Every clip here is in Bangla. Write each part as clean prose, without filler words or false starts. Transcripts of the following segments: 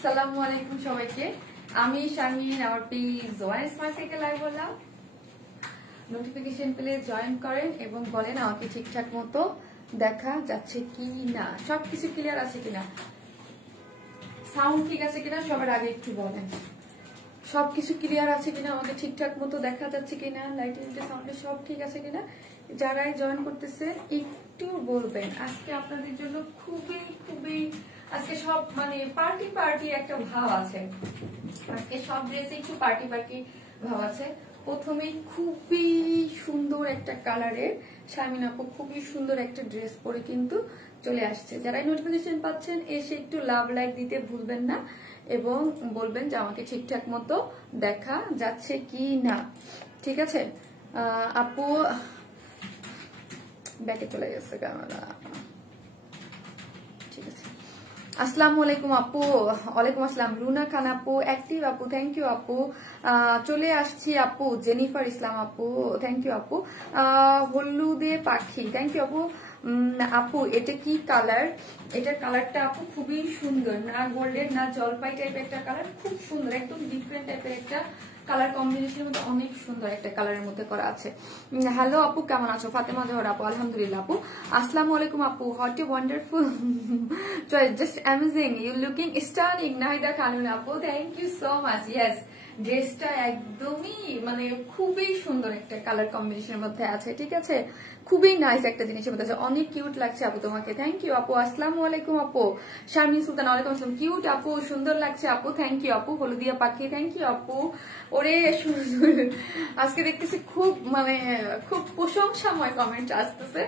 আসসালামু আলাইকুম সবাইকে। আমি শারমিন, আমার পেজ ওয়ান স্মার্ট থেকে লাইভ হলাম। নোটিফিকেশন পেলে জয়েন করেন এবং বলেন আমাকে ঠিকঠাক মতো দেখা যাচ্ছে কি না, সবকিছু ক্লিয়ার আছে কিনা, সাউন্ড ঠিক আছে কিনা সবার আগে একটু বলেন। সবকিছু ক্লিয়ার আছে কিনা, আমাকে ঠিকঠাক মতো দেখা যাচ্ছে কিনা, লাইটিং সাউন্ডে সব ঠিক আছে কিনা, যারাই জয়েন করতেছে একটু বলবেন। আজকে আপনাদের জন্য খুবই খুবই আজকে সব মানে পার্টি পার্টি একটা ভাব আছে। আজকে সব ড্রেসে একটু পার্টি পার্টি ভাব আছে। প্রথমে খুবই সুন্দর একটা কালারের শারমিন আপু খুবই সুন্দর একটা ড্রেস পরে কিন্তু চলে আসছে। যারাই নোটিফিকেশন পাচ্ছেন এসে একটু লাভ লাইক দিতে ভুলবেন না এবং বলবেন যে আমাকে ঠিকঠাক মতো দেখা যাচ্ছে কি না। ঠিক আছে আপু, ব্যাকে চলে গেছে ক্যামেরা। ঠিক আছে, আসসালামু আলাইকুম আপু। ওয়ালাইকুম আসসালাম। রুনা খান আপু অ্যাক্টিভ আপু, থ্যাংক ইউ আপু। চলে আসছি আপু। জেনিফার ইসলাম আপু, থ্যাংক ইউ আপু। হলুদে পাখি, থ্যাংক ইউ আপু। আপু এটা কি কালার? এটার কালারটা আপু খুবই সুন্দর, না গোল্ডেন না জলপাই টাইপের একটা কালার, খুব সুন্দর, একদম ডিফারেন্ট টাইপের একটা কালার কম্বিনেশনের মধ্যে অনেক সুন্দর একটা কালারের মধ্যে করা আছে। হ্যালো আপু, কেমন আছো? ফাতেমা জোহর আপু, আলহামদুলিল্লাহ আপু। আসসালামু আলাইকুম আপু। What a wonderful choice, just amazing, you looking stunning. Nahida Khanun আপু, thank you so much. Yes, ড্রেসটা একদমই মানে খুবই সুন্দর একটা কালার কম্বিনেশনের মধ্যে আছে। ঠিক আছে, খুবই নাইস একটা জিনিসের মধ্যে আছে, অনেক কিউট লাগছে আপু তোমাকে, থ্যাংক ইউ আপু। আসসালামু আলাইকুম আপু। শারমিন সুলতান, ওয়ালাইকুম আসসালাম। কিউট আপু, সুন্দর লাগছে আপু, থ্যাংক ইউ আপু। হলুদিয়া পাখি, থ্যাংক ইউ আপু। ওরে সুন্দর, আজকে দেখতেছি খুব মানে খুব প্রশংসাময় কমেন্ট আসতেছে।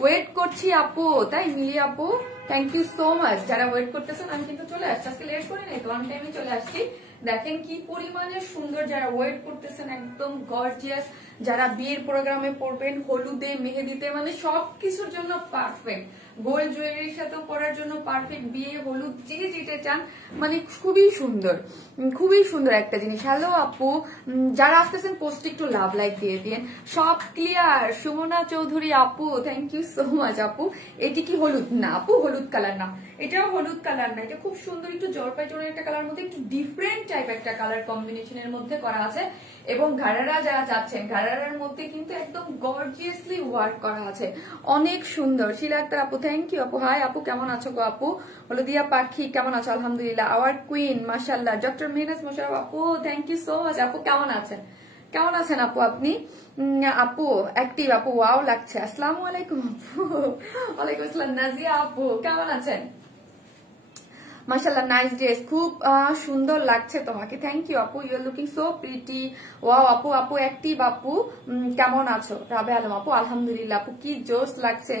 ওয়েট করছি আপু, তাই মিলি আপু, থ্যাংক ইউ সো মাচ। যারা ওয়েট করতেছেন আমি কিন্তু চলে আসছি, আজকে লেট করি নাই তো, অন টাইমে চলে আসছি। দেখেন কি পরিমাণে সুন্দর, যারা ওয়েট করতেছেন একদম গর্জিয়াস, যারা বিয়ের প্রোগ্রামে পড়বেন, হলুদে মেহেদিতে, মানে সবকিছুর জন্য পারফেক্ট, গোল্ড জুয়েলারির সাথেও পরার জন্য পারফেক্ট, বিয়ে হলুদ যে যেটা চান, মানে খুবই সুন্দর, খুবই সুন্দর একটা জিনিস। হ্যালো আপু, যারা আসতেছেন পোস্ট একটু লাভ লাইক দিয়ে দিন। সব ক্লিয়ার। সুমনা চৌধুরী আপু, থ্যাংক ইউ সো মাচ আপু। এটি কি হলুদ? না আপু, হলুদ কালার না, এটাও হলুদ কালার না, এটা খুব সুন্দর একটু জলপাই টোনের একটা কালার মধ্যে, একটু ডিফারেন্ট টাইপ একটা কালার কম্বিনেশনের মধ্যে করা আছে। এবং ঘাড়ারা যারা যাচ্ছেন, ঘাড়ারার মধ্যে কিন্তু একদম গর্জিয়াসলি ওয়ার্ক করা আছে, অনেক সুন্দর। শিলা আক্তার আপু, থ্যাংক ইউ আপু। হাই আপু, কেমন আছো গো আপু? হলুদিয়া পাখি, কেমন আছো? আলহামদুলিল্লাহ। আওয়ার কুইন, মাশাআল্লাহ। ডক্টর মেহনাজ মোশাররফ আপু, থ্যাংক ইউ সো মাচ আপু। কেমন আছেন? কেমন আছেন আপু আপনি? আপু অ্যাক্টিভ আপু, ওয়াও লাগছে। আসসালামু আলাইকুম আপু। ওয়ালাইকুম আসসালাম। নাজিয়া আপু, কেমন আছেন? মাশাআল্লাহ, নাইস ড্রেস, খুব সুন্দর লাগছে তোমাকে, থ্যাংক ইউ আপু। You are looking so pretty. Wow আপু, আপু অ্যাক্টিভ আপু, কেমন আছো? রাবে আলম আপু, আলহামদুলিল্লাহ আপু। কি জোস লাগছে।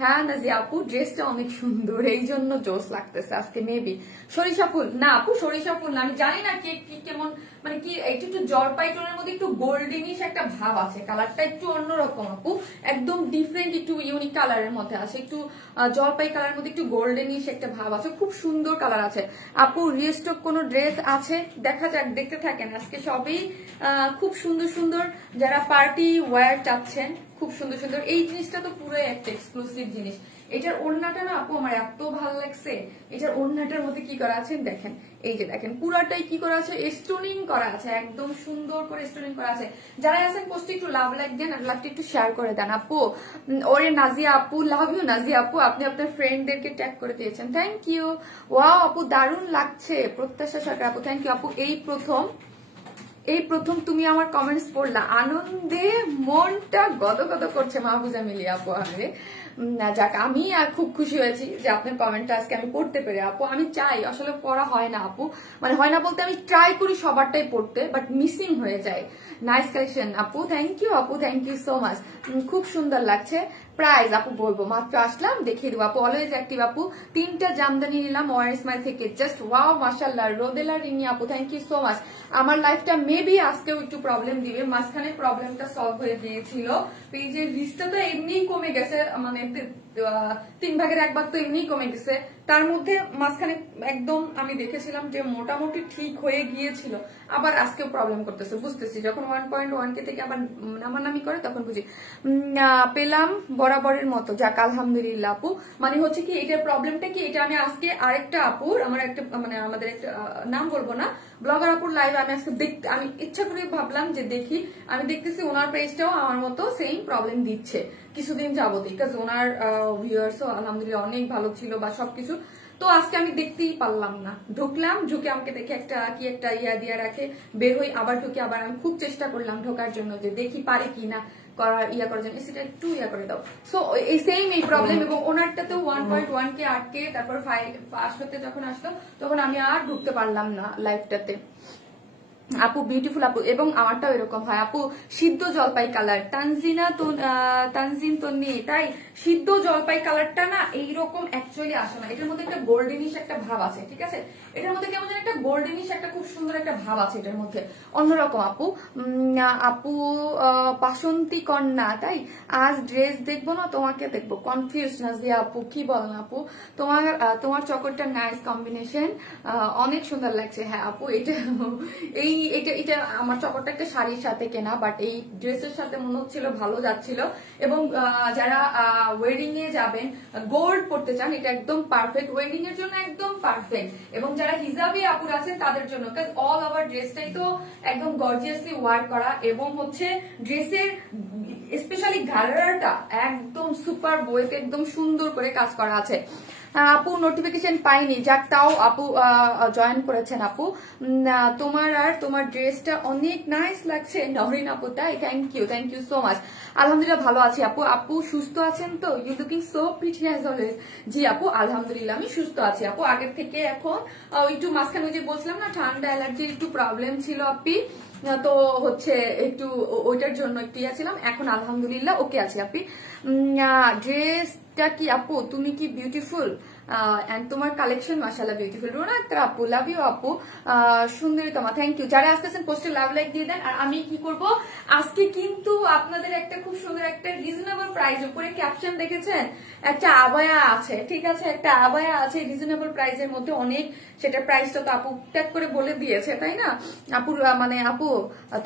হ্যাঁ নাজিয়া আপু, ড্রেসটা অনেক সুন্দর, এই জন্য জোস লাগতেছে আজকে। মেবি সরিষা ফুল না আপু, সরিষা ফুল না, আমি জানি না কি কেমন, মানে কি একটু একটু জলপাই টোনের মধ্যে একটু গোল্ডেনিশ একটা ভাব আছে, কালারটা একটু অন্যরকম আপু, একদম ডিফারেন্ট, একটু ইউনিক কালারের মধ্যে আছে, একটু জলপাই কালারের মধ্যে একটু গোল্ডেনিশ একটা ভাব আছে, খুব সুন্দর কালার আছে আপু। রিস্টক কোন ড্রেস আছে? দেখা যাক, দেখতে থাকেন। আজকে সবই খুব সুন্দর সুন্দর, যারা পার্টি ওয়্যার চাচ্ছেন, খুব সুন্দর সুন্দর। এই জিনিসটা তো পুরো একটা এক্সক্লুসিভ জিনিস। এটার ওড়নাটা না আপু আমার এত ভালো লাগছে। এটার ওড়নাটার মধ্যে কি করা আছে দেখেন, এই যে দেখেন পুরাটাই কি করা আছে, স্টোনিং করা আছে, একদম সুন্দর করে স্টোনিং করা আছে। যারা আছেন পোস্টে একটু লাভ লাইক দেন আর লাভটা একটু শেয়ার করে দেন আপু। ওরে নাজিয়া আপু, লাভ ইউ নাজিয়া আপু, আপনি আপনার ফ্রেন্ডদেরকে ট্যাগ করে দিয়েছেন, থ্যাংক ইউ। ওয়াও আপু, দারুণ লাগছে। প্রত্যাশা সরকার আপু, থ্যাংক ইউ আপু। এই প্রথম তুমি আমার কমেন্টস পড়লা, আনন্দে মনটা গদগদ করছে। মাহফুজা মিলি আপু, আরে যাক, আমি খুব খুশি হয়েছি যে আপনার কমেন্টটা আজকে আমি পড়তে পেরে আপু। আমি চাই, আসলে পড়া হয় না আপু, মানে হয় না বলতে আমি ট্রাই করি সবারটাই পড়তে, বাট মিসিং হয়ে যায়। নাইস কালেকশন আপু, থ্যাংক ইউ আপু, থ্যাংক ইউ সো মাচ, খুব সুন্দর লাগছে। প্রাইস আপু বলবো, মাত্র আসলাম দেখিয়ে দেবো আপু। অলওয়েজ অ্যাক্টিভ আপু, 3টা জামদানি নিলাম ওয়ার স্মাইল থেকে, জাস্ট ওয়াও মাশাআল্লাহ। রোদেলা রিনি আপু, থ্যাংক ইউ সো মাচ। আমার লাইফটা মেবি আজকেও একটু প্রবলেম দিবে, মাঝখানে প্রবলেমটা সলভ হয়ে গিয়েছিল। পেজের লিস্টটা তো এমনিই কমে গেছে, মানে 3 ভাগের 1 ভাগ তো এমনিই কমে গেছে। তার মধ্যে মাঝখানে একদম আমি দেখেছিলাম যে মোটামুটি ঠিক হয়ে গিয়েছিল, আবার আজকেও প্রবলেম করতেছে, বুঝতেছি যখন 1.1K থেকে আবার নামানামি করে তখন বুঝি। পেলাম বরাবরের মতো, যাক আলহামদুলিল্লাহ আপু। মানে হচ্ছে কি এটার প্রবলেমটা কি, এটা আমি আজকে আরেকটা আপুর, আমার একটা মানে আমাদের একটা নাম বলবো না, ব্লগার আপুর লাইভ আমি আজকে আমি ইচ্ছা করে ভাবলাম যে দেখি, আমি দেখতেছি ওনার পেজটাও আমার মতো সেম প্রবলেম দিচ্ছে কিছুদিন যাবতীয়, কাজ ওনার ভিউয়ার্সও আলহামদুলিল্লাহ অনেক ভালো ছিল বা সবকিছু। তো আজকে আমি দেখতেই পারলাম না, ঢুকলাম, ঢুকে আমাকে দেখে একটা ইয়া দিয়ে রাখে, বের হই, আবার ঢুকে আবার আমি খুব চেষ্টা করলাম ঢোকার জন্য যে দেখি পারি কিনা ইয়া করার জন্য, সেটা একটু ইয়া করে দাও। সো এই সেম এই প্রবলেম, এবং ওনারটাতেও 1.1K আটকে, তারপর 5 হতে যখন আসলো তখন আমি আর ঢুকতে পারলাম না লাইভটাতে। আপু বিউটিফুল আপু, এবং আমারটাও এরকম হয় আপু। সিদ্ধ জলপাই কালার, তানজিন তন্নি, তাই সিদ্ধ জলপাই কালারটা না এইরকম অ্যাকচুয়ালি আসে না, এটার মধ্যে একটা গোল্ডেনিশ একটা ভাব আছে, ঠিক আছে, এটার মধ্যে কেমন যেন একটা গোল্ডেনিশ একটা খুব সুন্দর একটা ভাব আছে এটার মধ্যে, অন্যরকম আপু। আপু বাসন্তী কন্যা, তাই আজ ড্রেস দেখবো না তোমাকে দেখবো, কনফিউজ না যে আপু, কি বলেন আপু, তোমার চকরটা নাইস কম্বিনেশন, অনেক সুন্দর লাগছে। হ্যাঁ আপু, এটা আমার চকরটা একটা শাড়ির সাথে কেনা, বাট এই ড্রেসের সাথে মনে হচ্ছিল ভালো যাচ্ছিল, এবং যারা ওয়েডিং এ যাবেন গোল্ড পড়তে চান এটা একদম পারফেক্ট, ওয়েডিং এর জন্য একদম পারফেক্ট, এবং যারা হিজাবি আপুর আছেন তাদের জন্য, অল ওভার ড্রেসটাই তো একদম গর্জিয়াসলি ওয়ার করা, এবং হচ্ছে ড্রেসের স্পেশালি ঘাড়াটা একদম সুপার বইতে একদম সুন্দর করে কাজ করা আছে। আপু নোটিফিকেশন পাইনি, যাক তাও আপু জয়েন করেছেন আপু। তোমার ড্রেসটা অনেক নাইস লাগছে নরিন আপু, তাই থ্যাংক ইউ সো মাচ। আলহামদুলিল্লাহ ভালো আছি আপু। আপু সুস্থ আছেন তো? You looking so pretty as always. জি আপু আলহামদুলিল্লাহ আমি সুস্থ আছি আপু, আগের থেকে এখন একটু মাঝখানে যে বলছিলাম না ঠান্ডা অ্যালার্জির একটু প্রবলেম ছিল আপি, তো হচ্ছে একটু ওইটার জন্য একটু ছিলাম, এখন আলহামদুলিল্লাহ ওকে আছি আপি। ড্রেসটা কি আপু, তুমি কি বিউটিফুল, এন্ড তোমার কালেকশন মাশাআল্লাহ বিউটিফুল। রোনা আক্তার আপু, লাভ ইউ আপু, সুন্দরী তোমা, থ্যাংক ইউ। যারা আসতেছেন পোস্টে লাভ লাইক দিয়ে দেন। আর আমি কি করব আজকে, কিন্তু আপনাদের একটা খুব সুন্দর একটা রিজনেবল প্রাইস, উপরে ক্যাপশন দেখেছেন, একটা আবায়া আছে, ঠিক আছে, একটা আবায়া আছে রিজনেবল প্রাইসের মধ্যে, অনেক, সেটা প্রাইসটা তো আপু ট্যাগ করে বলে দিয়েছে, তাই না আপুর, মানে আপু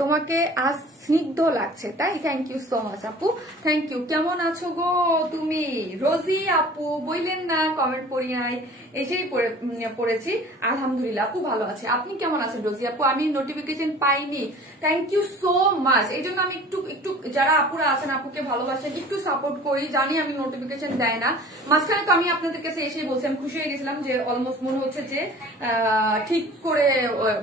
তোমাকে আজ স্নিগ্ধ লাগছে, তাই থ্যাংক ইউ সো মাচ আপু, থ্যাংক ইউ। কেমন আছো গো তুমি? রোজি আপু বইলেন না, কমেন্ট পড়ি নাই, এসেই পড়েছি, আলহামদুলিল্লাহ আপু ভালো আছে। আপনি কেমন আছেন রোজি আপু? আমি নোটিফিকেশন পাইনি, থ্যাংক ইউ সো মাচ। এই জন্য আমি একটু যারা আপুরা আছেন আপুকে ভালোবাসেন একটু সাপোর্ট করি, জানি আমি নোটিফিকেশন দেয় না, মাঝখানে তো আমি আপনাদের কাছে এসেই বলছি, আমি খুশি হয়ে গেছিলাম যে অলমোস্ট মনে হচ্ছে যে ঠিক করে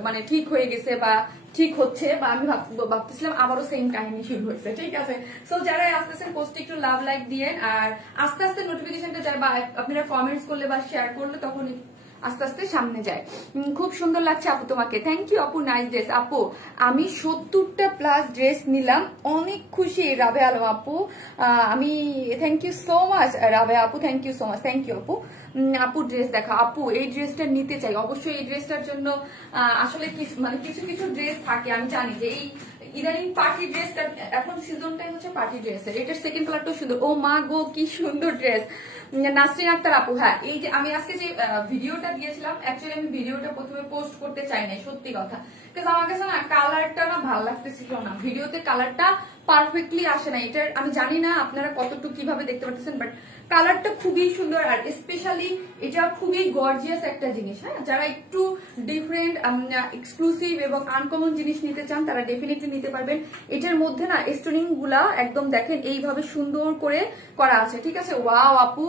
মানে ঠিক হয়ে গেছে বা ঠিক হচ্ছে, বা আমি ভাবতেছিলাম আবারও সেম কাহিনী শুরু হয়েছে, ঠিক আছে। সো যারা আসতেছেন পোস্টে একটু লাভ লাইক দিয়ে, আর আস্তে আস্তে নোটিফিকেশনটা যায়, বা আপনারা কমেন্টস করলে বা শেয়ার করলে তখন আস্তে আস্তে সামনে যায়। খুব সুন্দর লাগছে আপু তোমাকে, থ্যাংক ইউ আপু, নাইস ড্রেস আপু। আমি 70টা প্লাস ড্রেস নিলাম, অনেক খুশি রাবে আলম আপু, আমি থ্যাংক ইউ সো মাচ রাবে আপু, thank you so much, thank you আপু। আপু ড্রেস দেখা, আপু এই ড্রেসটা নিতে চাই অবশ্যই। এই ড্রেসটার জন্য আসলে মানে কিছু ড্রেস থাকে, আমি জানি যে এই ইদানিং পার্টি ড্রেসটা এখন সিজনটাই হচ্ছে পার্টি ড্রেসের, এটার সেকেন্ড কালারটাও সুন্দর, ও মা গো কি সুন্দর ড্রেস। নাসরিন আক্তার আপু, হ্যাঁ এই যে আমি আজকে যে ভিডিওটা দিয়েছিলাম, অ্যাকচুয়ালি আমি ভিডিওটা প্রথমে পোস্ট করতে চাই না, সত্যি কথা, বিকজ আমার কাছে না কালারটা না ভালো লাগতেছিল না, ভিডিওতে কালারটা পারফেক্টলি আসে না, এটার আমি জানি না আপনারা কতটুকু কিভাবে দেখতে পাচ্ছেন, বাট কালারটা খুবই সুন্দর, আর স্পেশালি এটা খুবই গর্জিয়াস একটা জিনিস। হ্যাঁ, যারা একটু ডিফারেন্ট এক্সক্লুসিভ এবং আনকমন জিনিস নিতে চান তারা ডেফিনেটলি নিতে পারবেন। এটার মধ্যে না স্টোনিং গুলা একদম দেখেন এইভাবে সুন্দর করে করা আছে, ঠিক আছে। ওয়াও আপু,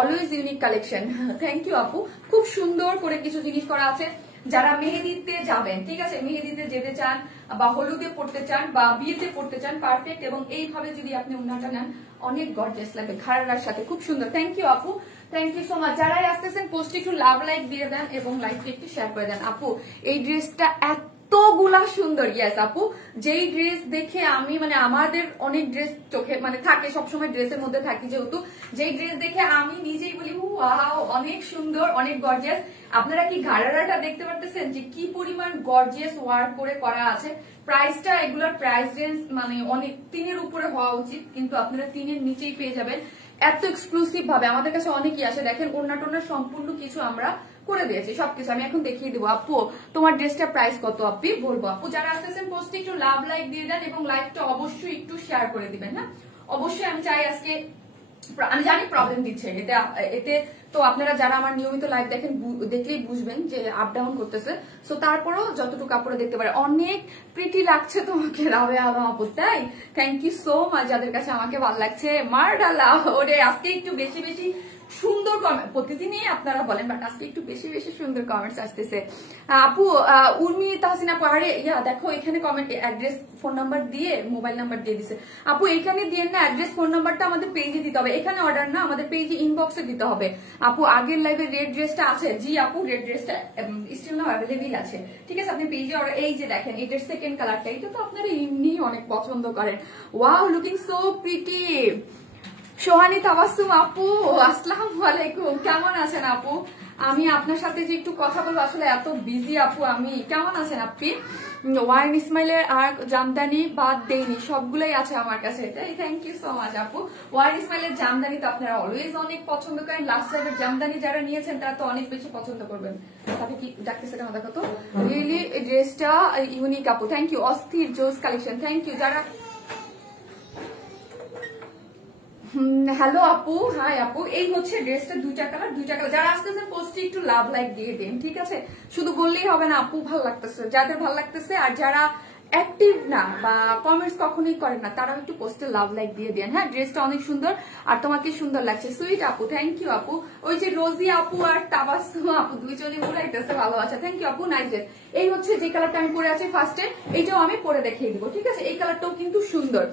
always unique collection, thank you আপু, খুব সুন্দর করে কিছু জিনিস করা আছে। যারা মেহেদিতে যাবেন, ঠিক আছে, মেহেদিতে যেতে চান বা হলুদে পড়তে চান বা বিয়েতে পড়তে চান, পারফেক্ট, এবং এইভাবে যদি আপনি ওনাটা নেন অনেক গর্জিয়াস লাগবে ঘাড়ার সাথে, খুব সুন্দর। থ্যাংক ইউ আপু, থ্যাংক ইউ সো মাচ। যারাই আসতেছেন পোস্টে একটু লাভ লাইক দিয়ে দেন এবং লাইকটা একটু শেয়ার করে দেন। আপু এই ড্রেসটা এতগুলা সুন্দর, ইয়েস আপু, যেই ড্রেস দেখে আমি মানে আমাদের অনেক ড্রেস চোখে মানে থাকে, সবসময় ড্রেসের মধ্যে থাকি যেহেতু, যেই ড্রেস দেখে আমি নিজেই বলি ওয়াও অনেক সুন্দর, অনেক গর্জিয়াস। আপনারা কি ঘাড়াটা দেখতে পারতেছেন যে কি পরিমাণ গর্জিয়াস ওয়ার্ক করে করা আছে। প্রাইসটা এগুলোর প্রাইস রেঞ্জ মানে অনেক 3-এর উপরে হওয়া উচিত, কিন্তু আপনারা 3-এর নিচেই পেয়ে যাবেন। এত এক্সক্লুসিভ ভাবে আমাদের কাছে অনেকই আসে। দেখেন ওড়না টোড়না সম্পূর্ণ কিছু আমরা করে দিয়েছি, সবকিছু আমি এখন দেখিয়ে দিবো। আপু তোমার ড্রেসটা প্রাইস কত আপনি বলবো। আপু যারা আসতেছেন পোস্টে একটু লাভ লাইক দিয়ে দেন এবং লাইকটা অবশ্যই একটু শেয়ার করে দিবেন। হ্যাঁ অবশ্যই আমি চাই আজকে, আমি জানি প্রবলেম দিচ্ছে এতে তো আপনারা যারা আমার নিয়মিত লাইভ দেখেন দেখলেই বুঝবেন যে আপ ডাউন করতেছে। সো তারপরও যতটুকু আপনারা দেখতে পারে অনেক প্রিটি লাগছে তোমাকে রাবে আলম আপু, তাই থ্যাংক ইউ সো মাচ। যাদের কাছে আমাকে ভালো লাগছে মার ডালা ওরে, আজকে একটু বেশি বেশি সুন্দর কমেন্ট, প্রতিদিনই আপনারা বলেন বাট আজকে একটু বেশি বেশি সুন্দর কমেন্টস আসতেছে। আপু উর্মি তাহসিন আপু, আরে ইয়া দেখো এখানে কমেন্ট অ্যাড্রেস ফোন নাম্বার দিয়ে মোবাইল নাম্বার দিয়ে দিছে। আপু এখানে দিয়ে না অ্যাড্রেস ফোন নাম্বারটা আমাদের পেজে দিতে হবে, এখানে অর্ডার না আমাদের পেজে ইনবক্সে দিতে হবে। আপু আগের লাইভে রেড ড্রেসটা আছে? জি আপু রেড ড্রেসটা স্টিল নাও অ্যাভেলেবল আছে, ঠিক আছে আপনি পেজে অর্ডার। এই যে দেখেন এটার সেকেন্ড কালারটা, এটা তো আপনারা এমনি অনেক পছন্দ করেন। Wow looking so pretty. Sohani Tabassum আপু আসসালামু আলাইকুম, কেমন আছেন আপু? আমি আপনার সাথে যে একটু কথা বলবো আসলে এত বিজি আপু আমি। কেমন আছেন আপনি? ওয়াইন ইসমাইলের আর জামদানি বাদ দেইনি, সবগুলোই আছে আমার কাছে, তাই থ্যাংক ইউ সো মাচ আপু। ওয়াইন ইসমাইলের জামদানি তো আপনারা অলওয়েজ অনেক পছন্দ করেন, লাস্ট টাইমের জামদানি যারা নিয়েছেন তারা তো অনেক বেশি পছন্দ করবেন। তাহলে কি ডাকতেছে কেন দেখো তো, রিয়েলি ড্রেসটা ইউনিক আপু, থ্যাংক ইউ। অস্থির জোস কালেকশন, থ্যাংক ইউ। যারা হ্যালো আপু, হাই আপু, এই হচ্ছে ড্রেসটা দুইটা কালার। যারা আসতেছেন পোস্টে একটু লাভ লাইক দিয়ে দিন, ঠিক আছে? শুধু বললেই হবে না আপু ভালো লাগতেছে, যাদের ভালো লাগতেছে আর যারা অ্যাক্টিভ না বা কমেন্টস কখনোই করেন না তারা একটু পোস্টে লাভ লাইক দিয়ে দেন। হ্যাঁ ড্রেসটা অনেক সুন্দর আর তোমাকে সুন্দর লাগছে, সুইট আপু, থ্যাংক ইউ আপু। ওই যে রোজি আপু আর তাবাসসুম আপু দুইজনই উড়াইতেছে, ভালোবাসা, থ্যাংক ইউ আপু, নাইস ড্রেস। এই হচ্ছে যে কালারটা আমি পরে আছি ফার্স্টে, এইটাও আমি পরে দেখিয়ে দিব, ঠিক আছে? এই কালারটাও কিন্তু সুন্দর।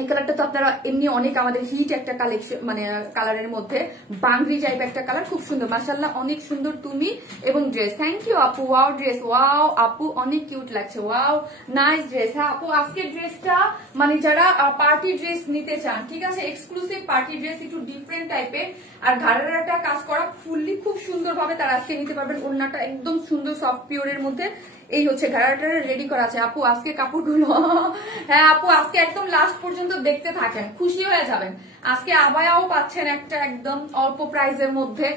এই কালারটা তো আপনারা এমনি অনেক আমাদের হিট একটা কালেকশন, মানে কালারের মধ্যে বাংরি টাইপ একটা কালার, খুব সুন্দর মাশাআল্লাহ, অনেক সুন্দর তুমি এবং ড্রেস। থ্যাংক ইউ আপু। ওয়াও ড্রেস, ওয়াও আপু অনেক কিউট লাগছে, ওয়াও নাইস ড্রেস। হ্যাঁ আপু আজকের ড্রেসটা মানে যারা পার্টি ড্রেস নিতে চান, ঠিক আছে, এক্সক্লুসিভ পার্টি ড্রেস একটু ডিফারেন্ট টাইপের আর ঘাড়াটা কাজ করা ফুললি খুব সুন্দর ভাবে তারা আজকে নিতে পারবেন। ওড়নাটা একদম সুন্দর সফট পিওরের মধ্যে, এই হচ্ছে ঘাড়াটা রেডি করা আছে আপু আজকে কাপড়গুলো। হ্যাঁ আপু আজকে একদম লাস্ট পর্যন্ত দেখতে থাকেন, খুশি হয়ে যাবেন। আজকে আবায়াও পাচ্ছেন একটা একদম অল্প প্রাইসের মধ্যে।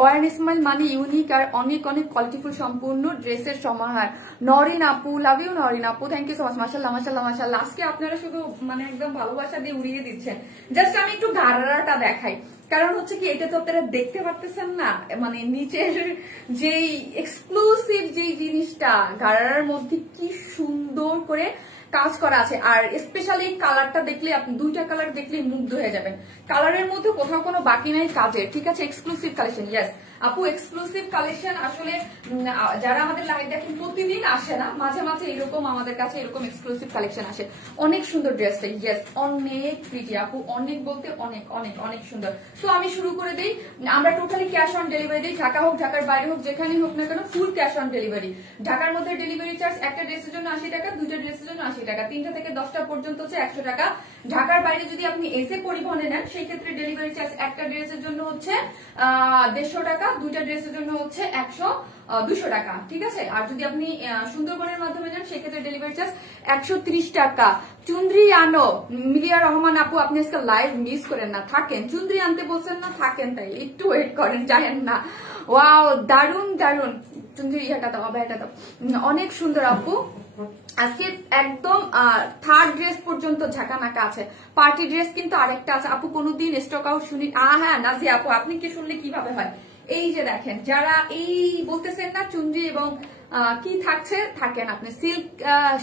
ওয়ান ইসমাইল মানে ইউনিক আর অনেক অনেক কোয়ালিটিফুল সম্পূর্ণ ড্রেসের সমাহার। নরিন আপু, লাভ ইউ নরিন আপু, থ্যাংক ইউ সো মাচ, মাশাআল্লাহ মাশাআল্লাহ মাশাআল্লাহ। আজকে আপনারা শুধু মানে একদম ভালোবাসা দিয়ে উড়িয়ে দিচ্ছেন। জাস্ট আমি একটু ঘাড়াটা দেখাই, কারণ হচ্ছে কি এটা তো আপনারা দেখতে পারতেছেন না, মানে নিচের যেই এক্সক্লুসিভ যেই জিনিসটা ঘাড়ার মধ্যে কি সুন্দর করে কাজ করা আছে। আর স্পেশালি কালারটা দেখলে আপনি দুইটা কালার দেখলেই মুগ্ধ হয়ে যাবেন। কালারের মধ্যে কোথাও কোনো বাকি নাই কাজের, ঠিক আছে? এক্সক্লুসিভ কালেকশন, ইয়েস আপু এক্সক্লুসিভ কালেকশন। আসলে যারা আমাদের লাইভ দেখেন প্রতিদিন আসে না, মাঝে মাঝে এরকম আমাদের কাছে এরকম এক্সক্লুসিভ কালেকশন আসে। অনেক সুন্দর ড্রেসটা, ইয়েস অনেক প্রিটি আপু, অনেক বলতে অনেক অনেক অনেক সুন্দর। সো আমি শুরু করে দিই। আমরা টোটালি ক্যাশ অন ডেলিভারি দিই, ঢাকা হোক ঢাকার বাইরে হোক যেখানেই হোক না কেন ফুল ক্যাশ অন ডেলিভারি। ঢাকার মধ্যে ডেলিভারি চার্জ একটা ড্রেসের জন্য 80 টাকা, দুইটা ড্রেসের জন্য 80 টাকা, 3টা থেকে 10টা পর্যন্ত হচ্ছে 100 টাকা। ঢাকার বাইরে যদি আপনি এসে পরিবহনে নেন সেই ক্ষেত্রে ডেলিভারি চার্জ একটা ড্রেসের জন্য হচ্ছে 150 টাকা, দুইটা ড্রেসের জন্য হচ্ছে 200 টাকা, ঠিক আছে? আর যদি আপনি সুন্দরবনের মাধ্যমে নেন সেক্ষেত্রে ডেলিভারি চার্জ 130 টাকা। চুন্দ্রি আনো, মিলিয়া রহমান আপু আপনি আজকে লাইভ মিস করেন না, থাকেন। চুন্দ্রি আনতে বলছেন না, থাকেন, তাই একটু ওয়েট করেন, যায়েন না। ওয়াও দারুন দারুন, চুন্দ্রি ইহাটা দাও, এটা দাও, অনেক সুন্দর আপু। আজকে একদম থার্ড ড্রেস পর্যন্ত ঝাঁকানাকা আছে। পার্টি ড্রেস কিন্তু আরেকটা আছে আপু, কোনোদিন স্টক আউট শুনি। হ্যাঁ নাজিয়া আপু আপনি কি শুনলে কিভাবে হয়, এই যে দেখেন যারা এই বলতেছেন না চুন্দ্রি এবং কি থাকছে, থাকেন আপনি সিল্ক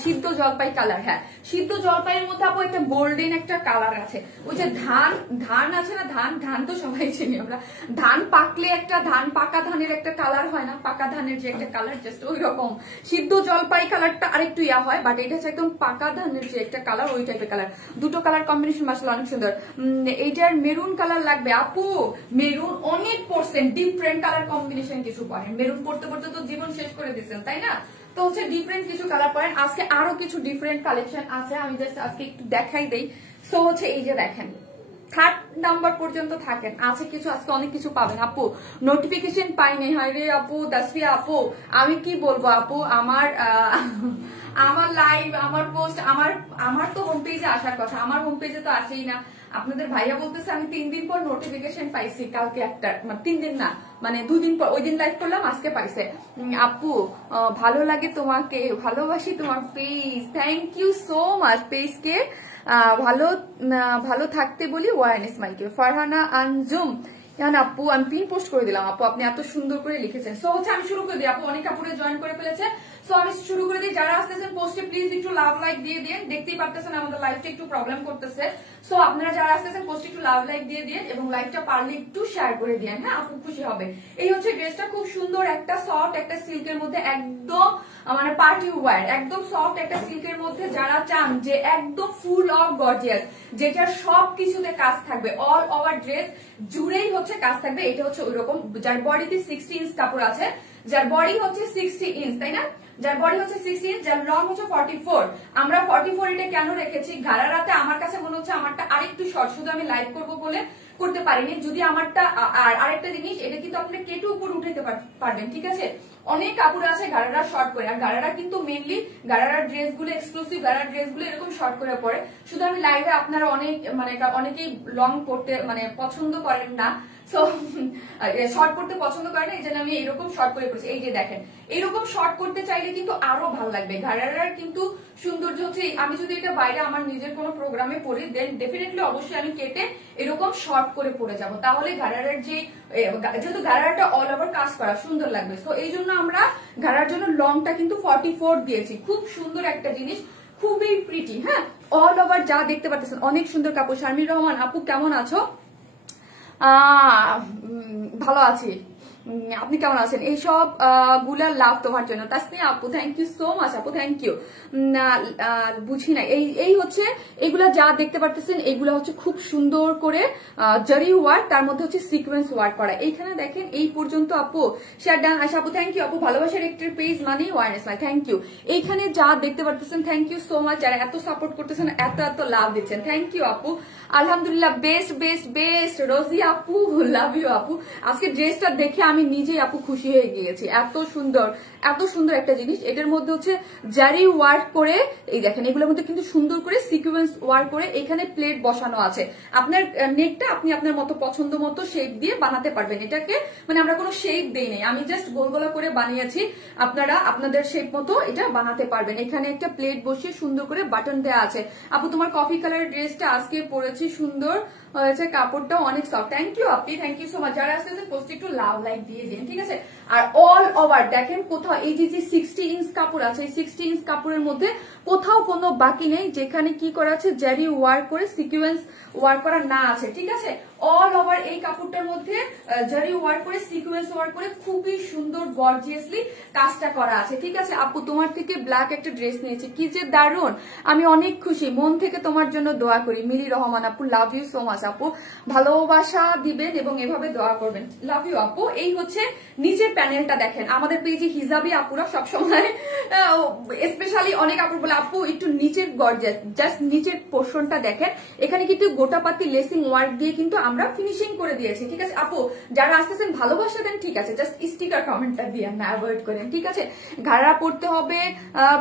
সিদ্ধ জলপাই কালার। হ্যাঁ সিদ্ধ জলপাইয়ের মধ্যে আপু একটা গোল্ডেন একটা কালার আছে। ওই যে ধান আছে না, ধান তো সবাই চিনি আমরা, ধান পাকলে একটা পাকা ধানের একটা কালার হয় না, পাকা ধানের যে একটা কালার জাস্ট ওই রকম সিদ্ধ জলপাই কালারটা আরেকটু ইয়া হয়, বাট এটা হচ্ছে একদম পাকা ধানের যে একটা কালার, ওই টাইপের কালার। দুটো কালার কম্বিনেশন মাশাআল্লাহ অনেক সুন্দর। এইটার মেরুন কালার লাগবে আপু, মেরুন অনেক পড়ছেন, ডিফারেন্ট কালার কম্বিনেশন কিছু পড়েন, মেরুন পড়তে পড়তে তো জীবন শেষ করে দিচ্ছেন, তাই না? তো হচ্ছে ডিফারেন্ট কিছু কালার পড়েন। আজকে আরো কিছু ডিফারেন্ট কালেকশন আছে, আমি জাস্ট আজকে একটু দেখাই দেই। সো হচ্ছে এই যে দেখেন থার্ড নাম্বার পর্যন্ত থাকেন, আছে কিছু, আজকে অনেক কিছু পাবেন আপু। নোটিফিকেশন পাইনি, হয় রে আপু, দাসফিয়া আপু আমি কি বলবো আপু, আমার লাইভ, আমার পোস্ট, আমার তো হোম পেজে আসার কথা, আমার হোম পেজে তো আসেই না। আপনাদের ভাইয়া বলতেছে আমি 3 দিন পর নোটিফিকেশন পাইছি, কালকে একটা, মানে 3 দিন না, মানে 2 দিন পর, ওই দিন লাইভ করলাম, আজকে পাইছে। আপু ভালো লাগে তোমাকে, ভালোবাসি তোমার page, thank you so much. পেজকে ভালো থাকতে বলি ওয়ারনেস মাইকে। ফারহানা আনজুম আপু, আমি পিন পোস্ট করে দিলাম আপু, আপনি এত সুন্দর করে লিখেছেন। সো হচ্ছে আমি শুরু করে দিই আপু, অনেক আপুরে জয়েন করে ফেলেছে। সো আমি শুরু করে দিই, যারা আসতেছেন পোস্টে প্লিজ একটু লাভ লাইক দিয়ে দিন, দেখতেই পারতেছেন আমাদের লাইভটা একটু প্রবলেম করতেছে। সো আপনারা যারা আসতেছেন পোস্টে একটু লাভ লাইক দিয়ে দিন এবং লাইভটা পারলে একটু শেয়ার করে দিন, হ্যাঁ আপু খুশি হবে। এই হচ্ছে ড্রেসটা, খুব সুন্দর একটা সফট একটা সিল্কের মধ্যে, একদম মানে পার্টি ওয়্যার, একদম সফট একটা সিল্কের মধ্যে যারা চান যে একদম ফুল অফ গর্জিয়াস, যেটা সব কিছুতে কাজ থাকবে, অল ওভার ড্রেস জুড়েই হচ্ছে কাজ থাকবে। এটা হচ্ছে ওইরকম যার বডিতে 60 ইঞ্চ কাপড় আছে, যার বডি হচ্ছে 60 ইঞ্চ, তাই না, যার বডি হচ্ছে 60 ইঞ্চ, যার লং হচ্ছে 44। আমরা 44 এটা কেন রেখেছি, গারারাতে আমার কাছে মনে হচ্ছে আমারটা আরেকটু শর্ট, শুধু আমি লাইভ করবো বলে করতে পারিনি। যদি আমারটা আরেকটা জিনিস, এটা কিন্তু আপনি কেটে উপর উঠাইতে পারবেন, ঠিক আছে। অনেক কাপড় আছে গারারা শর্ট করে, আর গারারা কিন্তু মেনলি গারারার ড্রেসগুলো এক্সক্লুসিভ, গারার ড্রেসগুলো এরকম শর্ট করে পরে। শুধু আমি লাইভে আপনারা অনেকেই লং পড়তে মানে পছন্দ করেন না, সো শর্ট করতে পছন্দ করে না, এই জন্য আমি এরকম শর্ট করে পড়ছি। এই যে দেখেন, এরকম শর্ট করতে চাইলে কিন্তু আরো ভালো লাগবে। ঘাড়ার কিন্তু সৌন্দর্য হচ্ছে, আমি যদি এটা বাইরে আমার নিজের কোনো প্রোগ্রামে পড়ি, দেন ডেফিনেটলি অবশ্যই আমি কেটে এরকম শর্ট করে পরে যাব, তাহলে ঘাড়ার যে, যেহেতু ঘাড়াটা অল ওভার কাজ করা সুন্দর লাগবে। সো এই জন্য আমরা ঘাড়ার জন্য লংটা কিন্তু 44 দিয়েছি। খুব সুন্দর একটা জিনিস, খুবই প্রিটি, হ্যাঁ অল ওভার যা দেখতে পাচ্ছেন, অনেক সুন্দর কাপড়। শারমির রহমান আপু কেমন আছো? ভালো আছি, আপনি কেমন আছেন? এইসব গুলা লাভ তোমার জন্য। তাসনিয়া আপু থ্যাংক ইউ সো মাচ আপু, থ্যাংক ইউ। বুঝি না, এই হচ্ছে এগুলা যা দেখতে পারতেছেন, এগুলা হচ্ছে খুব সুন্দর করে জারি ওয়ার্ক, তার মধ্যে হচ্ছে সিকোয়েন্স ওয়ার্ক করা। এইখানে দেখেন এই পর্যন্ত আপু শেয়ার ডান। আশা আপু থ্যাংক ইউ আপু, ভালোবাসার একটি পেজ মানে ওয়ারনেস মাই, থ্যাংক ইউ। এইখানে যা দেখতে পারতেছেন, থ্যাংক ইউ সো মাচ, যারা এত সাপোর্ট করতেছেন, এত লাভ দিচ্ছেন, থ্যাংক ইউ আপু। আলহামদুলিল্লাহ, বেস্ট বেস্ট বেস্ট। রোজি আপু লাভ ইউ আপু, আজকে ড্রেসটা দেখে আমি নিজেই আপু খুশি হয়ে গিয়েছি, এত সুন্দর একটা জিনিস। এটার মধ্যে হচ্ছে জারি ওয়ার্ক করে, এই দেখেন এগুলোর মধ্যে কিন্তু সুন্দর করে সিকোয়েন্স ওয়ার্ক করে, এখানে প্লেট বসানো আছে। আপনার নেকটা আপনি আপনার মতো পছন্দ মতো শেপ দিয়ে বানাতে পারবেন। এটাকে মানে আমরা কোনো শেপ দেই নাই, আমি জাস্ট গোলগোলা করে বানিয়েছি, আপনারা আপনাদের শেপ মতো এটা বানাতে পারবেন। এখানে একটা প্লেট বসিয়ে সুন্দর করে বাটন দেওয়া আছে। আপু তোমার কফি কালারের ড্রেসটা আজকে পরেছি, সুন্দর হয়েছে, কাপড়টাও অনেক সফট। থ্যাংক ইউ আপনি, থ্যাংক ইউ সো মাচ। যারা আসতেছে পোস্ট একটু লাভ লাইক দিয়ে দিন, ঠিক আছে। আর অল ওভার দেখেন কোথাও এই যে 60 ইঞ্চ কাপড় আছে, এই 60 ইঞ্চ কাপড়ের মধ্যে কোথাও কোনো বাকি নেই যেখানে কি করা আছে জারি ওয়ার্ক করে সিকোয়েন্স ওয়ার্ক করা না আছে, ঠিক আছে। অল ওভার এই কাপড়টার মধ্যে জারি ওয়ার্ক করে সিকোয়েন্স ওয়ার্ক করে খুবই সুন্দর গর্জিয়াসলি কাজটা করা আছে, ঠিক আছে। আপু তোমার থেকে ব্ল্যাক একটা ড্রেস নিয়েছি, কি যে দারুণ, আমি অনেক খুশি, মন থেকে তোমার জন্য দোয়া করি। মিলি রহমান আপু লাভ ইউ সো মাচ আপু, ভালোবাসা দিবেন এবং এভাবে দোয়া করবেন, লাভ ইউ আপু। এই হচ্ছে নিচের প্যানেলটা দেখেন, আমাদের পেজে হিজাবি আপুরা সবসময় স্পেশালি অনেক আপুর বলে আপু একটু নিচের গর্জিয়াস, জাস্ট নিচের পোর্শনটা দেখেন, এখানে কিন্তু গোটাপাতি লেসিং ওয়ার্ক দিয়ে কিন্তু আমরা ফিনিশিং করে দিয়েছি, ঠিক আছে। আপু যারা আসতেছেন ভালোবাসা দেন, ঠিক আছে, জাস্ট স্টিকার কমেন্টটা দিয়ে না অ্যাভয়েড করেন, ঠিক আছে। ঘাড়া পড়তে হবে,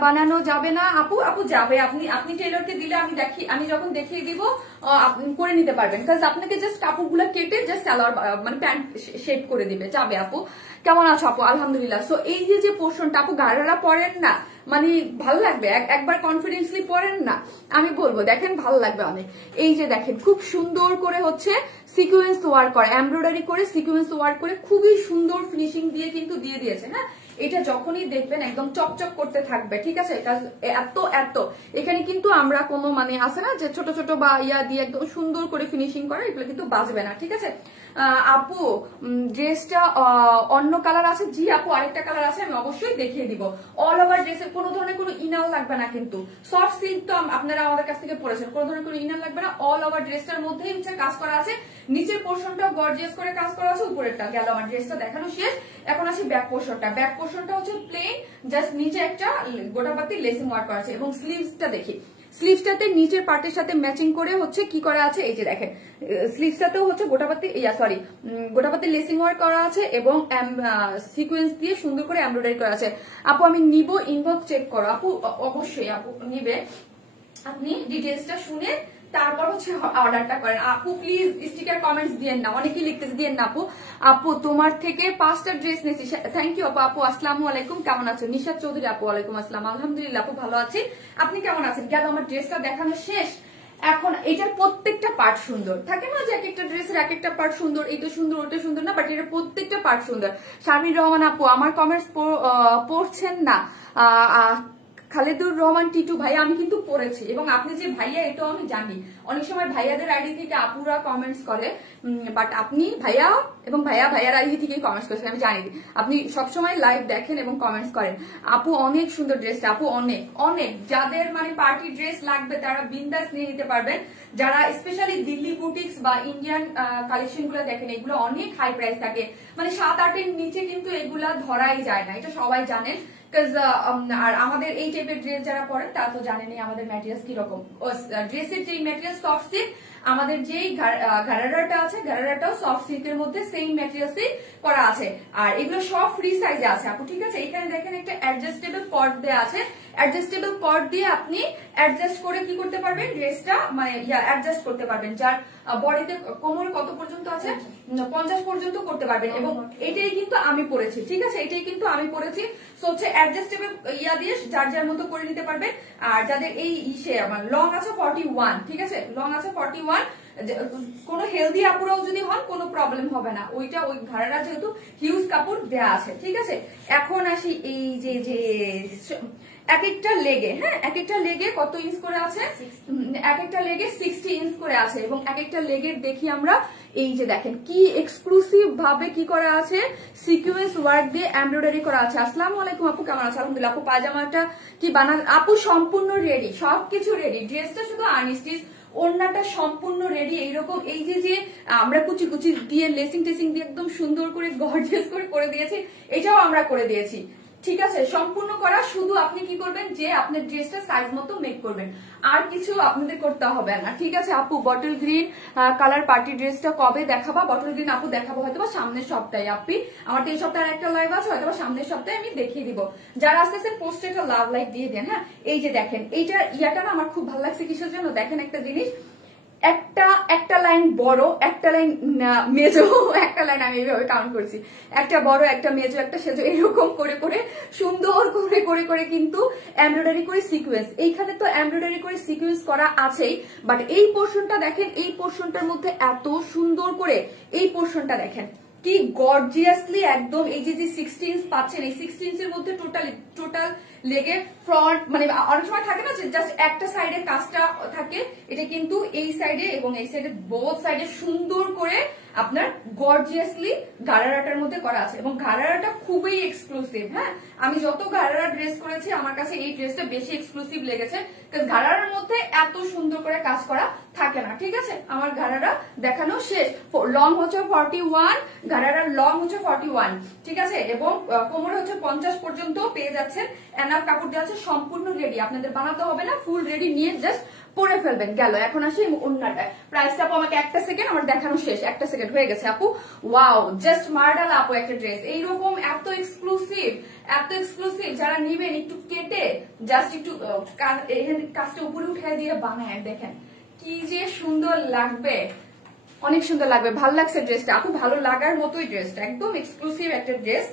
বানানো যাবে না আপু, আপু যাবে, আপনি টেলরকে দিলে আমি যখন দেখিয়ে দিব করে নিতে পারবেন, কারণ আপনাকে জাস্ট কাপড়গুলো কেটে জাস্ট সালোয়ার মানে প্যান্ট শেপ করে দিবে, যাবে আপু। কেমন আছো আপু? আলহামদুলিল্লাহ। সো এই যে পোর্শনটা আপু গাড়ারা পরেন না, মানে ভালো লাগবে, একবার কনফিডেন্সলি পরেন না, আমি বলবো দেখেন ভালো লাগবে অনেক। এই যে দেখেন খুব সুন্দর করে হচ্ছে সিকোয়েন্স ওয়ার্ক করে, এমব্রয়ডারি করে সিকোয়েন্স ওয়ার্ক করে খুবই সুন্দর ফিনিশিং দিয়ে কিন্তু দিয়ে দিয়েছে, হ্যাঁ। এটা যখনই দেখবেন একদম চকচক করতে থাকবে, ঠিক আছে। এত এখানে কিন্তু আমরা কোনো মানে আছে না যে ছোট ছোট বা ইয়া দিয়ে একদম সুন্দর করে ফিনিশিং করা, এগুলো কিন্তু বাজবে না, ঠিক আছে। আপু ড্রেসটা অন্য কালার আছে? জি আপু আরেকটা কালার আছে, আমি অবশ্যই দেখিয়ে দিব। অল ওভার ড্রেসের কোনো ধরনের কোনো ইনার লাগবে না, কিন্তু সফট সিল্ক তো আপনারা আমাদের কাছ থেকে পড়েছেন, কোনো ধরনের কোনো ইনার লাগবে না। অল ওভার ড্রেসটার মধ্যেই হচ্ছে কাজ করা আছে, নিচের পোর্শনটাও গর্জিয়াস করে কাজ করা আছে, উপরেরটা গেল আমার ড্রেসটা দেখানো শেষ। এখন আসি ব্যাক পোর্শনটা। ব্যাক পোর্শনটা হচ্ছে প্লেন, জাস্ট নিচে একটা গোটাপাতি লেসিং ওয়ার্ক করা আছে, এবং স্লিভসটা দেখি, স্লিভসটাতে নিচের পার্টের সাথে ম্যাচিং করে হচ্ছে কি করা আছে, এই যে দেখেন স্লিভসটাতেও হচ্ছে গোটাপাতি লেসিং ওয়ার্ক করা আছে এবং সিকোয়েন্স দিয়ে সুন্দর করে এমব্রয়ডারি করা আছে। আপু আমি নিব, ইনবক্স চেক করো আপু, অবশ্যই আপু নিবে, আপনি ডিটেলসটা শুনে তারপর হচ্ছে অর্ডারটা করেন। আপু প্লিজ স্টিকার কমেন্টস দিয়েন না, অনেকেই লিখতেছে দিয়েন না আপু। আপু তোমার থেকে 5টা ড্রেস নিয়েছি, থ্যাংক ইউ আপু। আপু আসসালামু আলাইকুম, কেমন আছেন? নিশাত চৌধুরী আপু ওয়ালাইকুম আসসালাম, আলহামদুলিল্লাহ আপু ভালো আছি, আপনি কেমন আছেন? গেল আমার ড্রেসটা দেখানো শেষ। এখন এটার প্রত্যেকটা পার্ট সুন্দর থাকে না, যে এক একটা ড্রেসের এক একটা পার্ট সুন্দর, এটা সুন্দর ওটা সুন্দর না, বাট এটার প্রত্যেকটা পার্ট সুন্দর। শারমিন রহমান আপু আমার কমেন্টস পড়ছেন না। খালেদুর রহমান টিটু ভাইয়া আমি কিন্তু পড়েছি, এবং আপনি যে ভাইয়া এটাও আমি জানি। অনেক সময় ভাইয়াদের আইডি থেকে আপুরা কমেন্টস করে, বাট আপনি ভাইয়া এবং ভাইয়ার আইডি থেকে কমেন্টস করেছেন আমি জানি। আপনি সবসময় লাইভ দেখেন এবং কমেন্টস করেন। আপু অনেক সুন্দর ড্রেসটা, আপু অনেক অনেক, যাদের মানে পার্টি ড্রেস লাগবে তারা বিন্দাস নিয়ে নিতে পারবেন। যারা স্পেশালি দিল্লি বুটিক্স বা ইন্ডিয়ান কালেকশন গুলো দেখেন, এগুলো অনেক হাই প্রাইস থাকে, মানে 7-8 এর নিচে কিন্তু এগুলা ধরাই যায় না, এটা সবাই জানেন। আর আমাদের এই টাইপের ড্রেস যারা পরেন তারা তো জানেনই আমাদের ম্যাটেরিয়ালস কিরকম। ড্রেসের যে ম্যাটেরিয়াল সফট সিল্ক, আমাদের যেই ঘাড়ারাটা আছে ঘাড়ারাটাও সফট সিল্কের মধ্যে সেম ম্যাটেরিয়ালসই করা আছে, আর এগুলো সব ফ্রি সাইজে আছে আপু, ঠিক আছে। এখানে দেখেন একটা অ্যাডজাস্টেবল কর্ড দেওয়া আছে, অ্যাডজাস্টেবল কর্ড দিয়ে আপনি অ্যাডজাস্ট করে কি করতে পারবেন, ড্রেসটা মানে অ্যাডজাস্ট করতে পারবেন। যার বডিতে কোমর কত পর্যন্ত আছে, 50 পর্যন্ত করতে পারবেন। এবং এটাই কিন্তু আমি পরেছি, ঠিক আছে, এটাই কিন্তু আমি পরেছি। সো হচ্ছে অ্যাডজাস্টেবল দিয়ে যার যার মতো করে নিতে পারবেন। আর যাদের এই ইসে আমার লং আছে 41, ঠিক আছে, লং আছে 41, কোন হেলদি আপুরাও যদি হন কোনো প্রবলেম হবে না, ওইটা ওই ঘাড়ারা যেহেতু হিউজ কাপড় দেয়া আছে, ঠিক আছে। এখন আসি এই যে এক একটা লেগে, হ্যাঁ এক একটা লেগে কত ইঞ্চ করে আছে, এক একটা লেগে 60 ইঞ্চ করে আছে, এবং এক একটা লেগের দেখি আমরা, এই যে দেখেন কি এক্সক্লুসিভ ভাবে কি করা আছে, সিকোয়েন্স ওয়ার্ক দিয়ে এমব্রয়ডারি করা আছে। আসসালামু আলাইকুম আপু, কেমন আছে? আলহামদুলিল্লাহ আপু। পাজামাটা কি বানান আপু? সম্পূর্ণ রেডি, সবকিছু রেডি, ড্রেসটা শুধু আনস্টিচ, ওড়নাটা সম্পূর্ণ রেডি। এইরকম এই যে আমরা কুচি কুচি দিয়ে লেসিং টেসিং দিয়ে একদম সুন্দর করে গর্জিয়াস করে দিয়েছি, এটাও আমরা করে দিয়েছি, ঠিক আছে, সম্পূর্ণ করা। শুধু আপনি কি করবেন, যে আপনার ড্রেসটা সাইজ মতো মেক করবেন, আর কিছু আপনাদের করতে হবে না, ঠিক আছে আপু। বটল গ্রিন কালার পার্টি ড্রেসটা কবে দেখাবা? বটল গ্রিন আপু দেখাবো হয়তো বা সামনের সপ্তাহে। আপনি আমার তো এই সপ্তাহে একটা লাইভ আছে, হয়তো বা সামনের সপ্তাহে আমি দেখিয়ে দিব। যারা আসতেছেন পোস্টে একটা লাভ লাইক দিয়ে দেন, হ্যাঁ। এই যে দেখেন এইটা ইয়াটা না আমার খুব ভালো লাগছে, কিসের জন্য দেখেন একটা জিনিস, একটা লাইন বড়, একটা লাইন মেজো, একটা লাইন আমি এইভাবে কাউন্ট করছি, একটা বড় একটা মেজো একটা সেজো, এরকম করে করে সুন্দর করে করে করে কিন্তু এমব্রয়ডারি করে সিকোয়েন্স, এইখানে তো এমব্রয়ডারি করে সিকোয়েন্স করা আছেই, বাট এই পোর্শনটা দেখেন, এই পোর্শনটার মধ্যে এত সুন্দর করে এই পোর্শনটা দেখেন কি গর্জিয়াসলি একদম। এই যে 60 ইঞ্চ পাচ্ছেন, এই 60 ইঞ্চের মধ্যে টোটাল লেগে ফ্রন্ট, মানে অনেক সময় থাকে না যে জাস্ট একটা সাইডে কাজটা থাকে, এটা কিন্তু এই সাইডে এবং এই সাইডে বোথ সাইডে সুন্দর করে আপনার গর্জিয়াসলি গারারাটার মধ্যে করা আছে, এবং গারারাটা খুবই এক্সক্লুসিভ। হ্যাঁ, আমি যত গারারা ড্রেস করেছি আমার কাছে এই ড্রেসটা বেশি এক্সক্লুসিভ লেগেছে, কারণ গারারার মধ্যে এত সুন্দর করে কাজ করা থাকে না, ঠিক আছে। আমার গারারা দেখানো শেষ। লং হচ্ছে 41, গারারার লং হচ্ছে 41, ঠিক আছে, এবং কোমরে হচ্ছে 50 পর্যন্ত পেয়ে যাচ্ছেন, এনাফ কাপড় দেওয়া আছে, সম্পূর্ণ রেডি, আপনাদের বানাতে হবে না, ফুল রেডি নিয়ে জাস্ট পরে ফেলবেন। গেল। এখন আসি ওন্নাটা, প্রাইসটা আপু আমাকে একটা সেকেন্ড, আমার দেখানো শেষ, একটা সেকেন্ড হয়ে গেছে আপু। ওয়াও, জাস্ট মার্ডাল আপু একটা ড্রেস, এইরকম এত এক্সক্লুসিভ, এত এক্সক্লুসিভ, যারা নিবেন একটু কেটে জাস্ট একটু কাজটা উপরে উঠে দিয়ে বানায় দেখেন কি যে সুন্দর লাগবে, অনেক সুন্দর লাগবে। ভালো লাগছে ড্রেসটা আপু, ভালো লাগার মতোই ড্রেসটা, একদম এক্সক্লুসিভ একটা ড্রেস,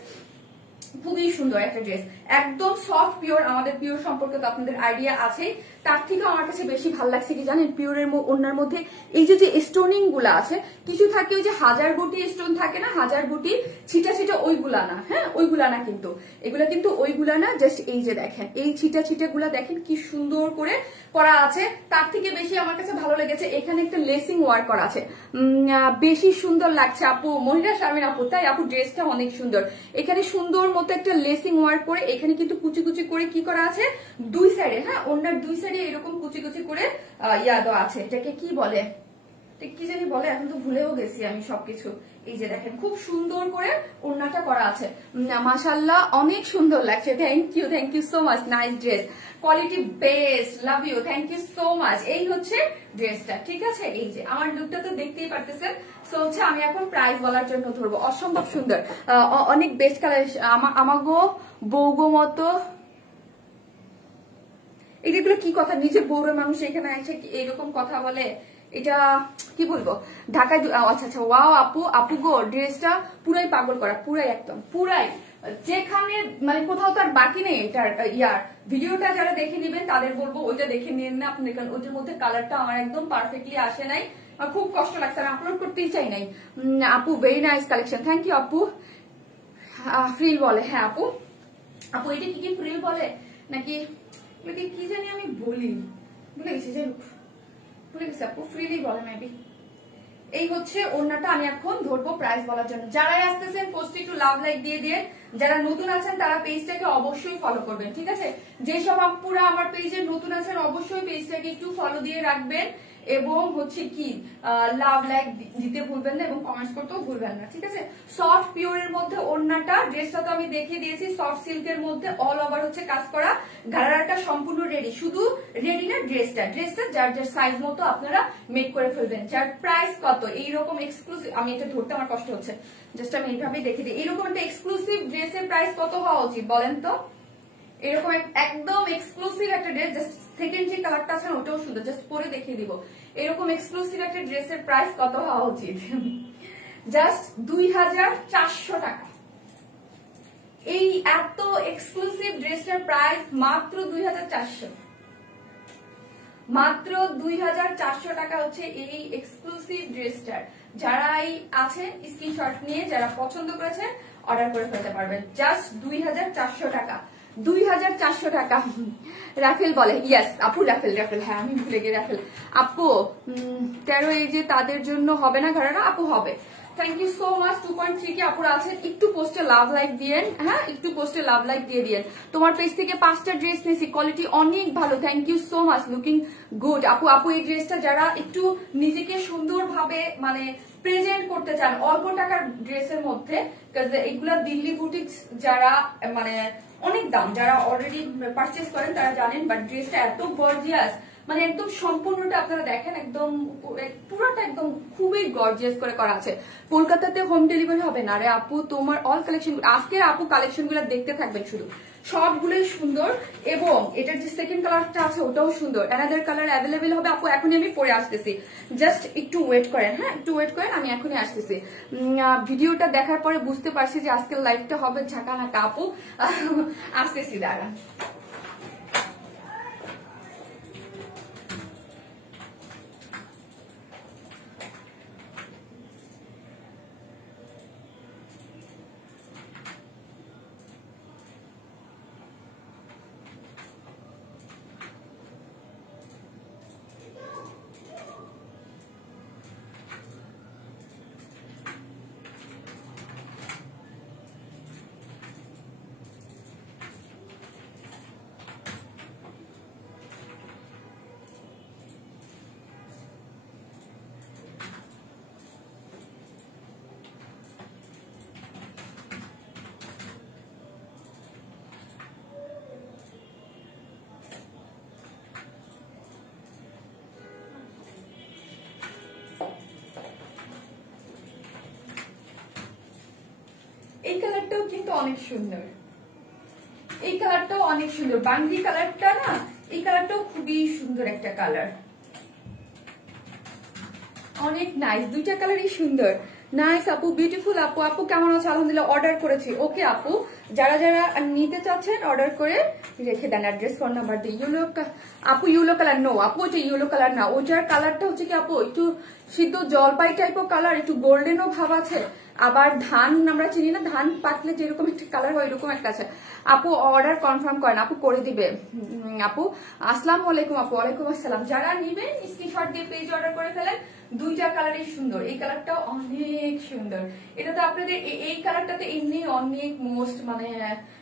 খুবই সুন্দর একটা ড্রেস, একদম সফট পিওর। আমাদের পিওর সম্পর্কে তো আপনাদের আইডিয়া আছে, তার থেকে আমার কাছে বেশি ভালো লাগছে কি জানেন, পিওরের ওনার মধ্যে এই যে স্টোনিং গুলা আছে, কিছু থাকে ওই যে হাজার গুটি স্টোন থাকে না, হাজার গুটি ছিটা ছিটা, ওইগুলা না, হ্যাঁ ওইগুলা না, কিন্তু এগুলা কিন্তু ওইগুলা না, জাস্ট এই যে দেখেন এই ছিটা ছিটা গুলা দেখেন কি সুন্দর করে করা আছে। তার থেকে বেশি আমার কাছে ভালো লেগেছে এখানে একটা লেসিং ওয়ার্ক করা আছে, বেশি সুন্দর লাগছে আপু। মহিলা শারমিন আপু, তাই আপু ড্রেসটা অনেক সুন্দর, এখানে সুন্দর মতো একটা লেসিং ওয়ার্ক করে, এখানে কিন্তু কুচি কুচি করে কি করা আছে দুই সাইডে, হ্যাঁ ওনার দুই সাইডে এরকম কুচি কুচি করে দেওয়া আছে, এটাকে কি বলে, কি জানি বলে, এখন তো ভুলেও গেছি আমি সবকিছু। এই যে দেখেন খুব সুন্দর করে ওড়নাটা করা আছে, মাশাআল্লাহ অনেক সুন্দর লাগছে। Thank you so much, nice dress, quality best, love you, thank you so much. এই হচ্ছে ড্রেসটা, ঠিক আছে। এই যে আমার লুকটা তো দেখতেই পারতেছেন। সো হচ্ছে আমি এখন প্রাইস বলার জন্য ধরবো, অসম্ভব সুন্দর, অনেক বেস্ট কালার, আমাগো বৌগো মতো এইগুলো কি কথা, নিজের বউরে মানুষ এখানে এসে এরকম কথা বলে, এটা কি বলবো। ঢাকায় আচ্ছা আচ্ছা, ওয়াও আপু, আপু গো ড্রেসটা পুরাই পাগল করা, পুরাই একদম পুরাই, যেখানে মানে কোথাও তো আর বাকি নেই এটার ইয়ার। ভিডিওটা যারা দেখে নিবেন তাদের বলবো ওইটা দেখে নিন না আপনি, কারণ ওইটার মধ্যে কালারটা আমার একদম পারফেক্টলি আসে নাই, খুব কষ্ট লাগছে, আমি আপলোড করতেই চাই নাই। আপু very nice collection, thank you আপু। ফ্রিল বলে, হ্যাঁ আপু, আপু এটা কি কি ফ্রিল বলে নাকি কি জানি আমি বলি, ভুলে গেছি, যাই হোক ভুলে গেছি আপু, ফ্রিলি বলে মেবি। এই হচ্ছে ওড়নাটা, আমি এখন ধরবো প্রাইস বলার জন্য। যারাই আসতেছেন পোস্টে একটু লাভ লাইক দিয়ে দিয়ে, যারা নতুন আছেন তারা পেজটাকে অবশ্যই ফলো করবেন, ঠিক আছে। যেসব আপুরা আমার পেজে নতুন আছেন অবশ্যই পেজটাকে একটু ফলো দিয়ে রাখবেন, এবং হচ্ছে কি লাভ লাইক দিতে ভুলবেন না, এবং কমেন্টস করতেও ভুলবেন না, ঠিক আছে। সফট পিওরের মধ্যে ওড়নাটা, ড্রেসটা তো আমি দেখিয়ে দিয়েছি, সফট সিল্কের মধ্যে অল ওভার হচ্ছে কাজ করা, ঘাড়াটা সম্পূর্ণ রেডি, শুধু রেডি না ড্রেসটা যার যার সাইজ মতো আপনারা মেক করে ফেলবেন। যার প্রাইস কত, এইরকম এক্সক্লুসিভ, আমি এটা ধরতে আমার কষ্ট হচ্ছে, জাস্ট আমি এইভাবেই দেখে দিই, এইরকম একটা এক্সক্লুসিভ ড্রেসের প্রাইস কত হওয়া উচিত বলেন তো। এরকম একদম এক্সক্লুসিভ একটা ড্রেস, জাস্ট সেকেন্ড যে কালারটা আছে ওটাও সুন্দর, জাস্ট পরে দেখিয়ে দিব, এরকম এক্সক্লুসিভ একটা ড্রেসের প্রাইস কত হওয়া উচিত, জাস্ট 2400 টাকা। এই এত এক্সক্লুসিভ ড্রেসটার প্রাইস মাত্র 2400, মাত্র 2400 টাকা হচ্ছে এই এক্সক্লুসিভ ড্রেসটার। যারাই আছেন স্ক্রিনশট নিয়ে যারা পছন্দ করেছেন অর্ডার করে ফেলতে পারবেন, জাস্ট 2400 টাকা, 2400 টাকা। রাফেল বলে, ইয়েস আপু, রাফেল, হ্যাঁ আমি ভুলে গিয়ে রাফেল আপু। 13 এই যে তাদের জন্য হবে না ঘাড়াটা, আপু হবে। Thank you so much. 2.3 কে আপুরা আছেন, একটু পোস্টে লাভ লাইক দিয়েন, হ্যাঁ একটু পোস্টে লাভ লাইক দিয়ে দিয়েন। তোমার পেজ থেকে 5টা ড্রেস নিয়েছি, কোয়ালিটি অনেক ভালো, thank you so much, looking good আপু। আপু এই ড্রেসটা যারা একটু নিজেকে সুন্দরভাবে মানে প্রেজেন্ট করতে চান অল্প টাকার ড্রেসের মধ্যে, এগুলা দিল্লি বুটিক্স যারা মানে অনেক দাম, যারা অলরেডি পারচেস করেন তারা জানেন, বাট ড্রেসটা এত গর্জিয়াস, মানে একদম সম্পূর্ণটা আপনারা দেখেন, একদম পুরোটা একদম খুবই গর্জিয়াস করে করা আছে। কলকাতাতে হোম ডেলিভারি হবে না রে আপু, তোমার অল কালেকশন আজকে আপু কালেকশন গুলো দেখতে থাকবেন শুধু, সবগুলোই সুন্দর, এবং এটার যে সেকেন্ড কালারটা আছে ওটাও সুন্দর, অ্যানাদার কালার অ্যাভেলেবেল হবে আপু, এখনই আমি পরে আসতেছি, জাস্ট একটু ওয়েট করেন, হ্যাঁ একটু ওয়েট করেন, আমি এখনই আসতেছি। ভিডিওটা দেখার পরে বুঝতে পারছি যে আজকের লাইভটা হবে ঝাঁকানাকা আপু, আসতেছি দাঁড়া। এই কালারটাও কিন্তু অনেক সুন্দর, এই কালারটাও অনেক সুন্দর, বাঙ্গি কালারটা না, এই কালারটাও খুবই সুন্দর একটা কালার, অনেক নাইস, দুইটা কালারই সুন্দর, নাইস আপু, বিউটিফুল আপু। আপু কেমন আছে? আলহামদুলিল্লাহ, অর্ডার করেছি। ওকে আপু, যারা যারা নিতে চাচ্ছেন অর্ডার করে রেখে দেন অ্যাড্রেস, ফোন নাম্বার দিয়ে। ইয়েলো আপু, ইয়েলো কালার নো আপু, ওইটা ইয়েলো কালার না, ওইটার কালারটা হচ্ছে কি আপু একটু সিদ্ধ জলপাই টাইপের কালার, একটু গোল্ডেনও ভাব আছে, আবার ধান আমরা চিনি না, ধান পাতলে যেরকম একটা কালার হয় এরকম একটা আছে। আপু অর্ডার কনফার্ম করেন, আপু করে দিবে আপু। আসসালামু আলাইকুম আপু। ওয়ালাইকুম আসসালাম। যারা নিবেন স্ক্রিনশট দিয়ে পেজ অর্ডার করে ফেলেন, দুইটা কালারই সুন্দর, এই কালারটা অনেক সুন্দর, এটা তো আপনাদের এই কালারটাতে এমনি অনেক মোস্ট মানে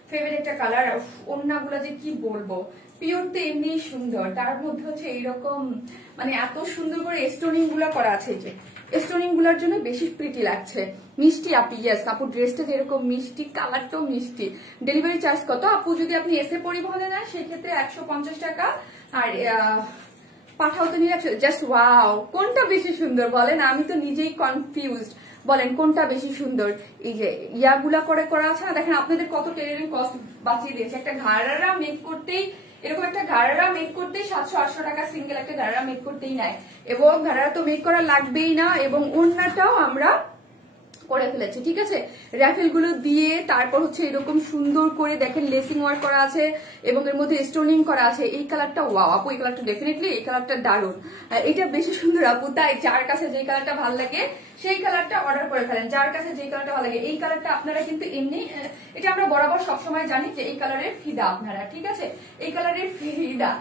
ফেভারিট একটা কালার। ওড়নাগুলো যে কি বলবো, পিওর তো এমনি সুন্দর, তার মধ্যে হচ্ছে এইরকম মানে এত সুন্দর করে স্টোনিং গুলা করা আছে, যে স্টোনিং গুলার জন্য বেশি প্রিটি লাগছে। মিষ্টি আপু, ইয়েস আপু, ড্রেসটা যেরকম মিষ্টি, কালারটাও মিষ্টি। ডেলিভারি চার্জ কত আপু? যদি আপনি এসে পরিবহনে নেন সেক্ষেত্রে 150 টাকা, আর পাঠাওতে নিয়ে জাস্ট ওয়াও। কোনটা বেশি সুন্দর বলেন? আমি তো নিজেই কনফিউজড, বলেন কোনটা বেশি সুন্দর? এই যে ইয়াগুলা করে করা আছে না, দেখেন আপনাদের কত টেলারিং কস্ট বাঁচিয়ে দিয়েছে। একটা ঘাড়ারা মেক করতেই এরকম একটা গারারা মেক করতেই 700-800 টাকা সিঙ্গেল একটা গারারা মেক করতেই নেয়, এবং গারারা তো মেক করা লাগবেই না, এবং ওড়নাটাও আমরা করে ফেলেছি। ঠিক আছে, র্যাফেল গুলো দিয়ে তারপর হচ্ছে এরকম সুন্দর করে দেখেন লেসিং ওয়ার্ক করা আছে এবং এর মধ্যে স্টোনিং করা আছে। এই কালারটা ওয়াও আপু, এই কালারটা ডেফিনেটলি, এই কালারটা দারুণ, এটা বেশি সুন্দর আপু। তাই যার কাছে যে কালারটা ভালো লাগে সেই কালারটা অর্ডার করে ফেলেন, যার কাছে যে কালারটা ভালো লাগে। এই কালারটা আপনারা কিন্তু এমনি, এটা আমরা বরাবর সবসময় জানি যে এই কালারের ফিদা আপনারা, ঠিক আছে, এই কালারের ফিদা,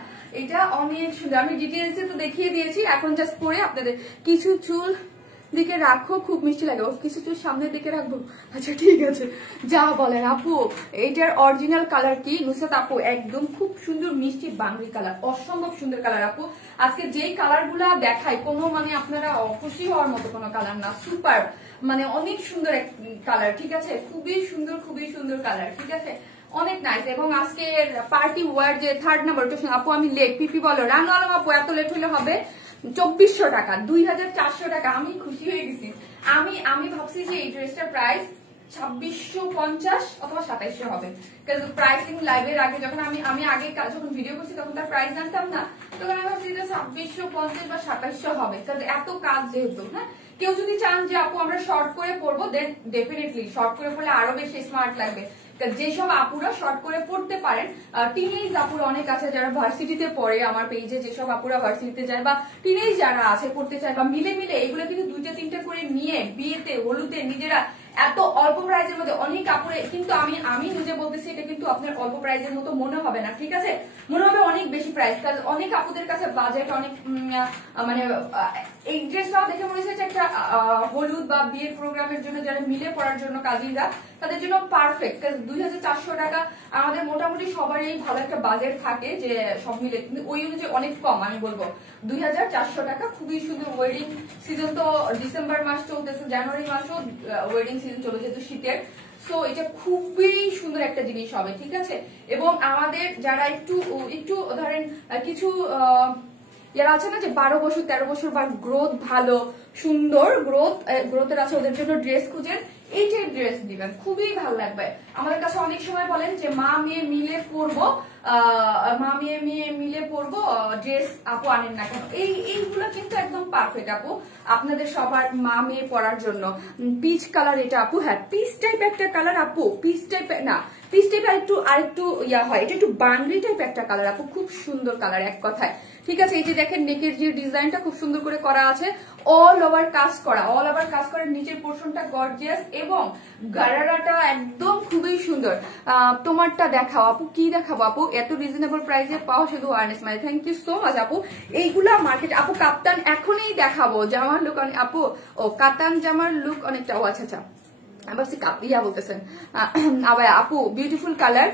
এটা অনেক সুন্দর। আমি ডিটেলসে তো দেখিয়ে দিয়েছি, এখন জাস্ট পরে আপনাদের কিছু চুল দিকে রাখো, খুব মিষ্টি লাগে। কিছু চুল সামনের দিকে রাখবো, আচ্ছা ঠিক আছে, যা বলেন আপু। এইটার অরিজিনাল কালার কি নুসরাত আপু? একদম খুব সুন্দর মিষ্টি বাংলি কালার, অসম্ভব সুন্দর কালার আপু। আজকে যেই কালার গুলা দেখাই কোনো মানে আপনারা খুশি হওয়ার মতো কোনো কালার না, সুপার, মানে অনেক সুন্দর এক কালার, ঠিক আছে, খুবই সুন্দর, খুবই সুন্দর কালার, ঠিক আছে, অনেক নাইস। এবং আজকে পার্টি ওয়ার যে থার্ড নাম্বার, আপু আমি লেট পিপি বলো, রানু আলম আপু এত লেট হলে হবে 2400 টাকা, 2400 টাকা। আমি খুশি হয়ে গেছি। আমি ভাবছি যে এই ড্রেসটার প্রাইস 2650 অথবা 2700 হবে, কারণ প্রাইসিং লাইভের আগে যখন আমি আগে যখন ভিডিও করছি তখন তার প্রাইস জানতাম না, তখন আমি ভাবছি যে 2650 বা 2700 হবে, কারণ এত কাজ যেহেতু। হ্যাঁ, কেউ যদি চান যে আপু আমরা শর্ট করে পরবো, দেন ডেফিনেটলি শর্ট করে পরলে আরো বেশি স্মার্ট লাগবে। যেসব আপুরা শর্ট করে পড়তে পারেন, টিনেজ আপুরা অনেক আছে যারা ভার্সিটিতে পড়ে, আমার পেজে যেসব আপুরা ভার্সিটিতে যায় বা টিনেজ যারা আছে পড়তে চায় বা মিলে মিলে এগুলো কিন্তু 2-3টা করে নিয়ে বিয়েতে হলুদে নিজেরা এত অল্প প্রাইজের মধ্যে অনেক কাপড়ে, কিন্তু আমি নিজে বলতেছি এটা কিন্তু আপনার অল্প প্রাইজের মতো মনে হবে না, ঠিক আছে, মনে হবে অনেক বেশি প্রাইস, কারণ অনেক আপুদের কাছে বাজেট অনেক, মানে এই ড্রেসটাও দেখে মনে হচ্ছে একটা হলুদ বা বিয়ের প্রোগ্রামের জন্য যারা মিলে পড়ার জন্য কাজিনরা, তাদের জন্য পারফেক্ট। কারণ 2400 টাকা আমাদের মোটামুটি সবারই ভালো একটা বাজেট থাকে যে সব মিলে, কিন্তু ওই অনুযায়ী অনেক কম। আমি বলবো 2400 টাকা, খুবই সুন্দর। ওয়েডিং সিজন তো ডিসেম্বর মাস চলতেছে, জানুয়ারি মাসও ওয়েডিং সিজন চলে যেহেতু শীতের, সো এটা খুবই সুন্দর একটা জিনিস হবে, ঠিক আছে। এবং আমাদের যারা একটু একটু ধরেন কিছু যারা আছে না যে 12 বছর 13 বছর বা গ্রোথ ভালো সুন্দর গ্রোথের আছে, ওদের জন্য ড্রেস খুঁজেন, এইটাই ড্রেস দিবেন, খুবই ভালো লাগবে। আমাদের কাছে অনেক সময় বলেন যে মা মেয়ে মিলে পরবো, ড্রেস আপু আনেন না কেন, এইগুলো কিন্তু একদম পারফেক্ট আপু আপনাদের সবার মা মেয়ে পরার জন্য। পিচ কালার এটা আপু, হ্যাঁ পিচ টাইপ একটা কালার আপু, পিচ টাইপ না, পিচ টাইপ আরেকটু ইয়া হয়, এটা একটু বাংলি টাইপ একটা কালার আপু, খুব সুন্দর কালার এক কথায়, ঠিক আছে। এই যে দেখেন নেকের যে ডিজাইনটা খুব সুন্দর করে করা আছে, অল ওভার কাজ করা, নিচের পোর্শনটা গর্জিয়াস এবং গারারাটা একদম খুবই সুন্দর। তোমারটা দেখাও আপু, কি দেখাবো আপু? এত রিজনেবল প্রাইসে পাও শুধু ওয়ারনেস মাই, থ্যাংক ইউ সো মাচ আপু। এইগুলা মার্কেট আপু, কাপ্তান এখনই দেখাবো, জামার লুক আপু, ও কাতান জামার লুক অনেকটা, ও আচ্ছা আচ্ছা বলতেছেন আবার আপু, বিউটিফুল কালার,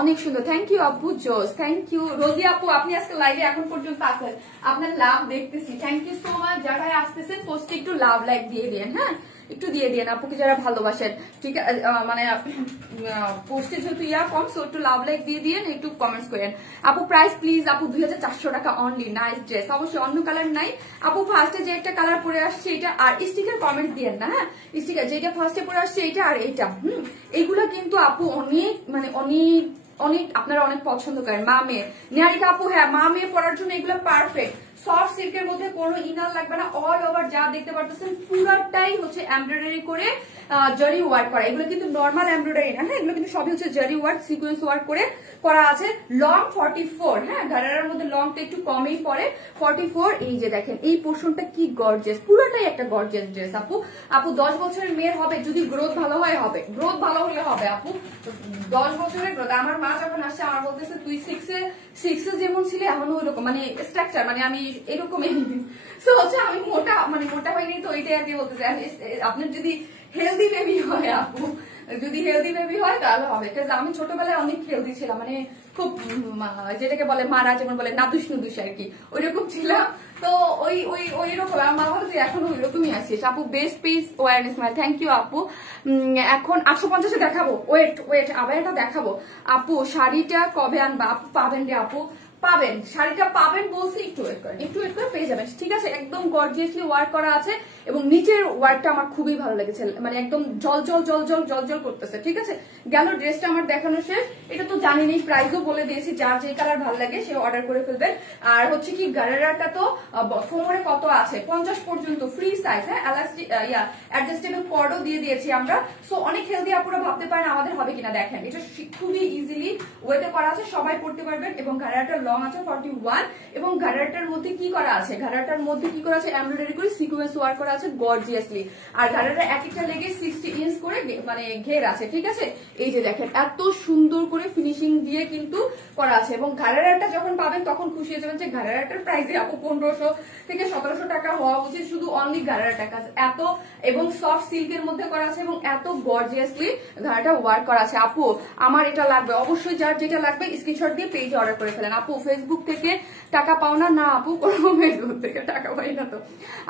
অনেক সুন্দর, থ্যাংক ইউ আপু, জোস, থ্যাংক ইউ রোজি আপু, আপনি আজকে লাইভে এখন পর্যন্ত আছেন, আপনার লাভ দেখতেছি, থ্যাংক ইউ সো মাচ। যারা আসতেছেন পোস্টে একটু লাভ লাইক দিয়ে দিন, হ্যাঁ একটু দিয়ে দিন আপুকে যারা ভালোবাসেন, ঠিক আছে, মানে পোস্টে যেহেতু কম, সো একটু লাভ লাইক দিয়ে দিন, একটু কমেন্টস করেন আপু। প্রাইস প্লিজ আপু 2400 টাকা অনলি, নাইস ড্রেস, অবশ্যই অন্য কালার নাই আপু, ফার্স্টে যে একটা কালার পরে আসছে এটা, আর স্টিকার কমেন্ট দিয়েন না, হ্যাঁ স্টিকার যেটা ফার্স্টে পরে আসছে এটা আর এইটা, এইগুলা কিন্তু আপু অনেক মানে অনেক আপনারা অনেক পছন্দ করেন মা মেয়ে। নিহারিকা আপু, হ্যাঁ মা মেয়ে পরার জন্য এগুলো পারফেক্ট, সফট সিল্কের মধ্যে কোনো ইনার লাগবে না, অল ওভার যা দেখতে পারতেছেন পুরাটাই হচ্ছে এমব্রয়ডারি করে জারি ওয়ার্ক করা, এগুলো কিন্তু নর্মাল এমব্রয়ডারি না, হ্যাঁ এগুলো কিন্তু সবই হচ্ছে জারি ওয়ার্ক সিকোয়েন্স ওয়ার্ক করে করা আছে। লং 44, হ্যাঁ ঘাড়ার মধ্যে লংটা একটু কমই পড়ে 44। এই যে দেখেন এই পোর্শনটা কি গর্জিয়াস, পুরোটাই একটা গর্জিয়াস ড্রেস আপু 10 বছরের মেয়ের হবে, যদি গ্রোথ ভালো হয় হবে, গ্রোথ ভালো হলে হবে আপু, 10 বছরের গ্রোথ। আমার মা যখন আসছে আমার বলতেছে তুই 6 যেমন ছিলে এমন ওইরকম, মানে স্ট্রাকচার, মানে আমি এরকমই, সো হচ্ছে আমি মোটা হয়নি, তো ওইটাই আর কি বলতেছে। আপনার যদি হেলদি বেবি হয় আপু, যদি হেলদি বেবি হয় তাহলে হবে, আমি ছোটবেলায় অনেক হেলদি ছিলাম, মানে খুব যেটাকে বলে মারা যেমন বলে নাদুস নুদুস আর কি, ওইরকম ছিলাম, তো ওই রকম আমার মা বলে তুই এখন ওই রকমই আসিস আপু। বেস্ট পিস ওয়ারনেস মাই, থ্যাংক ইউ আপু। এখন 850 দেখাবো, ওয়েট আবার এটা দেখাবো আপু। শাড়িটা কবে আনবা আপু? পাবেন রে আপু, পাবেন, শাড়িটা পাবেন বলছি, একটু ওয়েট করেন, একটু ওয়েট করে পেয়ে যাবেন, ঠিক আছে। একদম গর্জিয়াসলি ওয়ার্ক করা আছে এবং নিচের ওয়ার্কটা আমার খুবই ভালো লেগেছে, মানে একদম জল জল জল জল জল জল করতেছে, ঠিক আছে। গেল ড্রেসটা আমার দেখানো শেষ। এটা তো জানি নেই, প্রাইসও বলে দিয়েছি, যার যে কালার ভালো লাগে সে অর্ডার করে ফেলবেন। আর হচ্ছে কি গারারাটা তো কোমরে কত আছে, 50 পর্যন্ত ফ্রি সাইজ, হ্যাঁ, এলাস্টিক অ্যাডজাস্টেবল কর্ডও দিয়ে দিয়েছি আমরা। সো অনেক হেলদি, আপনারা ভাবতে পারেন আমাদের হবে কিনা, দেখেন এটা খুবই ইজিলি ওয়েতে করা আছে, সবাই পড়তে পারবেন। এবং গারারাটার লং আছে 41 এবং গারারাটার মধ্যে কি করা আছে, গারারাটার মধ্যে কি করা আছে, এমব্রয়ডারি করে সিকোয়েন্স ওয়ার্ক করা আছে গর্জিয়াসলি। আর গারারা এক একটা লেগে 60 ইঞ্চ করে মানে ঘের আছে, ঠিক আছে। এই যে দেখেন এত সুন্দর করে ফিনিশিং দিয়ে কিন্তু করা আছে। এবং গারারাটা যখন পাবেন তখন খুশি হয়ে যাবেন যে গারারাটার প্রাইসে আপু 1500 থেকে 1700 টাকা হওয়া উচিত, শুধু অনলি গারারাটা কাজ এত, এবং সফট সিল্কের মধ্যে করা আছে এবং এত গর্জিয়াসলি গারাটা ওয়ার্ক করা আছে। আপু আমার এটা লাগবে, অবশ্যই যার যেটা লাগবে স্ক্রিনশট দিয়ে পেজে অর্ডার করে ফেলেন। আপু ফেসবুক থেকে টাকা পাও না? না আপু, কোনো ফেসবুক থেকে টাকা পাই না তো।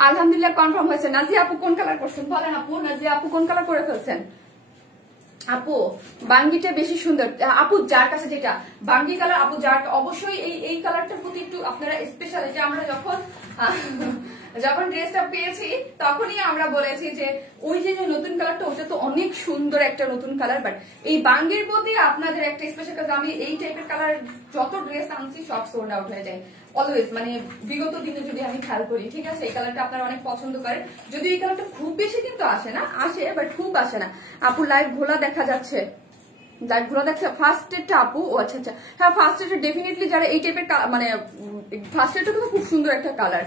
আলহামদুলিল্লাহ কনফার্ম হয়েছে। নাজিয়া আপু কোন কালার করছেন বলেন আপু, নাজিয়া আপু কোন কালার করে ফেলছেন? আপু বাঙ্গিটা বেশি সুন্দর, আপু যার কাছে যেটা বাঙ্গি কালার, আপু যার অবশ্যই এই কালারটার প্রতি একটু আপনারা স্পেশাল, যে আমরা যখন ড্রেসটা পেয়েছি তখনই আমরা বলেছি যে ওই যে নতুন কালারটা ওটা তো অনেক সুন্দর একটা নতুন কালার, বাট এই বাঙ্গির প্রতি আপনাদের একটা স্পেশাল, কাজ আমি এই টাইপের কালার যত ড্রেস আনছি সব সোল্ড আউট হয়ে যায় অলওয়েজ, মানে বিগত দিনে যদি আমি খেয়াল করি, ঠিক আছে। এই কালারটা আপনারা অনেক পছন্দ করেন, যদি এই কালারটা খুব বেশি কিন্তু আসে না, আসে বাট খুব আসে না। আপু লাইভ ঘোলা দেখা যাচ্ছে, ঘোলা দেখছে ফার্স্ট এডটা আপু, ও আচ্ছা আচ্ছা, হ্যাঁ ফার্স্ট এডটা ডেফিনেটলি যারা এই টাইপের মানে ফার্স্ট এডটা তো খুব সুন্দর একটা কালার।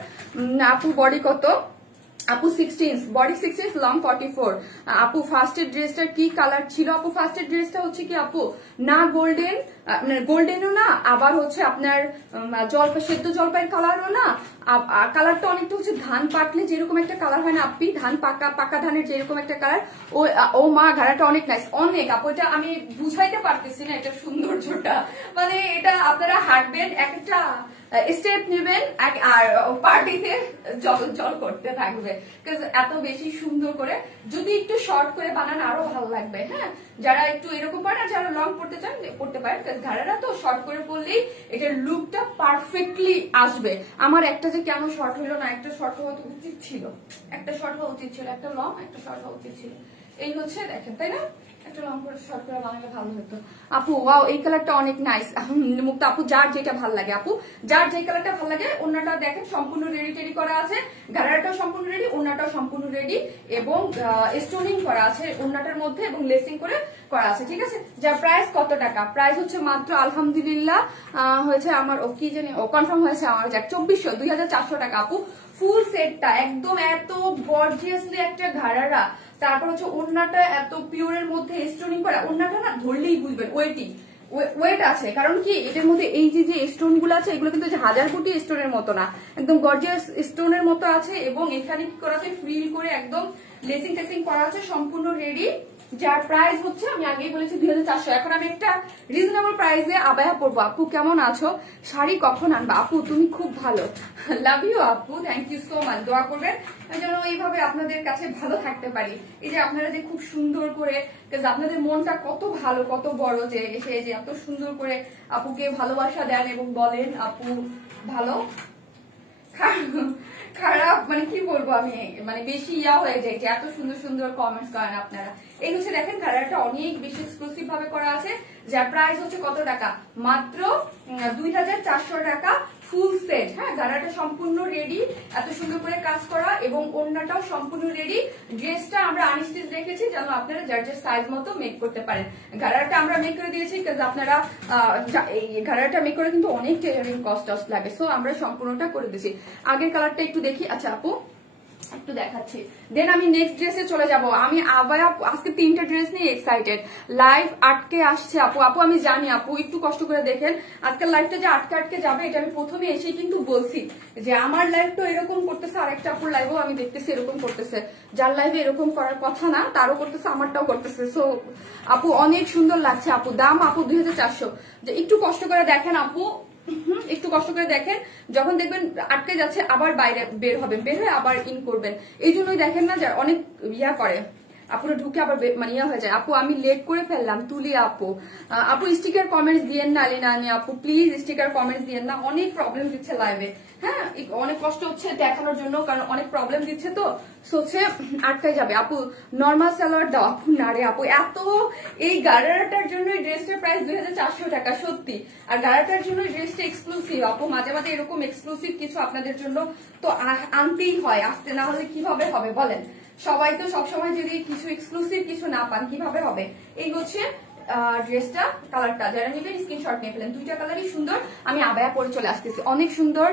আপু বডি কত? আপু 16 বডি 16, লং 44। আপু ফার্স্টের ড্রেসটার কি কালার ছিল? আপু ফার্স্টের ড্রেসটা হচ্ছে কি আপু, না গোল্ডেন, গোল্ডেনও না, আবার হচ্ছে আপনার জলপাই, সেদ্ধ জলপাইয়ের কালারও না, কালারটা অনেকটা হচ্ছে ধান পাকলে যেরকম একটা কালার হয় না আপনি, ধান পাকা ধানের যেরকম একটা কালার। ও মা গাড়াটা অনেক নাইস, অনেক আপু, এটা আমি বুঝাইতে পারতেছি না এটা সৌন্দর্যটা, মানে এটা আপনারা হাঁটবেন একটা স্টেপ নেবেন আর পার্টিতে জল জল করতে থাকবে, এত বেশি সুন্দর করে। যদি একটু শর্ট করে বানান আরো ভালো লাগবে, হ্যাঁ, যারা একটু এরকম পারেন, যারা লং পড়তে চান পড়তে পারেন, ঘাড়ারা তো শর্ট করে পড়লেই এটার লুকটা পারফেক্টলি আসবে। আমার একটা যে কেন শর্ট হলো না, একটা শর্ট হওয়া উচিত ছিল, একটা শর্ট হওয়া উচিত ছিল, একটা লং একটা শর্ট হওয়া উচিত ছিল, এই হচ্ছে দেখেন, তাই না? একটা লং করে শর্ট করে বানালে ভালো হতো। আপু ওয়াও এই কালারটা অনেক নাইস। মুক্তা আপু যার যেটা ভালো লাগে, আপু যার যে কালারটা ভালো লাগে। ওন্নাটা দেখেন সম্পূর্ণ রেডি টেডি করা আছে, গারাটাও সম্পূর্ণ রেডি, ওন্নাটাও সম্পূর্ণ রেডি এবং স্টোনিং করা আছে ওন্নাটার মধ্যে এবং লেসিং করে করা আছে, ঠিক আছে। যার প্রাইস কত টাকা? প্রাইস হচ্ছে মাত্র আলহামদুলিল্লাহ হয়েছে আমার, ও কি জানি, ও কনফার্ম হয়েছে আমার, 2400, 2400 টাকা আপু। ফুল সেটটা একদম এত গর্জিয়াসলি একটা ঘাড়ারা, তারপর হচ্ছে ওড়নাটা এত পিওরের মধ্যে স্টোনিং করা, ওড়নাটা না ধরলেই বুঝবেন ওয়েট আছে, কারণ কি এটার মধ্যে এই যে স্টোন গুলো আছে এগুলো কিন্তু হাজার কোটি স্টোনের মতো না, একদম গর্জিয়াস স্টোনের মতো আছে। এবং এখানে কি করা আছে, ফ্রিল করে একদম লেসিং টেসিং করা আছে, সম্পূর্ণ রেডি। যার প্রাইস হচ্ছে আমি আগেই বলেছি 2400। এখন আমি একটা রিজনেবল প্রাইসে আবায়া পরবো। আপু কেমন আছো? শাড়ি কখন আনবা? আপু তুমি খুব ভালো, লাভ ইউ আপু, থ্যাংক ইউ সো মাচ। দোয়া করবেন যেন এইভাবে আপনাদের কাছে ভালো থাকতে পারি। এই যে আপনারা যে খুব সুন্দর করে, আপনাদের মনটা কত ভালো কত বড়, যে এসে যে এত সুন্দর করে আপুকে ভালোবাসা দেন এবং বলেন আপু ভালো, খারাপ মানে কি বলবো আমি, মানে বেশি ইয়া হয়ে যায় যে এত সুন্দর সুন্দর কমেন্টস করেন আপনারা। এই হচ্ছে দেখেন কালারটা অনেক বেশি এক্সক্লুসিভ ভাবে করা আছে, যার প্রাইস হচ্ছে কত টাকা? মাত্র 2400 টাকা ফুল সেট। হ্যাঁ, গাড়াটা সম্পূর্ণ রেডি, এত সুন্দর করে কাজ করা এবং ওড়নাটাও সম্পূর্ণ রেডি। ড্রেসটা আমরা আনস্টিচ রেখেছি যেন আপনারা যার যার সাইজ মতো মেক করতে পারেন। গাড়াটা আমরা মেক করে দিয়েছি কারণ আপনারা এই গাড়াটা মেক করে কিন্তু অনেক টেলারিং কস্ট লাগে, সো আমরা সম্পূর্ণটা করে দিয়েছি। আগের কালারটা একটু দেখি। আচ্ছা আপু একটু দেখাচ্ছি, দেন আমি নেক্সট ড্রেসে চলে যাব। আমি আবার আজকে 3টা ড্রেস নিয়ে এক্সাইটেড। লাইভ আটকে আসছে আপু, আপু আমি জানি আপু, একটু কষ্ট করে দেখেন। আজকের লাইভটা যে আটকে যাবে এটা আমি প্রথমে এসেই কিন্তু বলছি যে আমার লাইভটা এরকম করতেছে, আরেকটা আপুর লাইভও আমি দেখতেছি এরকম করতেছে, যার লাইভে এরকম করার কথা না তারও করতেছে, আমারটাও করতেছে। সো আপু অনেক সুন্দর লাগছে আপু। দাম আপু 2400। যে একটু কষ্ট করে দেখেন আপু, একটু কষ্ট করে দেখেন, যখন দেখবেন আটকে যাচ্ছে আবার বাইরে বের হয়ে আবার ইন করবেন। এই জন্যই দেখেন না যারা অনেক ইয়া করে, আপুরা ঢুকে আবার মানে ইয়া হয়ে যায়। আপু আমি লেট করে ফেললাম তুলি আপু। আপু স্টিকার কমেন্টস দিয়েন না আলিনা আপু, প্লিজ স্টিকার কমেন্টস দিয়েন না, অনেক প্রবলেম দিচ্ছে লাইভে। হ্যাঁ অনেক কষ্ট হচ্ছে দেখানোর জন্য, কারণ অনেক প্রবলেম দিচ্ছে তো হচ্ছে আটকাই যাবে। আপু নর্মাল সালোয়ার দাও আপু। না রে আপু, এত এই গারাটার জন্য ড্রেসটার প্রাইস 2400 টাকা সত্যি। আর গারাটার জন্য ড্রেসটা এক্সক্লুসিভ আপু, মাঝে মাঝে এরকম এক্সক্লুসিভ কিছু আপনাদের জন্য তো আনতেই হয়, আসতে না হলে কিভাবে হবে বলেন। সবাই তো সবসময় যদি কিছু এক্সক্লুসিভ কিছু না পান কিভাবে হবে। এই হচ্ছে ড্রেসটা, কালারটা যারা নেবেন স্ক্রিনশট নিয়ে ফেলেন, দুইটা কালারই সুন্দর। আমি আবায়া পরে চলে আসতেছি, অনেক সুন্দর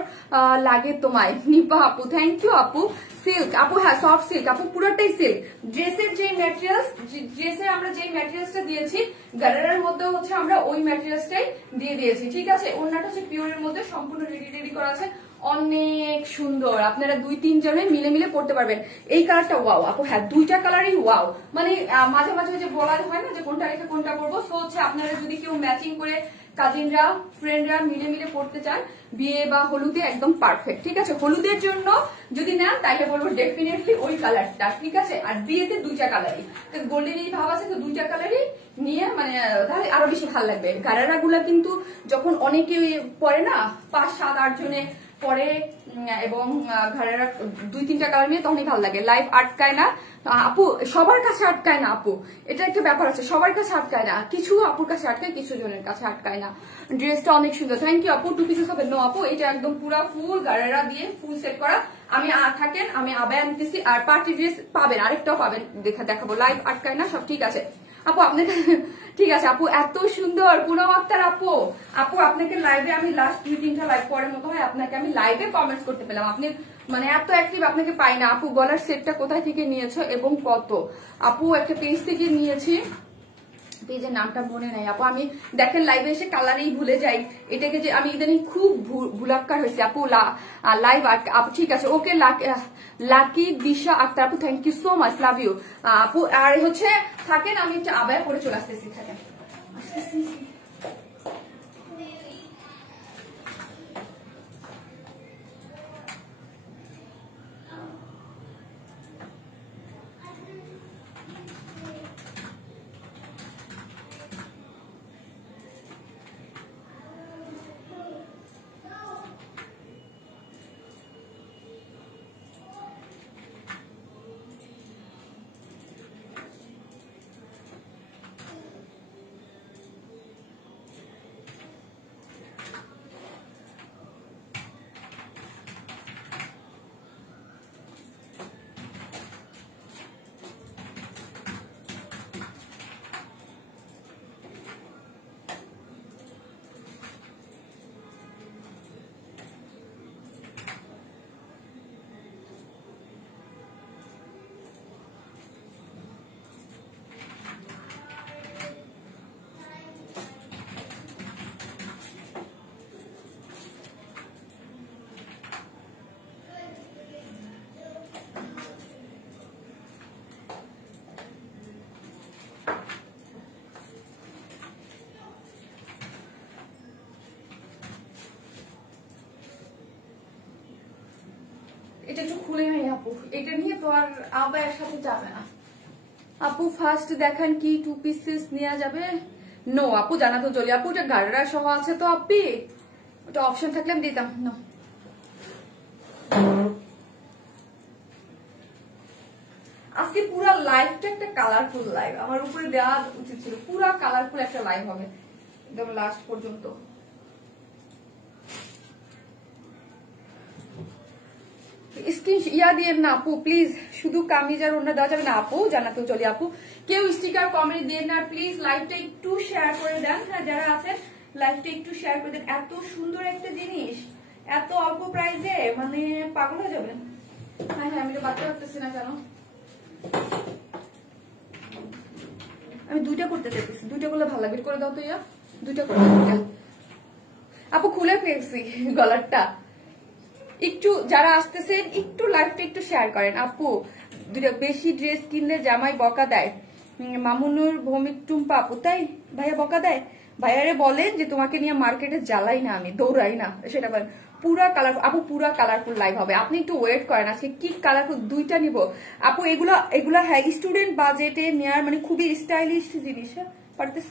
লাগে তোমায় নিপা আপু। থ্যাংক ইউ আপু। সিল্ক আপু, হ্যাঁ সফট সিল্ক আপু, পুরোটাই সিল্ক। ড্রেসের যে ম্যাটেরিয়ালস, ড্রেসের আমরা যে ম্যাটেরিয়ালসটা দিয়েছি গারারার মধ্যে হচ্ছে আমরা ওই ম্যাটেরিয়ালসটাই দিয়ে দিয়েছি, ঠিক আছে। ওনাটা হচ্ছে পিওরের মধ্যে সম্পূর্ণ রেডি করা আছে, অনেক সুন্দর। আপনারা 2-3 জনে মিলে মিলে পড়তে পারবেন। এই কালারটা ওয়াও আপু, হ্যাঁ দুইটা কালারই ওয়াও। মানে মাঝে মাঝে যে বলা হয় না যে কোনটা রেখে কোনটা করবো, সো হচ্ছে আপনারা যদি কেউ ম্যাচিং করে কাজিনরা ফ্রেন্ডরা মিলে মিলে পড়তে চান বিয়ে বা হলুদে একদম পারফেক্ট, ঠিক আছে। হলুদের জন্য যদি নেন তাইলে বলবো ডেফিনেটলি ওই কালারটা, ঠিক আছে। আর বিয়েতে দুইটা কালারই, গোল্ডেন এই ভাব আছে তো দুইটা কালারই নিয়ে মানে তাহলে আরো বেশি ভালো লাগবে। গারারা গুলা কিন্তু যখন অনেকে পরে না 5-7-8 জনে পরে এবং ঘরেরা 2-3টা কালার নিয়ে তখনই ভালো লাগে। লাইভ আটকায় না আপু, সবার কাছে আটকায় না আপু, এটা একটা ব্যাপার আছে, সবার কাছে আটকায় না, কিছু আপুর কাছে আটকায়, কিছু জনের কাছে আটকায় না। ড্রেসটা অনেক সুন্দর, থ্যাংক ইউ আপু। 2 পিসেস হবে নো আপু, এটা একদম পুরা ফুল গারেরা দিয়ে ফুল সেট করা। আমি থাকেন আমি আবায়া আনতেছি, আর পার্টি ড্রেস পাবেন, আরেকটাও পাবেন, দেখাবো। লাইভ আটকায় না, সব ঠিক আছে আপু আপনাকে, ঠিক আছে আপু। এত সুন্দর পুনম আক্তার আপু, আপু আপনাকে লাইভে আমি লাস্ট 2-3টা লাইভ পরের মতো হয় আপনাকে আমি লাইভে কমেন্টস করতে পেলাম, আপনি মানে এত অ্যাক্টিভ আপনাকে পাই না আপু। গলার সেটটা কোথায় থেকে নিয়েছো এবং কত? আপু একটা পেজ থেকে নিয়েছি, পেজের নামটা মনে নাই আপু। আমি দেখেন লাইভে এসে কালারেই ভুলে যাই, এটাকে যে আমি ইদানিং খুব ভুলাক্কার হয়েছে আপু। লাইভ আপু, ঠিক আছে ওকে। লাকি দিশা আক্তার আপু, thank you so much, love you আপু। আর হচ্ছে থাকেন আমি একটা আবায়া পরে চলে আসতেছি, থাকেন আসতেছি। এটা একটু খুলে নেই আপু, এটা নিয়ে তো আর আবায়ের সাথে যাবে না আপু। ফার্স্ট দেখান কি 2 পিসেস নেওয়া যাবে? নো আপু, জানা তো চলি আপু, এটা গাড়রা সহ আছে তো আপনি, ওটা অপশন থাকলে আমি দিতাম। নো আজকে পুরা লাইভটা একটা কালারফুল লাইভ, আমার উপরে দেওয়া উচিত ছিল, পুরা কালারফুল একটা লাইভ হবে একদম লাস্ট পর্যন্ত। স্ক্রিন ইয়া দিয়ে না আপু প্লিজ, শুধু কামিজ আর ওড়না দেওয়া যাবে না আপু, জানাতেও চলি আপু। কেউ স্টিকার কমেন্ট দিয়ে না প্লিজ, লাইভটা একটু শেয়ার করে দেন, হ্যাঁ যারা আছেন লাইভটা একটু শেয়ার করে দেন। এত সুন্দর একটা জিনিস এত অল্প প্রাইসে, মানে পাগল হয়ে যাবেন। হ্যাঁ হ্যাঁ আমি তো বাচ্চা করতেছি না কেন, আমি 2টা করতে চাইতেছি, 2টা করলে ভালো লাগবে, করে দাও তো ইয়া, 2টা করে আপু। খুলে ফেলছি গলারটা, একটু যারা আসতেছেন একটু লাইভটা একটু শেয়ার করেন আপু। বেশি ড্রেস কিনলে জামাই বকা দেয়, মামুনুর ভৌমিক টুম্পা আপু, তাই ভাইয়া বকা দেয়? ভাইয়ারে বলেন যে তোমাকে নিয়ে মার্কেটে জ্বালাই না, আমি দৌড়াই না, সেটা বলেন। পুরা কালার আপু, পুরা কালারফুল লাইভ হবে, আপনি একটু ওয়েট করেন। আজকে কি কালারফুল দুইটা নিব আপু। এগুলা হ্যাঁ স্টুডেন্ট বাজেটে নেওয়ার মানে খুবই স্টাইলিশ জিনিস। হ্যাঁ পারতেছ,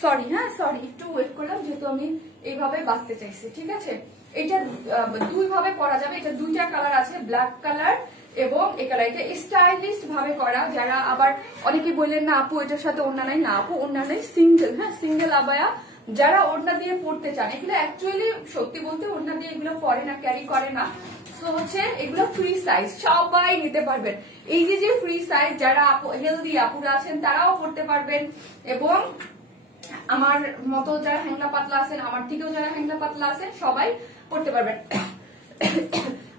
সরি, হ্যাঁ সরি, একটু ওয়েট করলাম যেহেতু আমি এইভাবে বাঁচতে চাইছি। ঠিক আছে, এটা দুই ভাবে করা যাবে। এটা দুইটা কালার আছে, ব্ল্যাক কালার এবং এই কালার। এটা স্টাইলিশ ভাবে করা। যারা আবার অনেকে বললেন না আপু এটার সাথে ওড়না নাই, না আপু ওড়না নাই, সিঙ্গেল। হ্যাঁ সিঙ্গেল আবায়া যারা ওড়না দিয়ে পড়তে চান, এগুলো অ্যাকচুয়ালি সত্যি বলতে ওড়না দিয়ে এগুলো পরে না, ক্যারি করে না। সো হচ্ছে এগুলো ফ্রি সাইজ, সবাই নিতে পারবেন। এই যে ফ্রি সাইজ যারা হেলদি আপুরা আছেন তারাও পড়তে পারবেন, এবং আমার মতো যারা হ্যাংলা পাতলা আছেন, আমার থেকেও যারা হ্যাংলা পাতলা আছেন সবাই পড়তে পারবেন।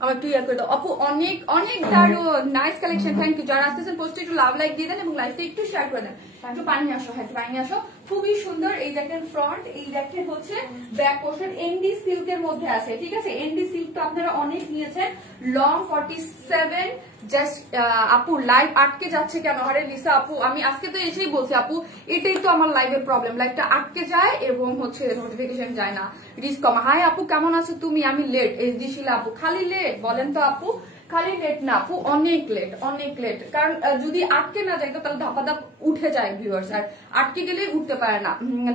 আমার ক্লিয়ার করে দাও আপু, অনেক অনেক দারুণ নাইস কালেকশন। Thank you. যারা আসতেছেন পোস্টে একটু লাভ লাইক দিয়ে দেন এবং লাইভটা একটু শেয়ার করে দেন। একটু পানি আসো, হ্যাঁ একটু পানি আসো। খুবই সুন্দর। এই দেখেন ফ্রন্ট, এই দেখেন হচ্ছে ব্যাক পোর্শন এনডি সিল্কের মধ্যে আছে। ঠিক আছে, এনডি সিল্ক তো আপনারা অনেক নিয়েছেন। লং 47। জাস্ট আপু লাইভ আটকে যাচ্ছে কেন? আরে লিসা আপু আমি আজকে তো এসেই বলছি আপু, এটাই তো আমার লাইভের প্রবলেম, লাইভটা আটকে যায় এবং হচ্ছে নোটিফিকেশন যায় না, রিস্ক কম। হাই আপু কেমন আছো তুমি? আমি লেট। এসডি শিলা আপু খালি লেট বলেন তো আপু? খালি লেট না আপু, অনেক লেট, অনেক লেট। কারণ যদি আটকে না যায় তো তাহলে ধাপাধাপ উঠে যায় ভিউয়ার্স, আর আটকে গেলে উঠতে পারে না।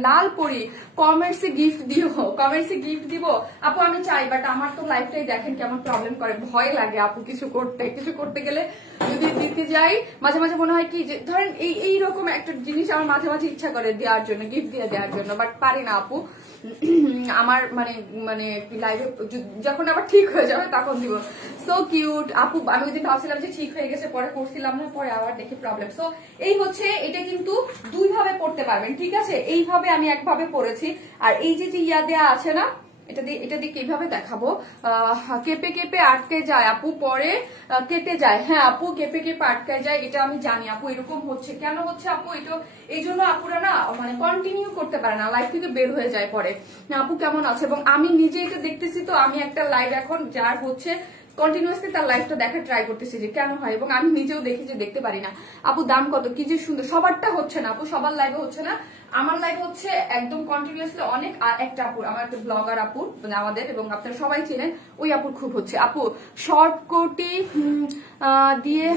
লাল পরি কমেন্টসে গিফট দিও, কমেন্টসে গিফট দিব আপু আমি চাই, বাট আমার তো লাইফটাই দেখেন কেমন প্রবলেম করে, ভয় লাগে আপু কিছু করতে গেলে। যদি দিতে যাই মাঝে মাঝে মনে হয় কি যে ধরেন এইরকম একটা জিনিস আমার মাঝে মাঝে ইচ্ছা করে দেওয়ার জন্য, গিফট দিয়ে দেওয়ার জন্য, বাট পারি না আপু। আমার মানে লাইভে যখন আবার ঠিক হয়ে যাবে তখন দিব। সো কিউট আপু। আমি ওইদিন ভাবছিলাম যে ঠিক হয়ে গেছে, পরে করছিলাম না, পরে আবার দেখি প্রবলেম। সো এই হচ্ছে, এটা কিন্তু দুই ভাবে পড়তে পারবেন। ঠিক আছে, এইভাবে আমি একভাবে পড়েছি, আর এই যে ইয়া দেয়া আছে না, এটা দিয়ে কিভাবে দেখাবো, কেঁপে আটকে যায় আপু, পরে কেটে যায়। হ্যাঁ আপু কেঁপে আটকে যায়, এটা আমি জানি আপু। এরকম হচ্ছে কেন হচ্ছে আপু? এটা এই জন্য আপুরা না মানে কন্টিনিউ করতে পারে না, লাইভ থেকে বের হয়ে যায় পরে। আপু কেমন আছে? এবং আমি নিজে এটা দেখতেছি, তো আমি একটা লাইভ এখন যার হচ্ছে কন্টিনিউয়াসলি তার লাইফটা দেখার ট্রাই করতেছি যে কেন হয়, এবং আমি নিজেও দেখি যে দেখতে পারি না। আপু দাম কত? কি যে সুন্দর। সবারটা হচ্ছে না আপু, সবার লাইভে হচ্ছে না, আমার লাইভ হচ্ছে একদম কন্টিনিউয়াসলি অনেক। আর একটা আপুর, আমার একটা ব্লগার আপুর মানে আমাদের, এবং আপনারা সবাই চেনেন, ওই আপুর খুব হচ্ছে। আপু শর্ট কোটি দিয়ে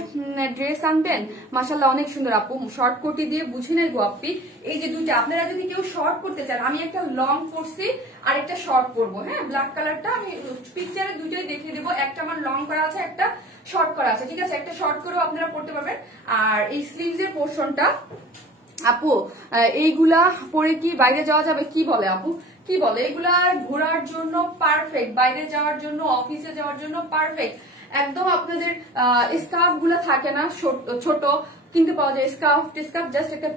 ড্রেস আনবেন, মাশাআল্লাহ অনেক সুন্দর আপু। শর্ট কোটি দিয়ে বুঝি নাই গো আপি। এই যে দুইটা, আপনারা যদি কেউ শর্ট করতে চান, আমি একটা লং পরছি আর একটা শর্ট করবো। হ্যাঁ ব্ল্যাক কালারটা আমি পিকচারে দুইটাই দেখিয়ে দেবো, একটা আমার লং করা আছে, একটা শর্ট করা আছে। ঠিক আছে, একটা শর্ট করেও আপনারা পড়তে পারবেন। আর এই স্লিভসের পোর্শনটা আপু, এইগুলা পরে কি বাইরে যাওয়া যাবে? কি বলে আপু, কি বলে? এগুলা ঘোরার জন্য পারফেক্ট, বাইরে যাওয়ার জন্য, অফিসে যাওয়ার জন্য পারফেক্ট একদম। আপনাদের স্কার্ফ গুলা থাকে না ছোট, কিনতে পাওয়া যায় স্কার্ফ টিস্কার্ফ, জাস্ট একটা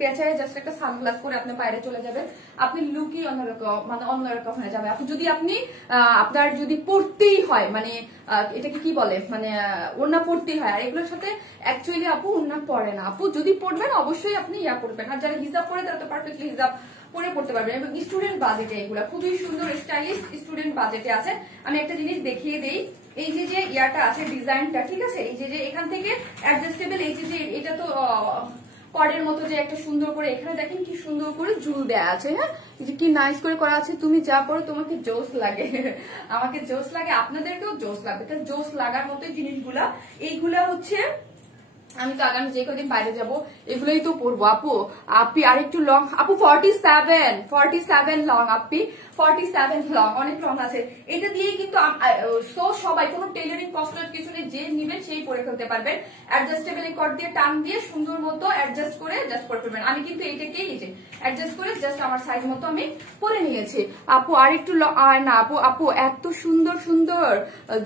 পেঁচায় জাস্ট একটা সানগ্লাস করে আপনি বাইরে চলে যাবেন, আপনি লুকই অন্যরকম, মানে অন্যরকম হয়ে যাবে আপু। যদি আপনি আপনার যদি পড়তেই হয়, মানে এটাকে কি বলে, মানে ওড়না পড়তেই হয়, আর এগুলোর সাথে অ্যাকচুয়ালি আপু ওড়না পড়ে না আপু। যদি পড়বেন অবশ্যই আপনি ইয়া করবেন, আর যারা হিজাব পরে তারা তো পারফেক্টলি হিজাব পরে পড়তে পারবেন। এবং স্টুডেন্ট বাজেটে এগুলা খুবই সুন্দর স্টাইলিশ, স্টুডেন্ট বাজেটে আছে। আমি একটা জিনিস দেখিয়ে দেই, এই যে ইয়াটা আছে ডিজাইনটা, ঠিক আছে, এই যে এখান থেকে অ্যাডজাস্টেবল, এই যে এটা তো কর্ডের মতো যে একটা সুন্দর করে, এখানে দেখেন কি সুন্দর করে ঝুল দেয়া আছে। হ্যাঁ যে কি নাইস করে করা আছে। তুমি যা পড়ো তোমাকে জোস লাগে, আমাকে জোস লাগে, আপনাদেরকেও জোস লাগবে। তাহলে জোস লাগার মতো জিনিসগুলা, এইগুলা হচ্ছে আমি তো আগামী যে কদিন বাইরে যাব এগুলোই তো পরবো আপু। আপনি আরেকটু লং আপু, 47 লং আপনি, 47 লং, অনেক লং আছে। এটা দিয়ে কিন্তু সবাই, কোনো টেইলারিং কস্ট কিছু নেই, যে নিবেন সেই পরে ফেলতে পারবেন। অ্যাডজাস্টেবল কট দিয়ে টান দিয়ে সুন্দর মতো অ্যাডজাস্ট করে জাস্ট পরে ফেলবেন। আমি কিন্তু এইটাকেই এই যে অ্যাডজাস্ট করে জাস্ট আমার সাইজ মতো আমি পরে নিয়েছি আপু। আরেকটু না আপু এত সুন্দর সুন্দর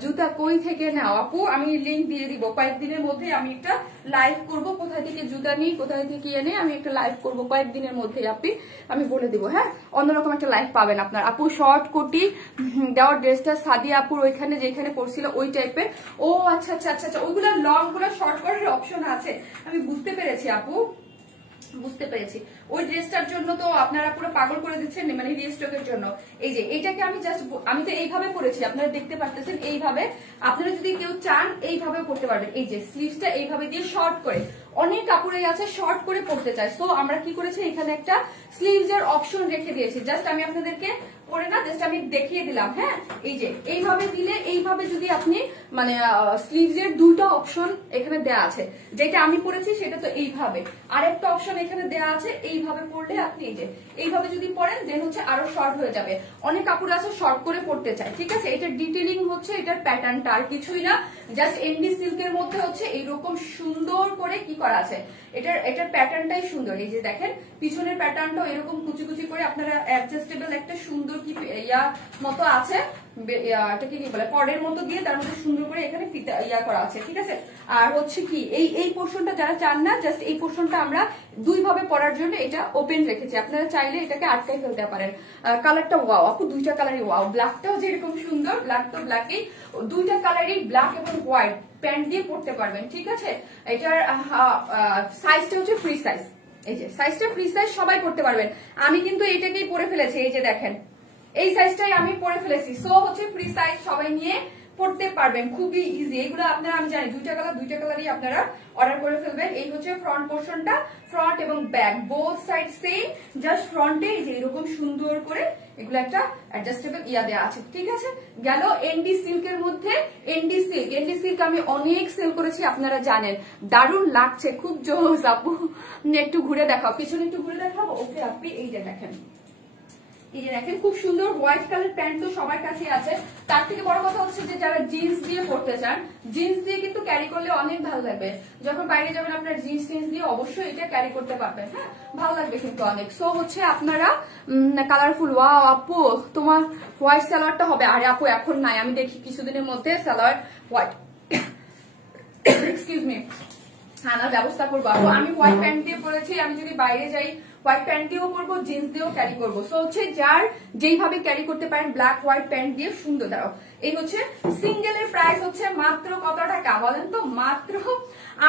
জুতা কই থেকে নাও আপু? আমি লিঙ্ক দিয়ে দিব, কয়েকদিনের মধ্যে আমি একটা লাইভ করব, কোথায় থেকে জুতা নিই, কোথায় থেকে এনে আমি একটা লাইভ করব কয়েকদিনের মধ্যে আপনি, আমি বলে দিব। হ্যাঁ অন্যরকম একটা লাইভ পাবেন আপনার আপু। শর্ট কোটি দেওয়ার ড্রেসটা সাদিয়া আপুর ওইখানে যেখানে পড়ছিল ওই টাইপের। ও আচ্ছা আচ্ছা আচ্ছা আচ্ছা, ওইগুলা লং গুলা শর্ট করার অপশন আছে, আমি বুঝতে পেরেছি আপু, বুঝতে পেরেছি। ওই ড্রেসটার জন্য তো আপনারা পুরো পাগল করে দিচ্ছেন, মানে রিস্টকের জন্য। এই যে এটাকে আমি জাস্ট, আমি তো এইভাবে করেছি, আপনারা দেখতে পারতেছেন এইভাবে। আপনারা যদি কেউ চান এইভাবে করতে পারবেন। এই যে স্লিভসটা এইভাবে দিয়ে শর্ট করে, অনেক কাপড়ে আছে শর্ট করে পড়তে চায়, সো আমরা কি করেছি এখানে একটা স্লিভস এর অপশন রেখে দিয়েছি। জাস্ট আমি আপনাদেরকে পরে না, জাস্ট আমি দেখিয়ে দিলাম। হ্যাঁ, এই যে এইভাবে দিলে, এইভাবে যদি আপনি মানে স্লিভস এর দুইটা অপশন এখানে দেয়া আছে, যেটা আমি পরেছি সেটা তো এইভাবে, আরেকটা অপশন এখানে দেয়া আছে, এইভাবে পরলে আপনি এই যে এইভাবে যদি পরেন দেন হচ্ছে আরো শর্ট হয়ে যাবে। অনেক কাপড় আছে শর্ট করে পড়তে চায়, ঠিক আছে। এটার ডিটেইলিং হচ্ছে এটার প্যাটার্নটা, আর কিছুই না, জাস্ট এমডি সিল্কের মধ্যে হচ্ছে এইরকম সুন্দর করে কি করা আছে, এটার প্যাটার্নটাই সুন্দর। এই যে দেখেন পিছনের প্যাটার্নটাও এরকম কুচি কুচি করে আপনারা অ্যাডজাস্টেবল একটা সুন্দর কি ইয়া মতো আছে, এটাকে কি বলে পরের মতো দিয়ে তার মধ্যে সুন্দর করে এখানে ফিতা ইয়া করা আছে, ঠিক আছে। আর হচ্ছে কি এই পোর্শনটা যারা চান না, জাস্ট এই পোর্শনটা আমরা দুই ভাবে পরার জন্য এটা ওপেন রেখেছি, আপনারা চাইলে এটাকে আটকাই ফেলতে পারেন। কালারটা ওয়াও আপু, দুইটা কালারই ওয়াও। ব্ল্যাকটাও যেরকম সুন্দর, ব্ল্যাক তো ব্ল্যাকই, দুইটা কালারই ব্ল্যাক এবং হোয়াইট প্যান্ট দিয়ে পরতে পারবেন, ঠিক আছে। এটার সাইজটা হচ্ছে ফ্রি সাইজ, এই যে সাইজটা ফ্রি সাইজ, সবাই পরতে পারবেন। আমি কিন্তু এইটাকেই পরে ফেলেছি, এই যে দেখেন এই সাইজটাই আমি পরে ফেলেছি, সো হচ্ছে ফ্রি সাইজ, সবাই নিয়ে পড়তে পারবেন, খুবই ইজি। এগুলো আপনারা আমি জানি দুইটা কালারই আপনারা অর্ডার করে ফেলবেন। এই হচ্ছে ফ্রন্ট পোর্শনটা, ফ্রন্ট এবং back both side same, just ফ্রন্টে এই যে এরকম সুন্দর করে এগুলো একটা অ্যাডজাস্টেবল ইয়া দেওয়া আছে, ঠিক আছে। গেল এনডি সিল্কের মধ্যে, এনডি সিল্ক আমি অনেক সেল করেছি, আপনারা জানেন, দারুণ লাগছে, খুব জোস। আপু একটু ঘুরে দেখাও, পিছনে একটু ঘুরে দেখাবো। ওকে আপনি এই যে দেখেন, এই যে দেখেন খুব সুন্দর হোয়াইট কালার প্যান্ট তো সবার কাছে আছে। তার থেকে বড় কথা হচ্ছে যে যারা জিন্স দিয়ে পড়তে চান, জিন্স দিয়ে কিন্তু ক্যারি করলে অনেক ভালো লাগবে, যখন বাইরে যাবেন আপনার জিন্স দিয়ে অবশ্যই এটা ক্যারি করতে পারবেন। হ্যাঁ, ভালো লাগবে কিন্তু অনেক। সো হচ্ছে আপনারা কালারফুল। ওয়াও আপু তোমার হোয়াইট সালোয়ারটা হবে, আরে আপু এখন নাই, আমি দেখি কিছুদিনের মধ্যে সালোয়ার হোয়াইট এক্সকিউজ মি আনার ব্যবস্থা করবো। আপু আমি হোয়াইট প্যান্ট দিয়ে পরেছি, আমি যদি বাইরে যাই হোয়াইট প্যান্ট দিয়েও করবো, জিন্স দিয়েও ক্যারি করবো। সো হচ্ছে যার যেইভাবে ক্যারি করতে পারেন, ব্ল্যাক হোয়াইট প্যান্ট দিয়ে সুন্দর। দাঁড়াও, এই হচ্ছে সিঙ্গেলের প্রাইস হচ্ছে মাত্র কত টাকা বলেন তো, মাত্র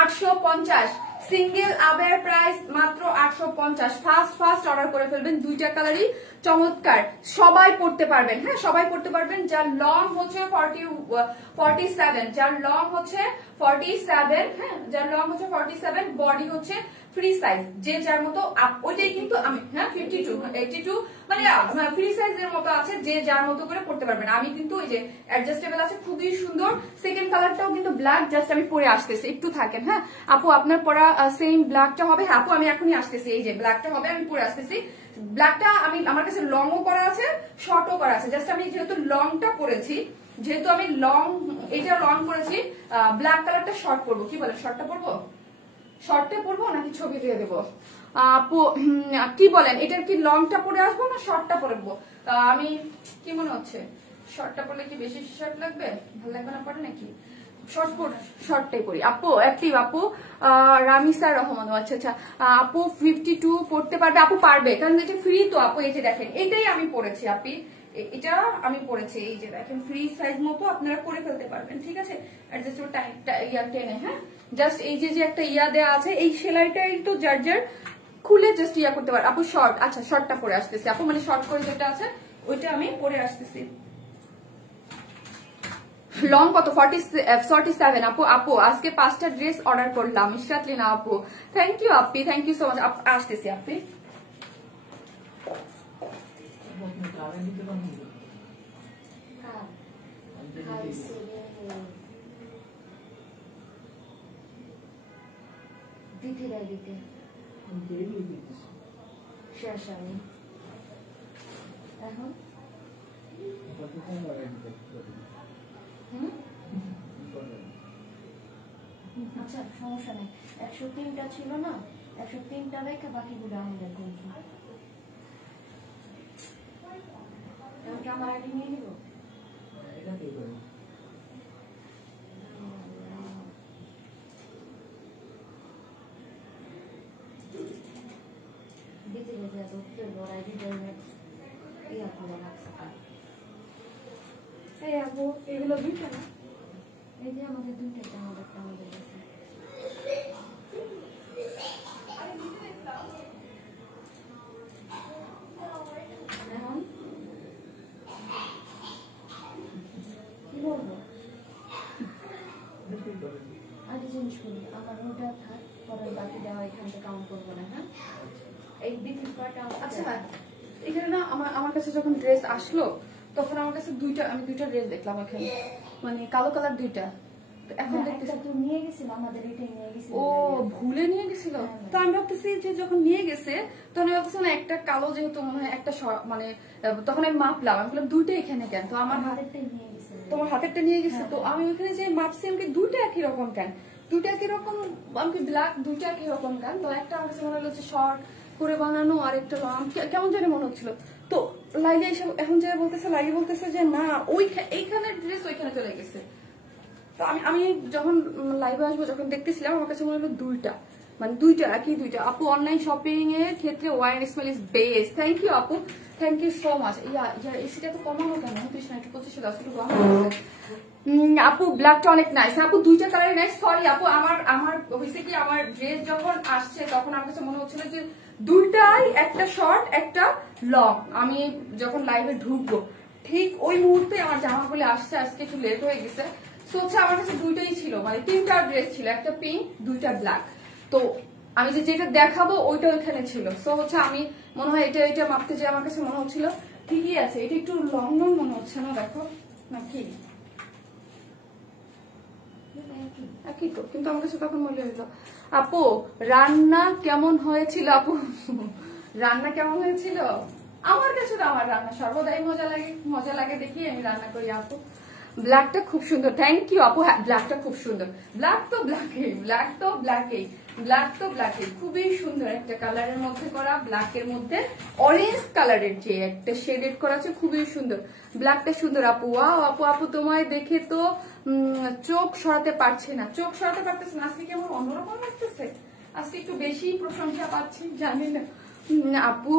850। সিঙ্গেল আবের প্রাইস মাত্র 850। ফার্স্ট অর্ডার করে ফেলবেন, দুইটা কালারই চমৎকার, সবাই পড়তে পারবেন। হ্যাঁ, সবাই পড়তে পারবেন। যার লং হচ্ছে 47, যার লং হচ্ছে 47, হ্যাঁ যার লং হচ্ছে 47, বডি হচ্ছে ফ্রি সাইজ, যে যার মতো ওইটাই কিন্তু আমি, হ্যাঁ 52 82 মানে ফ্রি সাইজের মতো আছে, যে যার মতো করে পড়তে পারবেন। আমি কিন্তু এই যে অ্যাডজাস্টেবল আছে, খুবই সুন্দর। সেকেন্ড কালারটাও কিন্তু ব্ল্যাক, জাস্ট আমি পরে আসতেছি, একটু থাকেন। হ্যাঁ আপু আপনার পরা সেম ব্ল্যাকটা হবে। হ্যাঁ আপু আমি এখনই আসতেছি, এই যে ব্ল্যাকটা হবে, আমি পরে আসতেছি। ব্ল্যাকটা আমি আমার কাছে লংও করা আছে, শর্টও করা আছে, জাস্ট আমি যেহেতু লংটা পরেছি, যেহেতু আমি এটা লং করেছি, ব্ল্যাক কালারটা শর্ট পরবো। কি বলে, শর্টটা পরবো, শর্টটা পরবো নাকি ছবি দিয়ে দেবো? আপু কি বলেন, এটার কি লংটা পরে আসবো না শর্টটা পরবো? আমি কি মনে হচ্ছে, শর্টটা পরলে কি বেশি শর্ট লাগবে, ভালো লাগবে না পরে নাকি? শর্টটাই পরি। আপু অ্যাক্টিভ আপু রামিসা রহমান, আচ্ছা আচ্ছা আপু 52 পড়তে পারবে? আপু পারবে, কারণ এটা ফ্রি তো আপু। এই যে দেখেন এটাই আমি পড়েছি আপি, এটা আমি পড়েছি, এই যে দেখেন ফ্রি সাইজ মতো আপনারা করে ফেলতে পারবেন, ঠিক আছে। অ্যাডজাস্টেবল ইয়া টেনে, হ্যাঁ জাস্ট এই যে একটা ইয়া দেওয়া আছে, এই সেলাইটাই তো যার খুলে জাস্ট ইয়া করতে পারে। আপু শর্ট, আচ্ছা শর্টটা পরে আসতেছি আপু, মানে শর্ট করে যেটা আছে ওইটা আমি পরে আসতেছি। লং কত? 47 আপু। আপু আজকে 5টা ড্রেস অর্ডার করলাম, ইশরাতলিনা আপু thank you Api, thank you so much. আসতেছি আপনি এখন আচ্ছা সমস্যা নেই, 103টা ছিল না, 103টা রেখে বাকিগুলো আমাদের করবো। আমার আইডি নিয়ে নিব, দিতে যেতে এত লড়াই দিতে ইয়া করে রাখছে। এই আপু এগুলো দুইটা না, এই যে আমাদের দুইটা, আমাদের কাছে চেঞ্জ করি, আমার ওটা থাক, পরে বাকি দেওয়া এখান থেকে কাউন্ট করবো না। হ্যাঁ, এই দেখি কয়টা। আচ্ছা এখানে না আমার কাছে যখন ড্রেস আসলো তখন আমার কাছে আমি দুইটা ড্রেস দেখলাম এখানে, মানে কালো কালার দুইটা। এখন দেখতেছি তো নিয়ে গেছিল, আমাদের এটাই নিয়ে গেছিল। ও ভুলে নিয়ে গেছিল। তো আমি ভাবতেছি যে যখন নিয়ে গেছে তখন আমি ভাবতেছি না একটা কালো, যেহেতু মনে হয় একটা মানে তখন আমি মাপলাম, আমি বললাম দুইটা এখানে কেন, তো আমার হাতেরটাই নিয়ে গেছে। তোমার হাতেরটা নিয়ে গেছে। তো আমি ওখানে যে মাপছি আমাকে দুইটা একই রকম কেন, দুইটা একই রকম, আমাকে ব্ল্যাক দুইটা একই রকম কেন। তো একটা আমার কাছে মনে হলো যে শর্ট করে বানানো, আর একটা কেমন জানি মনে হচ্ছিল। তো লাইলে এসে এখন যে বলতেছে যে না এইখানে ড্রেস ওইখানে চলে গেছে। তো আমি যখন লাইভে আসবো যখন দেখতেছিলাম আমার কাছে মনে হলো দুইটা, মানে দুইটা একই দুইটা। আপু অনলাইন শপিং এর ক্ষেত্রে wine smell is best. Thank you আপু, থ্যাংক ইউ সো মাচ। এসিটা তো কমানো কেন, 25 একটু কম হয়েছে। আপু ব্ল্যাকটা অনেক নাইস। আপু দুইটা কালারই নাইস। সরি আপু, আমার হয়েছে কি, আমার ড্রেস যখন আসছে তখন আমার কাছে মনে হচ্ছিল যে দুইটাই, একটা শর্ট একটা লং। আমি যখন লাইভে ঢুকবো ঠিক ওই মুহূর্তে আমার জামাগুলো আসছে, আজকে একটু লেট হয়ে গেছে। সো হচ্ছে আমার কাছে দুইটাই ছিল, মানে তিনটা ড্রেস ছিল, একটা পিঙ্ক দুইটা ব্ল্যাক। তো আমি যেটা দেখাবো ওইটা ওইখানে ছিল। সো হচ্ছে আমি মনে হয় এটা মাপতে যে আমার কাছে মনে হচ্ছিল ঠিকই আছে, এটা একটু লং লং মনে হচ্ছে না, দেখো না কি একই তো, কিন্তু আমার কাছে তখন মনে হলো। আপু রান্না কেমন হয়েছিল? আপু রান্না কেমন হয়েছিল? আমার কাছে তো আমার রান্না সর্বদাই মজা লাগে দেখি আমি রান্না করি। আপু ব্ল্যাকটা খুব সুন্দর। থ্যাংক ইউ আপু। হ্যাঁ ব্ল্যাকটা খুব সুন্দর। ব্ল্যাক তো ব্ল্যাকেই খুবই সুন্দর একটা কালারের মধ্যে করা, ব্ল্যাকের মধ্যে অরেঞ্জ কালারের যে একটা শেডেড করা আছে, খুবই সুন্দর। ব্ল্যাকটা সুন্দর আপু। ওয়াও আপু তোমায় দেখে তো চোখ সরাতে পারছে না। আজকে কেমন অন্যরকম লাগতেছে, আজকে একটু বেশি প্রশংসা পাচ্ছি, জানি না। আপু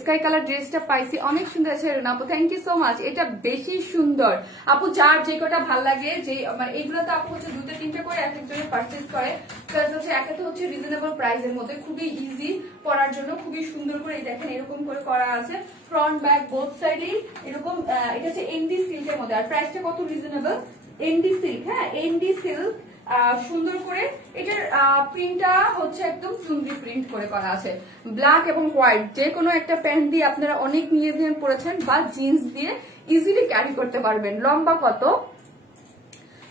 স্কাই কালার ড্রেসটা পাইছি, অনেক সুন্দর আছে আপু, থ্যাংক ইউ সো মাচ। এটা বেশি সুন্দর আপু, যার যে কটা ভাল লাগে, যে মানে এইগুলো তো আপু হচ্ছে দুটো তিনটে করে এক একজনের পারচেজ করে। একে তো হচ্ছে রিজনেবল প্রাইসের মধ্যে, খুবই ইজি পরার জন্য, খুবই সুন্দর করে দেখেন এরকম করে করা আছে, ফ্রন্ট ব্যাক বোথ সাইডেই এরকম। এটা হচ্ছে এনডি সিল্কের মধ্যে, আর প্রাইসটা কত রিজনেবল। এনডি সিল্ক, হ্যাঁ এনডি সিল্ক, সুন্দর করে এটার প্রিন্টটা হচ্ছে একদম চুনরি প্রিন্ট করে করা আছে। ব্ল্যাক এবং হোয়াইট যে কোনো একটা প্যান্ট দিয়ে আপনারা অনেক নিয়ে পরেছেন, বা জিন্স দিয়ে ইজিলি ক্যারি করতে পারবেন। লম্বা কত?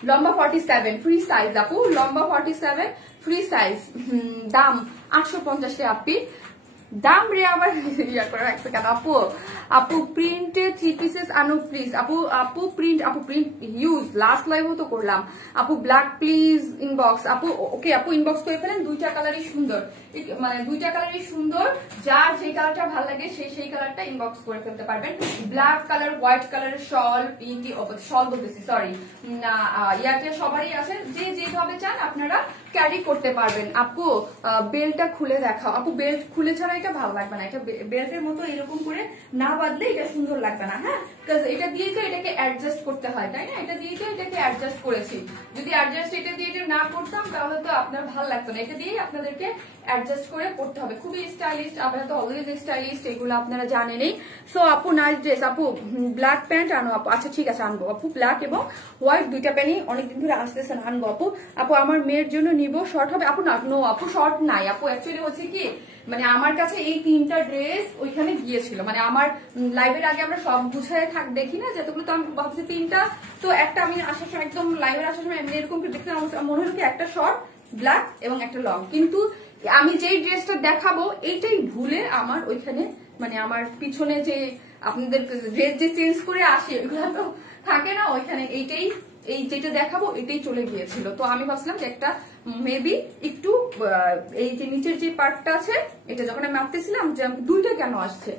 লম্বা 47 ফ্রি সাইজ আপু, লম্বা 47 ফ্রি সাইজ। দাম 850 টাকা আপি। দাম রে আবার ইয়া করে রাখছে কেন আপু প্রিন্টে 3 পিসেস আনো প্লিজ। আপু প্রিন্ট হিউজ, লাস্ট লাইভও তো করলাম। আপু ব্ল্যাক প্লিজ ইনবক্স। আপু ওকে আপু ইনবক্স করে ফেলেন। দুইটা কালারই সুন্দর, মানে দুইটা কালারই সুন্দর, যার যে কালারটা ভালো লাগে সেই কালারটা ইনবক্স করে ফেলতে পারবেন। ব্ল্যাক কালার, হোয়াইট কালারের শল, শল বলতেছি সরি, ইয়াতে সবারই আছে, যে যেভাবে চান আপনারা ক্যারি করতে পারবেন। আপু বেল্টটা খুলে দেখাও। আপু বেল্ট খুলে ছাড়া এটা ভালো লাগবে না, এটা বেল্টের মতো এরকম করে না বাঁধলে এটা সুন্দর লাগবে না। হ্যাঁ এটা দিয়ে তো এটাকে অ্যাডজাস্ট করতে হয়, তাই না? এটা দিয়ে তো এটাকে অ্যাডজাস্ট করেছি, যদি অ্যাডজাস্ট এটা দিয়ে এটা না করতাম তাহলে তো আপনার ভালো লাগতো না। এটা দিয়েই আপনাদেরকে অ্যাডজাস্ট করে পড়তে হবে, খুবই স্টাইলিশ। আপনারা তো অলওয়েজ স্টাইলিশ, এগুলো আপনারা জানেনই। সো আপু নাইস ড্রেস। আপু ব্ল্যাক প্যান্ট আনো আপু। আচ্ছা ঠিক আছে আনবো আপু, ব্ল্যাক এবং হোয়াইট দুইটা প্যান্টই অনেকদিন ধরে আসতেছেন, আনবো আপু। আপু আমার মেয়ের জন্য নিব, শর্ট হবে আপু? না নো আপু শর্ট নাই আপু, অ্যাকচুয়ালি হচ্ছে কি, মানে আমার কাছে এই তিনটা ড্রেস ওইখানে গিয়েছিল, মানে আমার লাইভের আগে আমরা সব গুছায় দেখি না যতগুলো, তো আমি ভাবছি তিনটা, তো একটা আমি আসার সময় একদম লাইভের আসার সময় এরকম দেখতে মনে হলো কি একটা শর্ট ব্ল্যাক এবং একটা লং, কিন্তু আমি যেই ড্রেসটা দেখাবো এইটাই ভুলে আমার ওইখানে, মানে আমার পিছনে যে আপনাদের ড্রেস যে চেঞ্জ করে আসে ওইগুলো তো থাকে না, ওইখানে এইটাই, এই যেটা দেখাবো এটাই চলে গিয়েছিল। তো আমি ভাবছিলাম যে একটা মেবি একটু এই যে নিচের যে পার্টটা আছে এটা যখন আমি মাপতেছিলাম যে দুইটা কেন আসছে,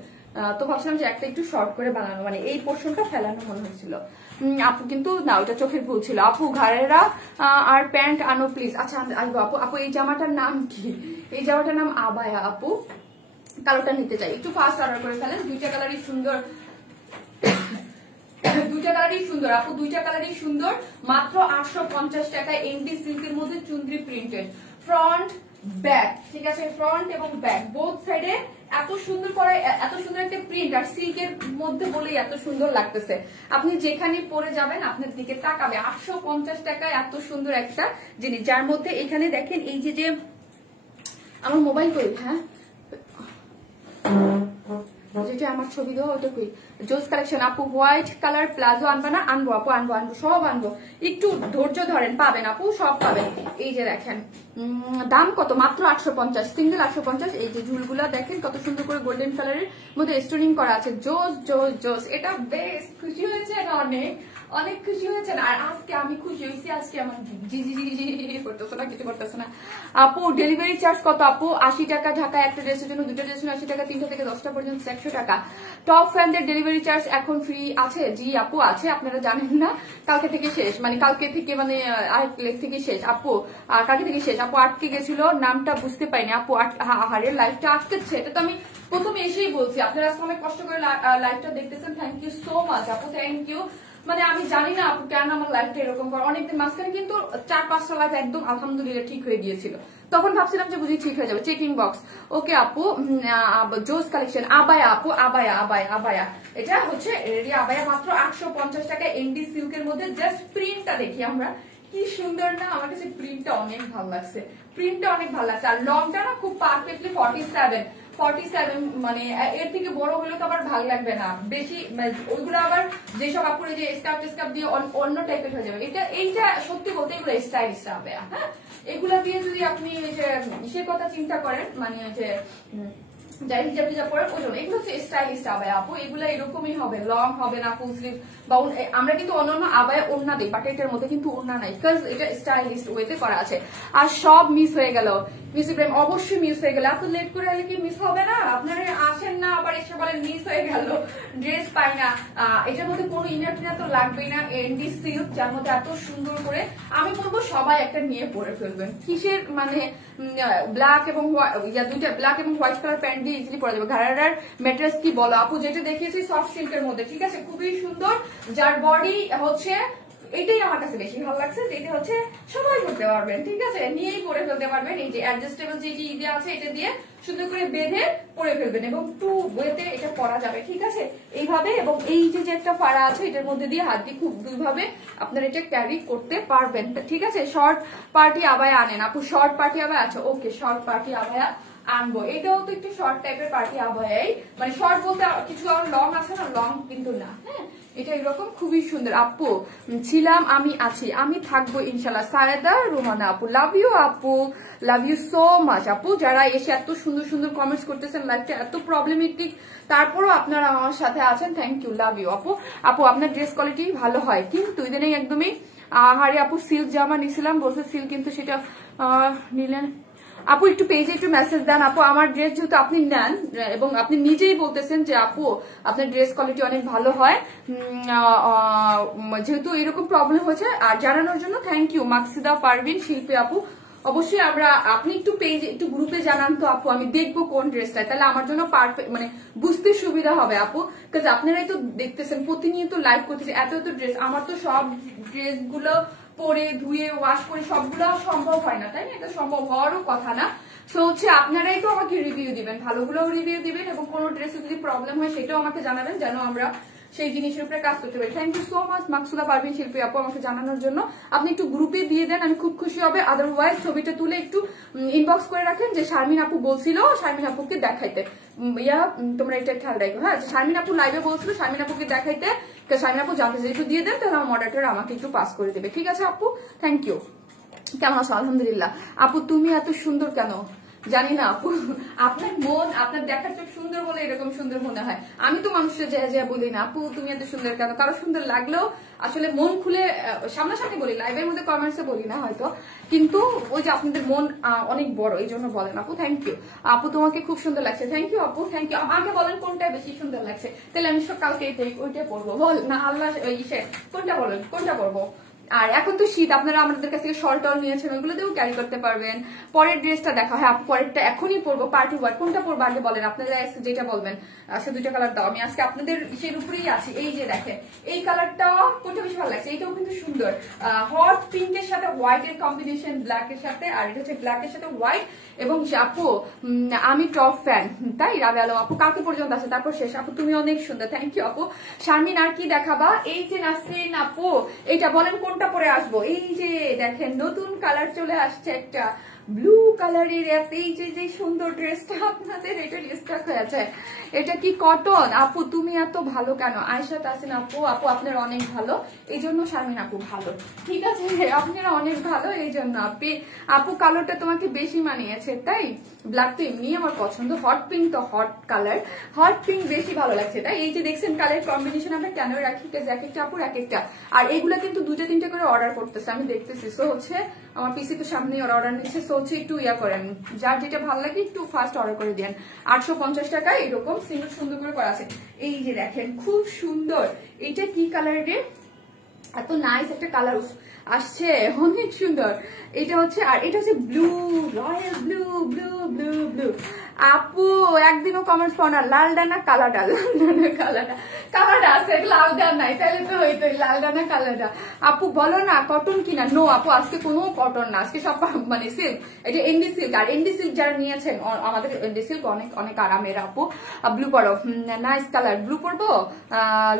তো ভাবছিলাম যে একটা একটু শর্ট করে বানানো, মানে এই পোর্শনটা ফেলানো মনে হচ্ছিল। আপু কিন্তু না, ওইটা চোখের ভুল ছিল। আপু ঘাড়েরা আর প্যান্ট আনো প্লিজ। আচ্ছা আসবো আপু। আপু এই জামাটার নাম কি? এই জামাটার নাম আবায়া আপু, কালোটা নিতে চাই, একটু ফাস্ট অর্ডার করে ফেলেন। দুইটা কালারই সুন্দর, দুইটা কালারই সুন্দর আপু, দুইটা কালারই সুন্দর। মাত্র 850 টাকায় এনডি সিল্কের মধ্যে চুনরি প্রিন্টেড, ফ্রন্ট ব্যাক, ঠিক আছে? ফ্রন্ট এবং ব্যাক বোথ সাইডে এত সুন্দর করে, এত সুন্দর একটা প্রিন্ট আর সিল্কের মধ্যে বলেই এত সুন্দর লাগতেছে। আপনি যেখানে পরে যাবেন আপনার দিকে তাকাবে। 850 টাকায় এত সুন্দর একটা জিনিস, যার মধ্যে এখানে দেখেন এই যে আমার মোবাইল কই, হ্যাঁ যেটা আমার ছবি দেওয়া ওটা কই, জোস কালেকশন আপু হোয়াইট কালার প্লাজো আনবা না? আনবো আপু, আনবো আনবো, সব আনবো, একটু ধৈর্য ধরেন, পাবেন আপু, সব পাবেন। এই যে দেখেন দাম কত, মাত্র 850, সিঙ্গেল 850। এই যে ঝুলগুলা দেখেন কত সুন্দর করে গোল্ডেন কালারের মধ্যে স্টোনিং করা আছে, জোস জোস জোস। এটা বেশ খুশি হয়েছে না, অনেক অনেক খুশি হয়েছেন। আর আজকে আমি খুশি হয়েছি, আজকে আমার জি জি জি করতেছে না, কিছু করতেছে না। আপু ডেলিভারি চার্জ কত আপু? 80 টাকা ঢাকা, একটা ড্রেসের জন্য, দুটো ড্রেসের জন্য 80 টাকা, 3টা থেকে 10টা পর্যন্ত 100 টাকা। টপ ফ্যানদের ডেলিভারি চার্জ এখন ফ্রি আছে? জি আপু আছে, আপনারা জানেন না, কালকে থেকে শেষ, মানে কালকে থেকে, মানে আরেক লেগ থেকে শেষ আপু, কালকে থেকে শেষ আপু। আটকে গেছিল, নামটা বুঝতে পাইনি আপু, হারের লাইফটা আটকেছে, এটা তো আমি প্রথমে এসেই বলছি। আপনারা আজকে অনেক কষ্ট করে লাইভটা দেখতেছেন, থ্যাংক ইউ সো মাচ আপু, থ্যাংক ইউ। মানে আমি জানি না আপু কেন আমার লাইফটা এরকম করে, অনেকদিন মাঝখানে কিন্তু 4-5টা লাইফ একদম আলহামদুলিল্লাহ ঠিক হয়ে গিয়েছিল, তখন ভাবছিলাম যে বুঝি ঠিক হয়ে যাবে। চেকিং বক্স ওকে আপু। জোস কালেকশন আবায়া আপু, আবায়া আবায়া আবায়া, এটা হচ্ছে রেডি আবায়া, মাত্র 850 টাকা, এমডি সিল্কের মধ্যে। জাস্ট প্রিন্টটা দেখি আমরা, কি সুন্দর না, আমার কাছে প্রিন্টটা অনেক ভালো লাগছে, প্রিন্টটা অনেক ভালো লাগছে। আর লংটা না খুব পারফেক্টলি 47, মানে এর থেকে বড় হলে তো আবার ভালো লাগবে না বেশি, ওইগুলো আবার যেসব আপুরে যে স্কার্ট দিয়ে অন্য টাইপের হয়ে যাবে। এইটা সত্যি বলতে এগুলো স্টাইলিশ হবে, হ্যাঁ এগুলা দিয়ে যদি আপনি সে কথা চিন্তা করেন, মানে যে যাই হিজাব টিজাব পরে ওজন, এগুলো হচ্ছে স্টাইলিশ আবায়া আপু, এগুলো এরকমই হবে, লং হবে না, ফুল স্লিভ বা আমরা কিন্তু অন্যান্য আবায়া ওড়না দিই, বাট এটার মধ্যে কিন্তু ওড়না নাই, বিকজ এটা স্টাইলিশ ওয়েতে করা আছে। আর সব মিস হয়ে গেল, মিস ইব্রাহিম অবশ্যই মিস হয়ে গেল, এত লেট করে এলে কি মিস হবে না? আপনারা আসেন না আবার এসে বলেন মিস হয়ে গেল, ড্রেস পাই না। এটার মধ্যে কোনো ইনার টিনার তো লাগবেই না, এনডি সিল্ক, যার মধ্যে এত সুন্দর করে, আমি বলবো সবাই একটা নিয়ে পরে ফেলবেন। কিসের মানে ব্ল্যাক এবং দুইটা ব্ল্যাক এবং হোয়াইট কালার প্যান্ট দিয়ে ইজিলি পরা যাবে। ঘাড়ার ম্যাট্রেস কি বলো আপু, যেটা দেখিয়েছি সফট সিল্কের মধ্যে, ঠিক আছে, খুবই সুন্দর, যার বডি হচ্ছে এটাই আমার কাছে বেশি ভালো লাগছে, যেটা হচ্ছে সবাই করতে পারবেন, ঠিক আছে, নিয়েই পরে ফেলতে পারবেন। এই যে অ্যাডজাস্টেবল যেটি ইয়ে আছে, এটা দিয়ে সুন্দর করে বেঁধে পরে ফেলবেন, এবং টু ওয়েতে এটা পরা যাবে, ঠিক আছে, এইভাবে। এবং এই যে একটা ফাড়া আছে, এটার মধ্যে দিয়ে হাত দিয়ে খুব দুইভাবে আপনারা এটা ক্যারি করতে পারবেন, ঠিক আছে। শর্ট পার্টি আবায়া আনেন আপু, শর্ট পার্টি আবায়া, আচ্ছা ওকে, শর্ট পার্টি আবায়া আনবো। এটাও তো একটু শর্ট টাইপের পার্টি আবায়াই, মানে শর্ট বলতে কিছু আর লং আছে না, লং কিন্তু না, হ্যাঁ এটা এরকম খুবই সুন্দর। আপু ছিলাম, আমি আছি, আমি থাকবো ইনশাল্লাহ। সায়েদা রোমানা আপু, লাভ ইউ আপু, লাভ ইউ সো মাচ আপু, যারা এসে এত সুন্দর সুন্দর কমেন্টস করতেছেন, লাইফটা এত প্রবলেমেটিক তারপরও আপনারা আমার সাথে আছেন, থ্যাংক ইউ, লাভ ইউ আপু। আপু আপনার ড্রেস কোয়ালিটি ভালো হয়, কিন্তু ইদানিং একদমই হারি আপু সিল্ক জামা নিছিলাম, বলছে সিল্ক, কিন্তু সেটা নিলেন আপু, একটু পেজে একটু মেসেজ দেন আপু। আমার ড্রেস যেহেতু আপনি নেন এবং আপনি নিজেই বলতেছেন যে আপু আপনার ড্রেস কোয়ালিটি অনেক ভালো হয়, যেহেতু এরকম প্রবলেম হয়েছে, আর জানানোর জন্য থ্যাংক ইউ। মাকসিদা পারভিন, শিল্পী আপু, অবশ্যই আপনি একটু পেজে একটু গ্রুপে জানান তো আপু, আমি দেখবো কোন ড্রেসটা, তাহলে আমার জন্য পারফেক্ট, মানে বুঝতে সুবিধা হবে আপু, বিকজ আপনারাই তো দেখতেছেন প্রতিনিয়ত লাইভ করতেছে, এত এত ড্রেস, আমার তো সব ড্রেসগুলো পরে ধুয়ে ওয়াশ করে সবগুলো সম্ভব হয় না, তাই না, এটা সম্ভব হওয়ারও কথা না। সো হচ্ছে আপনারাই তো আমাকে রিভিউ দিবেন, ভালোগুলোও রিভিউ দিবেন, এবং কোনো ড্রেসে যদি প্রবলেম হয় সেটাও আমাকে জানাবেন, যেন আমরা সেই জিনিসের উপরে কাজ করতে পারি। থ্যাংক ইউ সো মাচ মাকসুদা পারভিন শিল্পী আপু আমাকে জানানোর জন্য। আপনি একটু গ্রুপে দিয়ে দেন, আমি খুব খুশি হবে। আদারওয়াইজ ছবিটা তুলে একটু ইনবক্স করে রাখেন যে শারমিন আপু বলছিল শারমিন আপুকে দেখাইতে, তোমরা এটা খেয়াল রাখো, হ্যাঁ, শারমিন আপু লাইভে বলছিল শারমিন আপুকে দেখাইতে, শারমিন আপু জানতে চাই, একটু দিয়ে দেন, তাহলে আমার মডারেটর আমাকে একটু পাস করে দেবে, ঠিক আছে আপু, থ্যাংক ইউ। কেমন আছো? আলহামদুলিল্লাহ। আপু তুমি এত সুন্দর কেন জানি না আপু, আপনার মন, আপনার দেখার চোখ সুন্দর বলে এরকম সুন্দর মনে হয়। আমি তো মানুষের যা যা বলি না আপু তুমি এত সুন্দর কেন, কারো সুন্দর লাগলেও আসলে মন খুলে সামনাসামনি বলি, লাইভের মধ্যে কমেন্টসে বলি না হয়তো, কিন্তু ওই যে আপনাদের মন অনেক বড়, এই জন্য বলেন আপু, থ্যাংক ইউ। আপু তোমাকে খুব সুন্দর লাগছে, থ্যাংক ইউ আপু, থ্যাংক ইউ। আমাকে বলেন কোনটা বেশি সুন্দর লাগছে, তাহলে আমি কালকে ওইটা পরবো, বল না আল্লাহ ইসে কোনটা বলেন, কোনটা পরবো, আর এখন তো শীত, আপনারা আমাদের কাছ থেকে শর্ট টল নিয়েছেন, ওইগুলো দিয়েও ক্যারি করতে পারবেন। পরের ড্রেসটা দেখা হয় আপু, পরেরটা এখনই পরবো, পার্টি ওয়ার। কোনটা পরবো আগে বলেন, আপনারা যেটা বলবেন। আচ্ছা, দুইটা কালার দাও, আমি আজকে আপনাদের ইসের উপরেই আছি। এই যে দেখেন এই কালারটা কোনটা বেশি ভালো লাগছে, এইটাও কিন্তু সুন্দর, হট পিঙ্কের সাথে হোয়াইট এর কম্বিনেশন, ব্ল্যাক এর সাথে, আর এটা হচ্ছে ব্ল্যাক এর সাথে হোয়াইট। এবং আপু আমি টপ ফ্যান, তাই রাবে আলম আপু কালকে পর্যন্ত আছে, তারপর শেষ। আপু তুমি অনেক সুন্দর, থ্যাংক ইউ আপু। শারমিন আর কি দেখাবা? এই যে নাসরিন আপু, এইটা বলেন কোনটা পরে আসবো। এই যে দেখেন নতুন কালার চলে আসছে একটা ব্লু কালারের, এই যে সুন্দর ড্রেসটা আপনাদের, এটা স্টক হয়েছে। এটা কি কটন? আপু তুমি এত ভালো কেন? আয়েশা তাসিন আপু, আপু আপনার অনেক ভালো, এই জন্য শারমিন আপু ভালো, ঠিক আছে, আপনারা অনেক ভালো এই জন্য। আপু কালোটা তোমাকে বেশি মানিয়েছে, তাই? ব্ল্যাক তো এমনি আমার পছন্দ, হট পিঙ্ক তো হট কালার, হট পিঙ্ক বেশি ভালো লাগছে, তাই? এই যে দেখছেন কালার কম্বিনেশন আমরা কেন রাখি, এক একটা আপুর এক একটা। আর এগুলা কিন্তু 2-3 করে অর্ডার করতেছে, আমি দেখতেছি। সো হচ্ছে আমার পিসি তো সামনে অর্ডার নিচ্ছে, সো হচ্ছে একটু ইয়া করেন, যার যেটা ভালো লাগে একটু ফার্স্ট অর্ডার করে দেন। 850 টাকায় এরকম সিঙ্গেল সুন্দর করে করা আছে। এই যে দেখেন খুব সুন্দর, এটা কি কালারের, এত নাইস একটা কালার আসছে, অনেক সুন্দর। এটা হচ্ছে, আর এটা হচ্ছে blue, royal blue, blue blue blue. আপু একদিনও কমেন্টস পাও না, লাল ডানা কালাটা, লাল ডানা কালাটা, কালাটা আছে, লাল ডানা নাই, তাহলে তো হইতো লাল ডানা কালাটা। আপু বলো না কটন কিনা? নো আপু আজকে কোনো কটন না, আজকে সব মানে সিল্ক, এটা এন্ডি সিল্ক। আর এন্ডি সিল্ক যারা নিয়েছেন, আমাদের এন্ডি সিল্ক অনেক অনেক আরামের। আপু ব্লু পরো, নাইস কালার, ব্লু পরবো।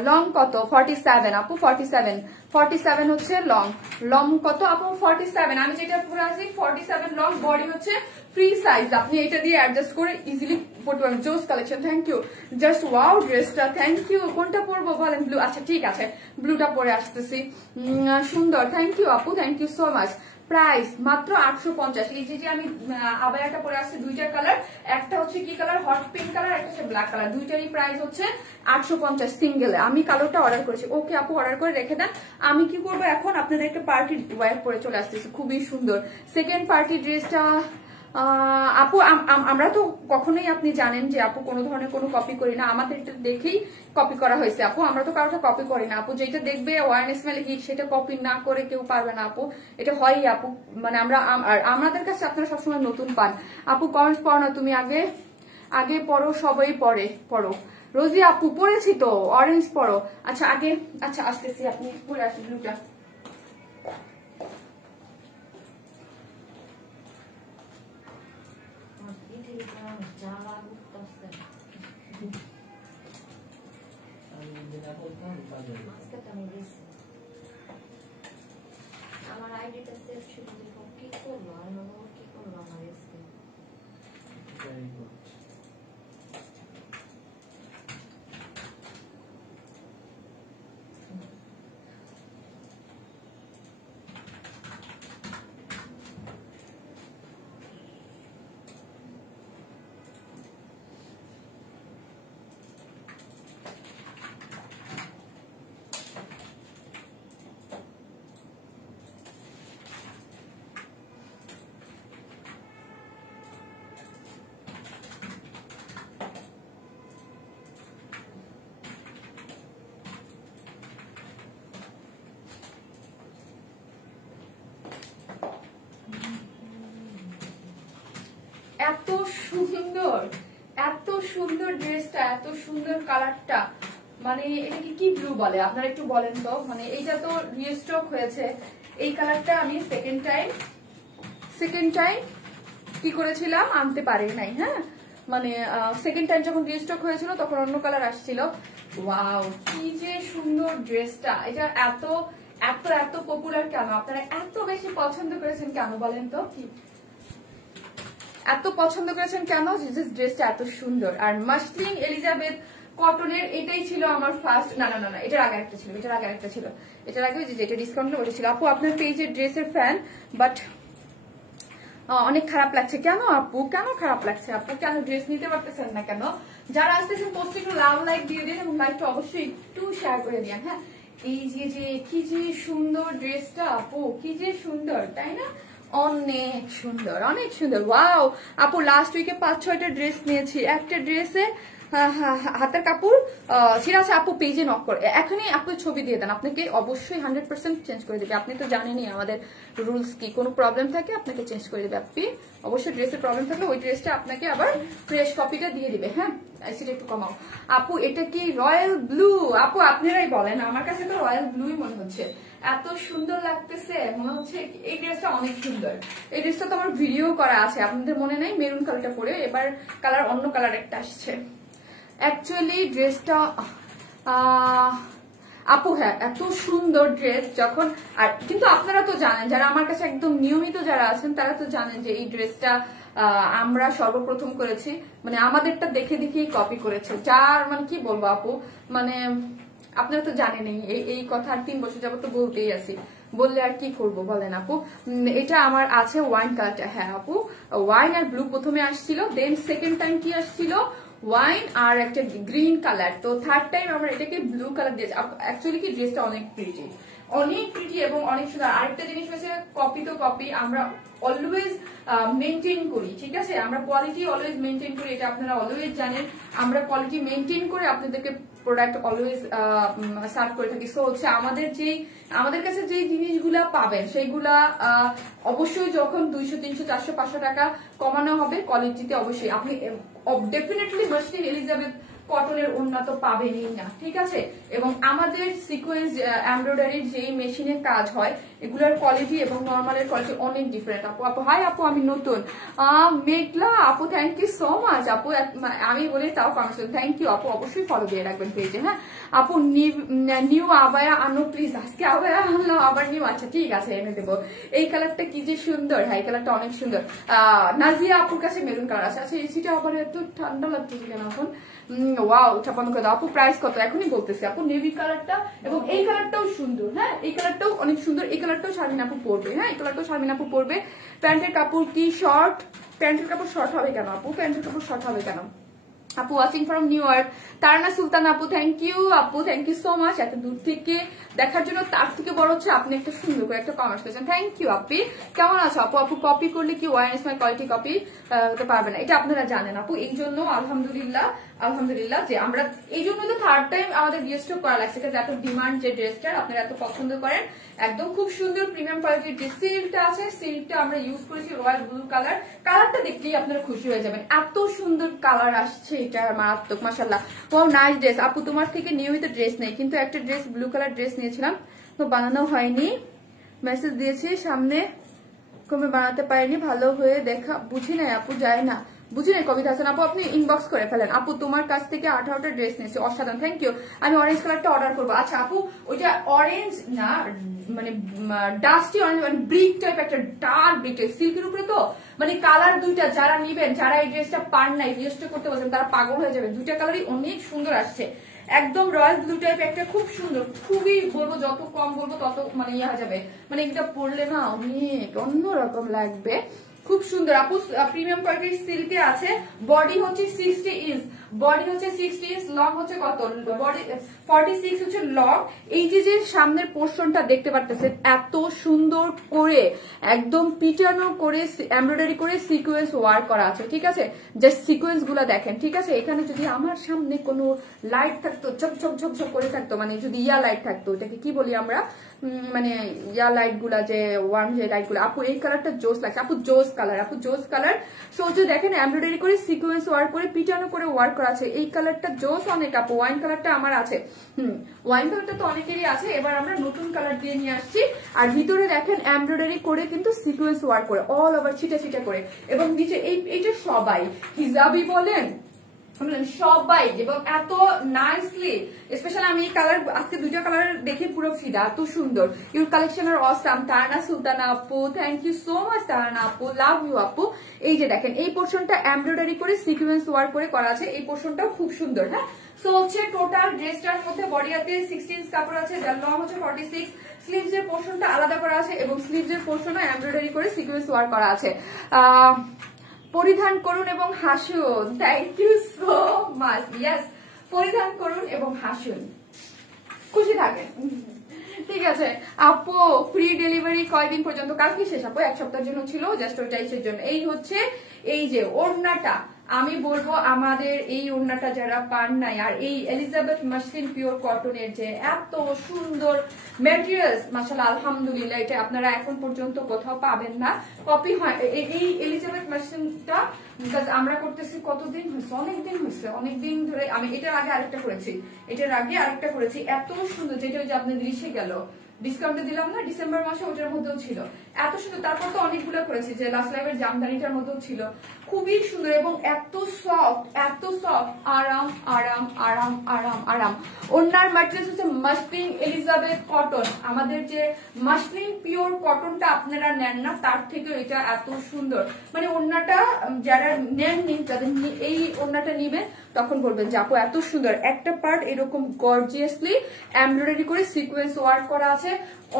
লং কত? 47 আপু, 47 হচ্ছে লং। লং কত আপু? 47। আমি যেটা পরে আছি 47 লং, বডি হচ্ছে ফ্রি সাইজ, আপনি এটা দিয়ে অ্যাডজাস্ট করে ইজিলি পরতে পারবেন। জোস collection, thank you. Just wow ড্রেসটা, থ্যাংক ইউ। কোনটা পরবো বলেন? ব্লু, আচ্ছা ঠিক আছে, ব্লুটা পরে আসতেছি। সুন্দর, থ্যাংক ইউ আপু, thank you so much. Price মাত্র 850। এই যে আমি আবায়াটা পরে আসছে, দুইটা কালার, একটা হচ্ছে কি কালার, হট পিঙ্ক কালার, একটা হচ্ছে ব্ল্যাক কালার, দুইটারই প্রাইস হচ্ছে 850 সিঙ্গেলে। আমি কালারটা অর্ডার করেছি। ওকে আপু অর্ডার করে রেখে দেন। আমি কি করবো এখন, আপনাদের একটা পার্টি ওয়্যার পরে চলে আসতেছি, খুবই সুন্দর। সেকেন্ড পার্টি ড্রেসটা আপু আমরা তো কখনোই, আপনি জানেন যে আপু কোনো ধরনের কোনো কপি করি না, আমাদের এটা দেখেই কপি করা হয়েছে আপু, আমরা তো কারোটা কপি করি না আপু। যেটা দেখবে ওয়ারনেস মেলে হিট, সেটা কপি না করে কেউ পারবে না আপু, এটা হয়ই আপু। মানে আমাদের কাছে আপনারা সবসময় নতুন পান আপু। কমেন্টস পড়ো না তুমি, আগে পড়ো, সবাই পড়ো। রোজি আপু পড়েছি তো, অরেঞ্জ পড়ো। আচ্ছা আগে, আচ্ছা আসতেছি, আপনি পরে আসুন ব্লুটা। আমার আইডিটা সেভ ছিল, কি করলো আমার এসে। এত সুন্দর ড্রেসটা, এত সুন্দর কালারটা, মানে এটাকে কি ব্লু বলে আপনারা একটু বলেন তো। মানে এইটা তো রিস্টক হয়েছে, এই কালারটা আমি সেকেন্ড টাইম কি করেছিলাম, আনতে পারি নাই। হ্যাঁ, মানে সেকেন্ড টাইম যখন রিস্টক হয়েছিল তখন অন্য কালার আসছিল। ওয়াও কি যে সুন্দর ড্রেসটা, এটা এত এত এত পপুলার কেন, আপনারা এত বেশি পছন্দ করেছেন কেন বলেন তো? কি এত পছন্দ করেছেন কেন? ড্রেসটা এত সুন্দর। আর মাসলিন এলিজাবেথ কটনের, এটাই ছিল আমার ফার্স্ট। না, এটার আগে একটা ছিল, এটার আগে যেটা ডিসকাউন্টে বলেছিল। আপু আপনার পেজের ড্রেসের ফ্যান, বাট অনেক খারাপ লাগছে। কেন আপু, কেন খারাপ লাগছে? আপু কেন ড্রেস নিতে পারতেছেন না কেন? যারা আসতেছেন পোস্টে একটু লাভ লাইক দিয়ে দিন, এবং লাইকটা অবশ্যই একটু শেয়ার করে দিন। হ্যাঁ, এই যে কি যে সুন্দর ড্রেসটা আপু, কি যে সুন্দর, তাই না? অনেক সুন্দর, অনেক সুন্দর। ওয়াও আপু লাস্ট উইকে 5-6টা ড্রেস নিয়েছি, একটা ড্রেসে হাতের কাপড় সেটা আছে আপু পেজে নক করে এখনই আপনি ছবি দিয়ে দেন, আপনাকে অবশ্যই 100% চেঞ্জ করে দেবে। আপনি তো জানেনই আমাদের রুলস কি, কোনো প্রবলেম থাকে আপনাকে চেঞ্জ করে দেবে। আপনি অবশ্যই ড্রেসের প্রবলেম থাকলে ওই ড্রেসটা আপনাকে আবার ফ্রেশ কপিটা দিয়ে দিবে। হ্যাঁ সেটা একটু কমাও। আপু এটা কি রয়্যাল ব্লু? আপু আপনারাই বলেন, আমার কাছে তো রয়্যাল ব্লুই মনে হচ্ছে, এত সুন্দর লাগতেছে মনে হচ্ছে। এই ড্রেসটা অনেক সুন্দর, এই ড্রেসটা তো আমার ভিডিও করা আছে, আপনাদের মনে নাই? মেরুন কালারটা পরে, এবার কালার অন্য কালার একটা আসছে। অ্যাকচুয়ালি ড্রেসটা আপু হ্যাঁ এত সুন্দর ড্রেস যখন, আর কিন্তু আপনারা তো জানেন, যারা আমার কাছে একদম নিয়মিত যারা আছেন তারা তো জানেন যে এই ড্রেসটা আমরা সর্বপ্রথম করেছি, মানে আমাদেরটা দেখে দেখেই কপি করেছে। যার মানে কি বলবো আপু, মানে আপনারা তো জানেনই এই কথা, আর 3 বছর যাবত তো বলতেই আছি, বললে আর কি করব বলেন আপু। এটা আমার আছে ওয়াইন কালারটা। হ্যাঁ আপু ওয়াইন আর ব্লু প্রথমে আসছিল, দেন সেকেন্ড টাইম কি আসছিল ওয়াইন আর একটা গ্রিন কালার, তো থার্ড টাইম আমরা এটাকে ব্লু কালার দিয়েছি। অ্যাকচুয়ালি কি ড্রেসটা অনেক প্রিটি, অনেক প্রিটি এবং অনেক সুন্দর। আরেকটা জিনিস হচ্ছে কপি তো কপি, আমরা অলওয়েজ মেনটেন করি, ঠিক আছে? আমরা কোয়ালিটি অলওয়েজ মেনটেন করি, এটা আপনারা অলওয়েজ জানেন। আমরা কোয়ালিটি মেনটেন করে আপনাদেরকে প্রোডাক্ট অলওয়েজ সার্ভ করে থাকি। সো হচ্ছে আমাদের কাছে যে জিনিসগুলা পাবেন সেইগুলা অবশ্যই যখন 200, 300, 400, 500 টাকা কমানো হবে কোয়ালিটিতে, অবশ্যই আপনি ডেফিনেটলি মাসলিন এলিজাবেথ কটনের উন্নত পাবেনই না, ঠিক আছে? এবং আমাদের সিকোয়েন্স এমব্রয়ডারির যেই মেশিনে কাজ হয় এগুলোর কোয়ালিটি এবং নর্মালের কোয়ালিটি অনেক ডিফারেন্ট। আপু হাই আপু, আমি নতুন মেঘলা আপু, থ্যাংক ইউ সো মাচ আপু। আমি বলি তাও কমেন্ট, থ্যাংক ইউ আপু, অবশ্যই ফলো দিয়ে রাখবেন পেজে। হ্যাঁ আপু নিউ আবায়া আনো প্লিজ, আজকে আবায়া আনলাম আবার নিউ, আচ্ছা ঠিক আছে এনে দেবো। এই কালারটা কি যে সুন্দর, হ্যাঁ এই কালারটা অনেক সুন্দর। নাজিয়া আপুর কাছে মেরুন কালার আছে। আচ্ছা এসিটা আবার এত ঠান্ডা লাগতেছে কেন এখন? ওয়াও 56 করে দাও আপু। প্রাইস কত এখনই বলতেছি আপু। নেভি কালারটা এবং এই কালারটাও সুন্দর, হ্যাঁ এই কালারটাও অনেক সুন্দর, এই কালারটাও শারমিন আপু পরবে। হ্যাঁ এই কালারটাও শারমিন আপু পরবে। প্যান্টের কাপড় কি শর্ট? প্যান্টের কাপড় শর্ট হবে কেন আপু? প্যান্টের কাপড় শর্ট হবে কেন আপু? ওয়াচিং ফ্রম নিউ ইয়র্ক তারানা সুলতান আপু, থ্যাংক ইউ আপু, থ্যাংক ইউ সো মাচ এত দূর থেকে দেখার জন্য। তার থেকে বড় হচ্ছে আপনি একটা সুন্দর করে একটা কমেন্ট করেছেন, থ্যাংক ইউ আপি। কেমন আছো আপু? আপু কপি করলে কি one is my quality copy হতে পারবে না, এটা আপনারা জানেন আপু। এই জন্য আলহামদুলিল্লাহ যে আমরা এই জন্য তো থার্ড টাইম আমাদের রিস্টক করা লাগছে, এত ডিমান্ড যে ড্রেসটার আপনারা এত পছন্দ করেন। একদম খুব সুন্দর প্রিমিয়াম কোয়ালিটির যে সিল্কটা আছে, সিল্কটা আমরা ইউজ করেছি রয়্যাল ব্লু কালার। কালারটা দেখলেই আপনারা খুশি হয়ে যাবেন, এত সুন্দর কালার আসছে, এটা মারাত্মক মাশাআল্লাহ। ও নাইস ড্রেস আপু, তোমার থেকে নিয়মিত ড্রেস নেই, কিন্তু একটা ড্রেস ব্লু কালার ড্রেস নিয়েছিলাম তো বানানো হয়নি, মেসেজ দিয়েছি সামনে কমে বানাতে পারিনি, ভালো হয়ে দেখা বুঝি নাই আপু, যায় না বুঝি নাই। কবিতা হাসান আপু আপনি ইনবক্স করে ফেলেন। আপু তোমার কাছ থেকে 18টা ড্রেস নিয়েছি, অসাধারণ, থ্যাংক ইউ। আমি অরেঞ্জ কালারটা অর্ডার করবো। আচ্ছা আপু ওইটা অরেঞ্জ না, মানে ডাস্টি অরেঞ্জ, মানে ব্রিক টাইপ, একটা ডার্ক ব্রিক টাইপ সিল্কের উপরে, তো মানে কালার দুইটা যারা নিবেন, যারা এই ড্রেসটা পার নাই রিয়েস্ট করতে পারছেন তারা পাগল হয়ে যাবে। দুইটা কালারই অনেক সুন্দর আসছে, একদম রয়্যাল ব্লু টাইপ একটা, খুব সুন্দর, খুবই বলবো যত কম বলবো তত মানে ইয়ে হয়ে যাবে, মানে এটা পরলে না অনেক অন্যরকম লাগবে, খুব সুন্দর আপু। প্রিমিয়াম কোয়ালিটির সিল্কে আছে। বডি হচ্ছে 60 ইঞ্চ, বডি হচ্ছে 60 ইঞ্চ, লং হচ্ছে কত? বডি 46 হচ্ছে লং। এই যে সামনের পোর্শনটা দেখতে পারতেছেন এত সুন্দর করে একদম পিটানো করে এমব্রয়ডারি করে সিকোয়েন্স ওয়ার্ক করা আছে, ঠিক আছে? জাস্ট সিকোয়েন্স গুলা দেখেন, ঠিক আছে? এখানে যদি আমার সামনে কোনো লাইট থাকতো, ঝকঝক ঝকঝক করে থাকতো, মানে যদি ইয়া লাইট থাকতো, এটাকে কি বলি আমরা, মানে ইয়া লাইট গুলা যে ওয়ার্ম যে লাইট গুলা, আপু এই কালারটা জোস লাগছে আপু, জোস কালার আপু, জোস কালার। সো যে দেখেন এমব্রয়ডারি করে সিকোয়েন্স ওয়ার্ক করে পিটানো করে ওয়ার্ক করা আছে, এই কালারটা জোস অনেক আপু। ওয়াইন কালারটা আমার আছে, ওয়াইন কালারটা তো অনেকেরই আছে, এবার আমরা নতুন কালার দিয়ে নিয়ে আসছি। আর ভিতরে দেখেন এমব্রয়ডারি করে কিন্তু সিকোয়েন্স ওয়ার্ক করে অল ওভার ছিটা ছিটা করে, এবং নিচে এইটা সবাই হিজাবি বলেন সবাই, এবং এত নাইসলি, স্পেশালি আমি কালার আজকে দুইটা কালার দেখে পুরো ফিদা, এত সুন্দর। Your collection are awesome. Tarana Sultana আপু, thank you so much Tarana আপু, লাভ ইউ আপু। এই যে দেখেন এই পোর্শনটা এমব্রয়ডারি করে সিকোয়েন্স ওয়ার্ক করে করা আছে, এই পোর্শনটাও খুব সুন্দর। হ্যাঁ সো হচ্ছে টোটাল ড্রেসটার মধ্যে বডি হাতে 16 ইঞ্চ কাপড় আছে, যার লং হচ্ছে 46, স্লিভস এর পোর্শনটা আলাদা করা আছে এবং স্লিভস এর পোর্শনও এমব্রয়ডারি করে সিকোয়েন্স ওয়ার্ক করা আছে। পরিধান করুন এবং হাসুন, thank you so much. Yes পরিধান করুন এবং হাসুন, খুশি থাকেন, ঠিক আছে আপু। ফ্রি ডেলিভারি কয়দিন পর্যন্ত? কালকে শেষ আপু, 1 সপ্তাহের জন্য ছিল, জাস্ট ওই টাইসের জন্য। এই হচ্ছে এই যে ওড়নাটা, আমি বলবো আমাদের এই ওড়নাটা যারা পান নাই, আর এই এলিজাবেথ মাসলিন পিওর কটনের যে এত সুন্দর ম্যাটেরিয়ালস, মাশাআল্লাহ আলহামদুলিল্লাহ, এটা আপনারা এখন পর্যন্ত কোথাও পাবেন না, কপি হয়। এই এলিজাবেথ মাসলিনটা আমরা করতেছি কতদিন হয়েছে, অনেকদিন ধরে। আমি এটার আগে আরেকটা করেছি, এত সুন্দর, যেটা ওই যে আপনাদের ইসে গেল ডিসকাউন্টে দিলাম না ডিসেম্বর মাসে, ওটার মধ্যেও ছিল এত সুন্দর। তারপর তো অনেকগুলো করেছি, যে লাস্ট লাইভের জামদানিটার মধ্যেও ছিল, খুবই সুন্দর এবং এত সফট, আরাম আরাম আরাম আরাম আরাম। ওনার ম্যাটেরিয়ালস হচ্ছে মাসলিন এলিজাবেথ কটন। আমাদের যে মাসলিন পিওর কটনটা আপনারা নেন না, তার থেকে এটা এত সুন্দর। মানে ওড়নাটা যারা নেননি, যাদের এই ওড়নাটা নিবেন তখন বলবেন যে আপু এত সুন্দর। একটা পার্ট এরকম গর্জিয়াসলি এমব্রয়ডারি করে সিকোয়েন্স ওয়ার্ক করা আছে,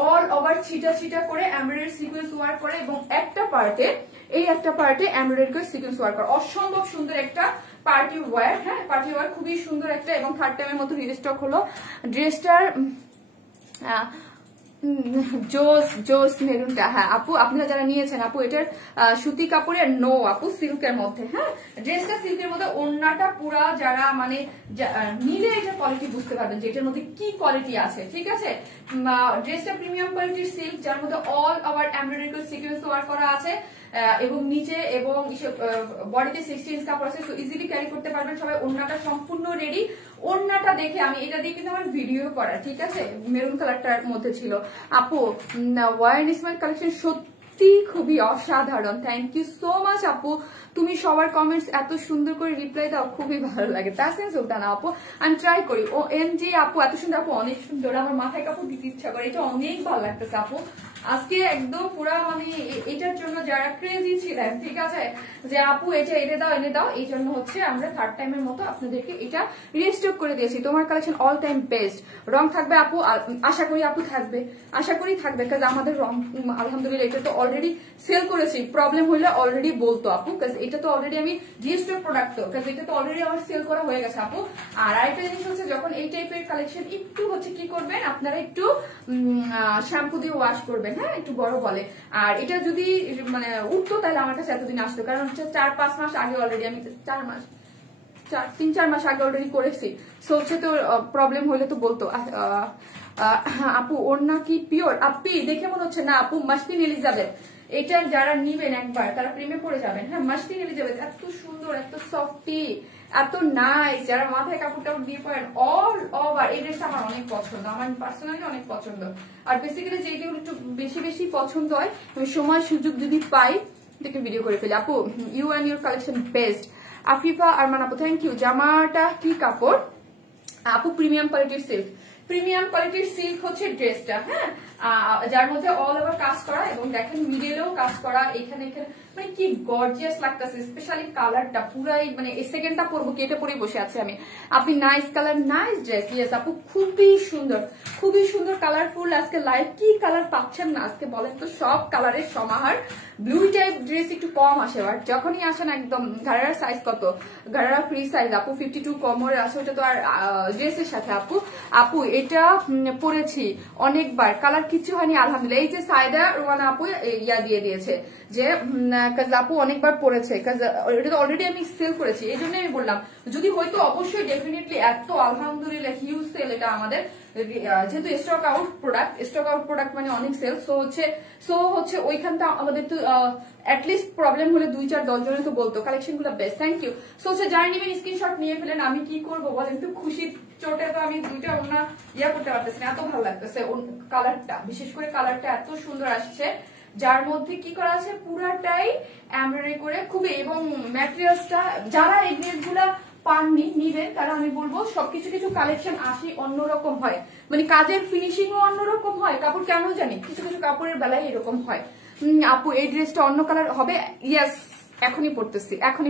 অল ওভার ছিটা করে এমব্রয়ডারি সিকোয়েন্স ওয়ার্ক করে, এবং একটা পার্টে এমব্রয়ডারি করে সিকোয়েন্স ওয়ার্ক করা। অসম্ভব সুন্দর একটা পার্টি ওয়্যার। হ্যাঁ, পার্টি ওয়্যার খুবই সুন্দর একটা, এবং থার্ড টাইমের মতো রিস্টক হলো ড্রেসটার। জোস মেরুনটা। হ্যাঁ আপু, আপনারা যারা নিয়েছেন আপু, এটার সুতি কাপড়ের নো আপু, সিল্কের মধ্যে। হ্যাঁ, ড্রেসটা সিল্কের মধ্যে, ওড়নাটা পুরা যারা মানে নিলে এটার কোয়ালিটি বুঝতে পারবেন যে এটার মধ্যে কি কোয়ালিটি আছে। ঠিক আছে, ড্রেসটা প্রিমিয়াম কোয়ালিটির সিল্ক, যার মধ্যে all over embroidery sequence work করা আছে, এবং নিচে এবং বডিতে 60 ইঞ্চ কাপড় আছে, ইজিলি ক্যারি করতে পারবেন সবাই। ওড়নাটা সম্পূর্ণ রেডি। ওড়নাটা দেখে আমি এটা দিয়ে কিন্তু আমার ভিডিও করা, ঠিক আছে, মেরুন কালারটার মধ্যে ছিল। আপু ওয়ার ইসমাইল কালেকশন সত্যি খুবই অসাধারণ। থ্যাংক ইউ সো মাচ আপু, তুমি সবার কমেন্টস এত সুন্দর করে রিপ্লাই দাও, খুবই ভালো লাগে। তাসিন সুলতানা আপু, আমি ট্রাই করি। ও এম জি আপু, এত সুন্দর আপু, অনেক সুন্দর, আমার মাথায় কাপড় দিতে ইচ্ছা করে, এটা অনেক ভালো লাগতেছে আপু। আজকে একদম পুরা মানে এটার জন্য যারা ক্রেজি ছিলেন, ঠিক আছে, যে আপু এটা এনে দাও, এই জন্য হচ্ছে আমরা থার্ড টাইমের মতো আপনাদেরকে এটা রিস্টক করে দিয়েছি। তোমার কালেকশন অল টাইম বেস্ট। রং থাকবে আপু, আশা করি আপু থাকবে, কাজ আমাদের রং আলহামদুলিল্লাহ এটা তো অলরেডি সেল করেছি। প্রবলেম হলে অলরেডি বলতো আপু, কাজ এটা তো অলরেডি আমি রিস্টক প্রোডাক্ট, তো কাজ এটা তো অলরেডি আমার সেল করা হয়ে গেছে আপু। আর আরেকটা জিনিস হচ্ছে, যখন এই টাইপের কালেকশন একটু হচ্ছে কি করবেন আপনারা, একটু শ্যাম্পু দিয়ে ওয়াশ করবেন। হ্যাঁ, একটু বড় বলে। আর এটা যদি মানে উঠতো তাহলে আমার কাছে এতদিন আসতো, কারণ হচ্ছে 4-5 মাস আগে অলরেডি আমি 3-4 মাস আগে অলরেডি করেছি। সো হচ্ছে তো প্রবলেম হলে তো বলতো। আপু ওড়না কি পিওর? আপনি দেখে মনে হচ্ছে না আপু, মাসলিন এলিজাবেথ। এটা যারা নিবেন একবার তারা প্রেমে পড়ে যাবেন। হ্যাঁ, মাসলিন এলিজাবেথ এত সুন্দর, এত সফটি, এত নাইস, যারা মাথায় কাপড়টা দিয়ে পড়েন অল ওভার। এই ড্রেসটা আমার অনেক পছন্দ, আমার পার্সোনালি অনেক পছন্দ। আর বেসিক্যালি যেগুলো একটু বেশি পছন্দ হয়, আমি সময় সুযোগ যদি পাই দেখে ভিডিও করে ফেলি। আপু you and your collection best. Afifa Arman আপু, থ্যাংক ইউ। জামাটা কি কাপড় আপু? প্রিমিয়াম কোয়ালিটির সিল্ক। প্রিমিয়াম কোয়ালিটির সিল্ক হচ্ছে ড্রেসটা। হ্যাঁ, যার মধ্যে অল ওভার কাজ করা, এবং দেখেন মিডলেও কাজ করা, এখানে মানে কি গর্জিয়াস লাগতেছে। স্পেশালি কালারটা পুরাই মানে এই সেকেন্ডটা পরবো, কেটে পরে বসে আছে আমি। আপনি nice colour, nice dress. Yes আপু, খুবই সুন্দর কালারফুল। আজকে লাইভ কি কালার পাচ্ছেন না আজকে বলেন তো? সব কালারের সমাহার। ব্লু টাইপ ড্রেস একটু কম আসে, বাট যখনই আসেন একদম। ঘাড়ার সাইজ কত? ঘাড়ার ফ্রি সাইজ আপু 52 কমরে আছে, ওটা তো আর ড্রেসের সাথে আপু এটা পরেছি অনেকবার, কালার কিছু হয়নি আলহামদুলিল্লাহ। এই যে সাইদা রোয়ানা আপু ইয়া দিয়ে দিয়েছে যে কাজ আপু অনেকবার পরেছে, কাজ এটা তো অলরেডি আমি সেল করেছি, এই জন্য আমি বললাম যদি হয়তো অবশ্যই ডেফিনেটলি এত আলহামদুলিল্লাহ হিউজ সেল এটা আমাদের, যেহেতু স্টক আউট প্রোডাক্ট মানে অনেক সেল। সো হচ্ছে ওইখানটা আমাদের তো অ্যাটলিস্ট প্রবলেম হলে 2-4-10 জনের তো বলতো কালেকশন গুলো বেস্ট। Thank you. সো হচ্ছে যারা নিবেন স্ক্রিনশট নিয়ে ফেলেন। আমি কি করবো বলেন তো, খুশির চোটে তো আমি দুইটা ওনা ইয়া করতে পারতেছি না, এত ভালো লাগতেছে কালারটা, বিশেষ করে কালারটা এত সুন্দর আসছে, যার মধ্যে কি করা আছে পুরাটাই এমব্রয়ডারি করে খুবই, এবং ম্যাটেরিয়ালসটা যারা এই ড্রেসগুলা পাননি নিবেন, কারণ আমি বলবো সবকিছু কিছু কালেকশন আসি অন্যরকম হয়, মানে কাজের ফিনিশিং ও অন্যরকম হয়। কাপড় কেন জানি কিছু কাপড়ের বেলায় এরকম হয়। আপু এই ড্রেসটা অন্য কালার হবে? ইয়েস, এখনই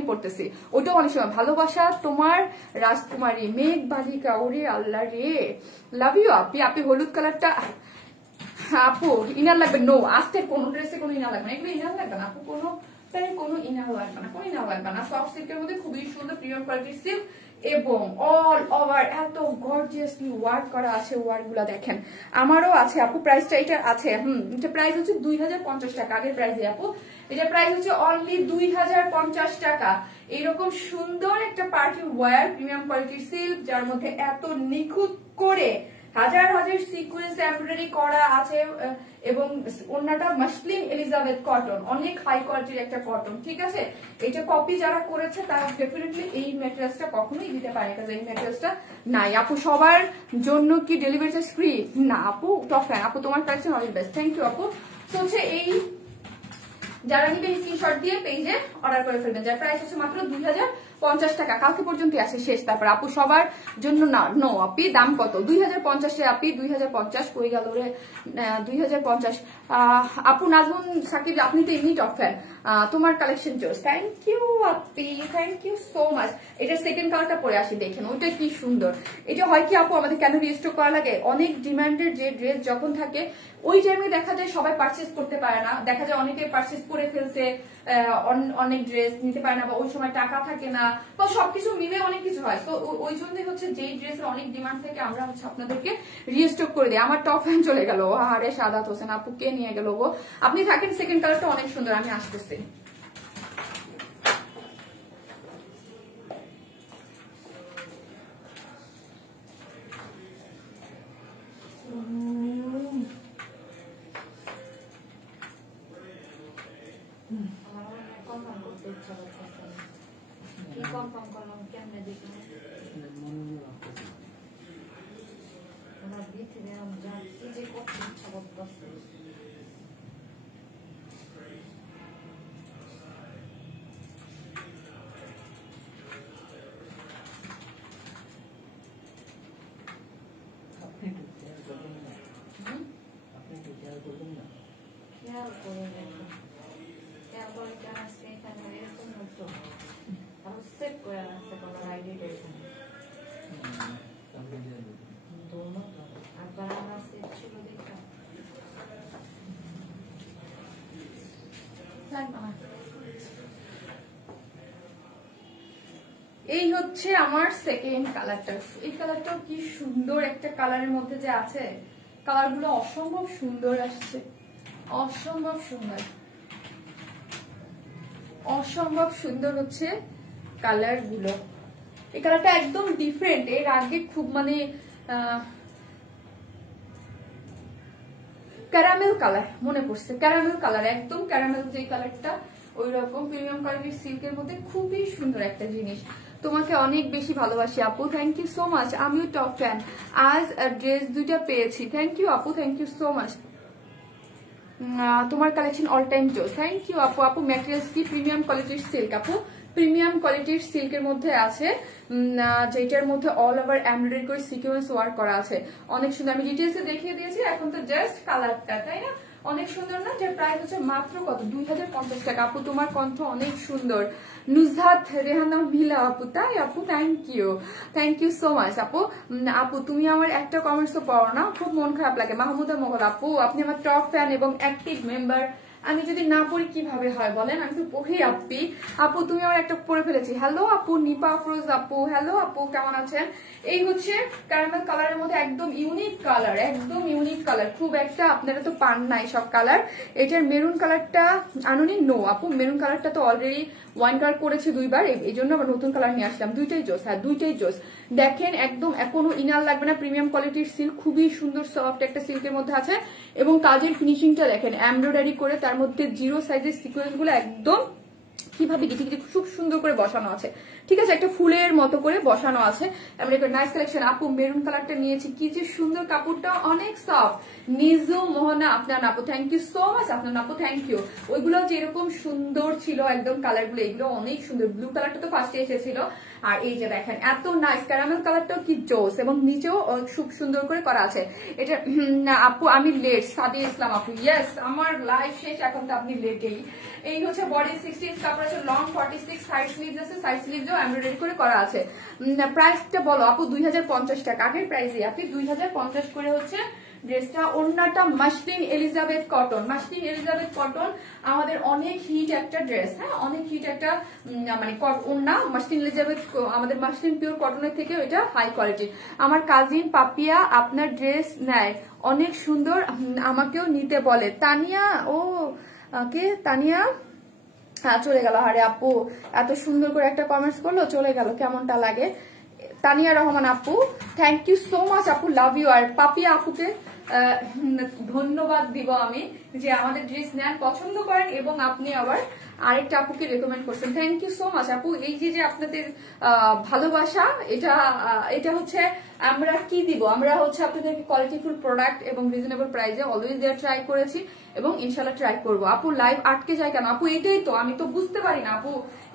পড়তেছি। ওইটাও অনেক সময়। ভালোবাসা তোমার রাজকুমারী মেঘ বালিকা, ওরে আল্লাহ রে, লাভ ইউ। আপনি হলুদ কালারটা আপু ইনার লাগবে? নো, আজকে কোন ড্রেসে কোনো ইনার লাগবে না, এগুলো ইনার লাগবে না আপু, কোনোটা একটাই কোনো ইনার লাগবে না, কোনো ইনার লাগবে না। সফট সিল্কের মধ্যে খুবই সুন্দর প্রিমিয়াম কোয়ালিটির সিল্ক এবং অল ওভার এত গর্জিয়াসলি ওয়ার্ক করা আছে। ওয়ার্ক গুলা দেখেন, আমারও আছে আপু। প্রাইসটা এটা আছে, এটা প্রাইস হচ্ছে 2050 টাকা। আগের প্রাইসে আপু এটা প্রাইস হচ্ছে অনলি 2050 টাকা। এইরকম সুন্দর একটা পার্টি ওয়্যার প্রিমিয়াম কোয়ালিটির সিল্ক, যার মধ্যে এত নিখুঁত করে হাজার হাজার সিকোয়েন্স এমব্রয়ডারি করা আছে এবং ওন্নাটা মাসলিন এলিজাবেথ কটন, অনেক হাই কোয়ালিটির একটা কটন। ঠিক আছে, এটা কপি যারা করেছে তারা ডেফিনেটলি এই ম্যাটেরিয়ালসটা কখনোই দিতে পারে, কারণ এই ম্যাটেরিয়ালসটা নাই। আপু সবার জন্য কি ডেলিভারি চার্জ ফ্রি? না আপু, টপ ফ্যান আপু, তোমার collection all best, thank you আপু। তো হচ্ছে এই যারা নিবে স্ক্রিনশট দিয়ে পেজে অর্ডার করে ফেলবেন, যার প্রাইস হচ্ছে মাত্র 2050 টাকা। কালকে পর্যন্ত আছে শেষ। তারপর আপু সবার জন্য না, নো আপি দাম কত? 2050 আপি, 2050 কই গেল রে? 2050 আপু। নাজমুন সাকিব, আপনি তো এমনি টপ ফ্যান, তোমার কালেকশন জোস, thank you Api, thank you so much. এটা সেকেন্ড কালারটা পরে আসি, দেখেন ওইটা কি সুন্দর। এটা হয় কি আপু, আমাদের কেন রিস্টক করা লাগে? অনেক ডিমান্ডের যে ড্রেস যখন থাকে ওই টাইমে দেখা যায় সবাই পারচেস করতে পারে না, দেখা যায় অনেকে পারচেস করে ফেলছে, অনেক ড্রেস নিতে পারে না, বা ওই সময় টাকা থাকে না, বা সবকিছু মিলে অনেক কিছু হয়। তো ওই জন্যই হচ্ছে যেই ড্রেসের অনেক ডিমান্ড থাকে আমরা হচ্ছে আপনাদেরকে রিস্টক করে দিই। আমার টপ ফ্যান চলে গেল, আরে সাদাত হোসেন আপু কে নিয়ে গেল গো? আপনি থাকেন, সেকেন্ড কালারটা অনেক সুন্দর, আমি আসতেছি। কনফার্ম করলাম কেমনে দেখলাম আমার ভিতরে আমি যাচ্ছি যে কত ইচ্ছা করতেছে। খেয়াল করে দেখো, খেয়াল করে কেন আজকে এখানে এরকম হতো, আমি সেভ করে রাখতে কোনো আইডিটা এখানে দোনো তো একবার আমার সেভ ছিল দেখা। এই হচ্ছে আমার সেকেন্ড কালারটা। এই কালারটাও কি সুন্দর একটা কালারের মধ্যে যে আছে, কালারগুলো অসম্ভব সুন্দর আসছে, অসম্ভব সুন্দর, অসম্ভব সুন্দর হচ্ছে কালার গুলো। এই কালারটা একদম ডিফারেন্ট, এর আগে খুব মানে ক্যারামেল কালার মনে পড়ছে, ক্যারামেল কালার, একদম ক্যারামেল যে কালারটা ওই রকম প্রিমিয়াম কোয়ালিটির সিল্কের মধ্যে খুবই সুন্দর একটা জিনিস। তোমাকে অনেক বেশি ভালোবাসি আপু, থ্যাংক ইউ সো মাচ। আমিও টপ ফ্যান, আজ ড্রেস দুইটা পেয়েছি, থ্যাংক ইউ আপু, থ্যাংক ইউ সো মাচ। তোমার কালেকশন অল টাইম জোস, থ্যাংক ইউ আপু। আপু ম্যাটেরিয়ালস কি? প্রিমিয়াম কোয়ালিটির সিল্ক আপু, প্রিমিয়াম কোয়ালিটির সিল্কের মধ্যে আছে, যেটার মধ্যে অল ওভার এমব্রয়ডারি করে সিকোয়েন্স ওয়ার্ক করা আছে, অনেক সুন্দর। আমি ডিটেলসে দেখিয়ে দিয়েছি, এখন তো জাস্ট কালারটা, তাই না? অনেক সুন্দর না? যার প্রাইস হচ্ছে মাত্র কত? 2050 টাকা। আপু তোমার কণ্ঠ অনেক সুন্দর। নুজহাত রেহানা মিলা আপু, তাই আপু, থ্যাংক ইউ সো মাচ আপু। আপু তুমি আমার একটা কমেন্টসও পড়ো না, খুব মন খারাপ লাগে। মাহমুদা মোগল আপু, আপনি আমার টপ ফ্যান এবং অ্যাক্টিভ মেম্বার, আমি যদি না পড়ি কিভাবে হয় বলেন? আমি তো পড়ি আপনি। আপু তুমি আমার একটা পড়ে ফেলেছি। হ্যালো আপু, নিপা আফরোজ আপু, হ্যালো আপু, কেমন আছেন? এই হচ্ছে ক্যারামেল কালারের মধ্যে একদম ইউনিক কালার, একদম ইউনিক কালার, খুব একটা আপনারা তো পান নাই সব কালার। এটার মেরুন কালারটা আনুনি? নো আপু, মেরুন কালারটা তো অলরেডি ওয়াইন কালার করেছে দুইবার, এই জন্য আবার নতুন কালার নিয়ে আসলাম। দুইটাই জোস, হ্যাঁ দুইটাই জোস। দেখেন একদম কোনো ইনার লাগবে না, প্রিমিয়াম কোয়ালিটির সিল্ক, খুবই সুন্দর সফট একটা সিল্কের মধ্যে আছে এবং কাজের ফিনিশিংটা দেখেন, এমব্রয়ডারি করে তার মধ্যে জিরো সাইজের সিকোয়েন্স গুলো একদম কিভাবে গিটি গিটি খুব সুন্দর করে বসানো আছে, ঠিক আছে? একটা ফুলের মতো করে বসানো আছে। আমরা একটা নাইস কালেকশন। আপু মেরুন কালারটা নিয়েছি, কি যে সুন্দর, কাপড়টা অনেক সফট। নিজু মোহনা আপনার আপু, থ্যাংক ইউ সো মাচ আপনার আপু, থ্যাংক ইউ। ওইগুলো যেরকম সুন্দর ছিল একদম কালারগুলো, এগুলো অনেক সুন্দর। ব্লু কালারটা তো ফার্স্টে এসেছিল, আর এই যে দেখেন এত নাইস ক্যারামেল কালারটাও কি জোস, এবং নিচেও খুব সুন্দর করে করা আছে। এটা আপু আমি লেট, সাদিয়া ইসলাম আপু, ইয়েস আমার লাইফ শেষ, এখন তো আপনি লেটেই। এই হচ্ছে বডি 16 কাপড় আছে, লং 46, সাইড স্লিভস আছে, সাইড স্লিভসও এমব্রয়ডারি করে করা আছে। প্রাইসটা বলো আপু? 2050 টাকা। আগের প্রাইসে আপনি 2050 করে হচ্ছে ড্রেসটা। ওড়নাটা muslin Elizabeth cotton, muslin Elizabeth cotton আমাদের অনেক হিট একটা ড্রেস, হ্যাঁ অনেক হিট একটা মানে ওড়না। মাসলিন এলিজাবেথ আমাদের মাসলিন পিওর কটনের থেকে এটা হাই কোয়ালিটি। আমার কাজিন পাপিয়া আপনার ড্রেস নেয়, অনেক সুন্দর, আমাকেও নিতে বলে। তানিয়া, ও কে তানিয়া? চলে গেল। আরে আপু এত সুন্দর করে একটা কমেন্টস করলো, চলে গেল, কেমনটা লাগে। তানিয়া রহমান আপু, থ্যাংক ইউ সো মাচ আপু, লাভ ইউ। আর পাপিয়া আপুকে ধন্যবাদ দিব আমি যে আমাদের ড্রেস নেন, পছন্দ করেন এবং আপনি আবার আরেকটা আপুকে রেকমেন্ড করছেন। থ্যাংক ইউ সো মাচ আপু। এই যে আপনাদের ভালোবাসা, এটা হচ্ছে আমরা কি দিব, আমরা হচ্ছে আপনাদেরকে কোয়ালিটিফুল প্রোডাক্ট এবং রিজনেবল প্রাইসে অলওয়েজ দেয়ার ট্রাই করেছি এবং ইনশাল্লাহ ট্রাই করবো। আপু লাইভ আটকে যায় কেন আপু? এটাই তো আমি তো বুঝতে পারি না আপু,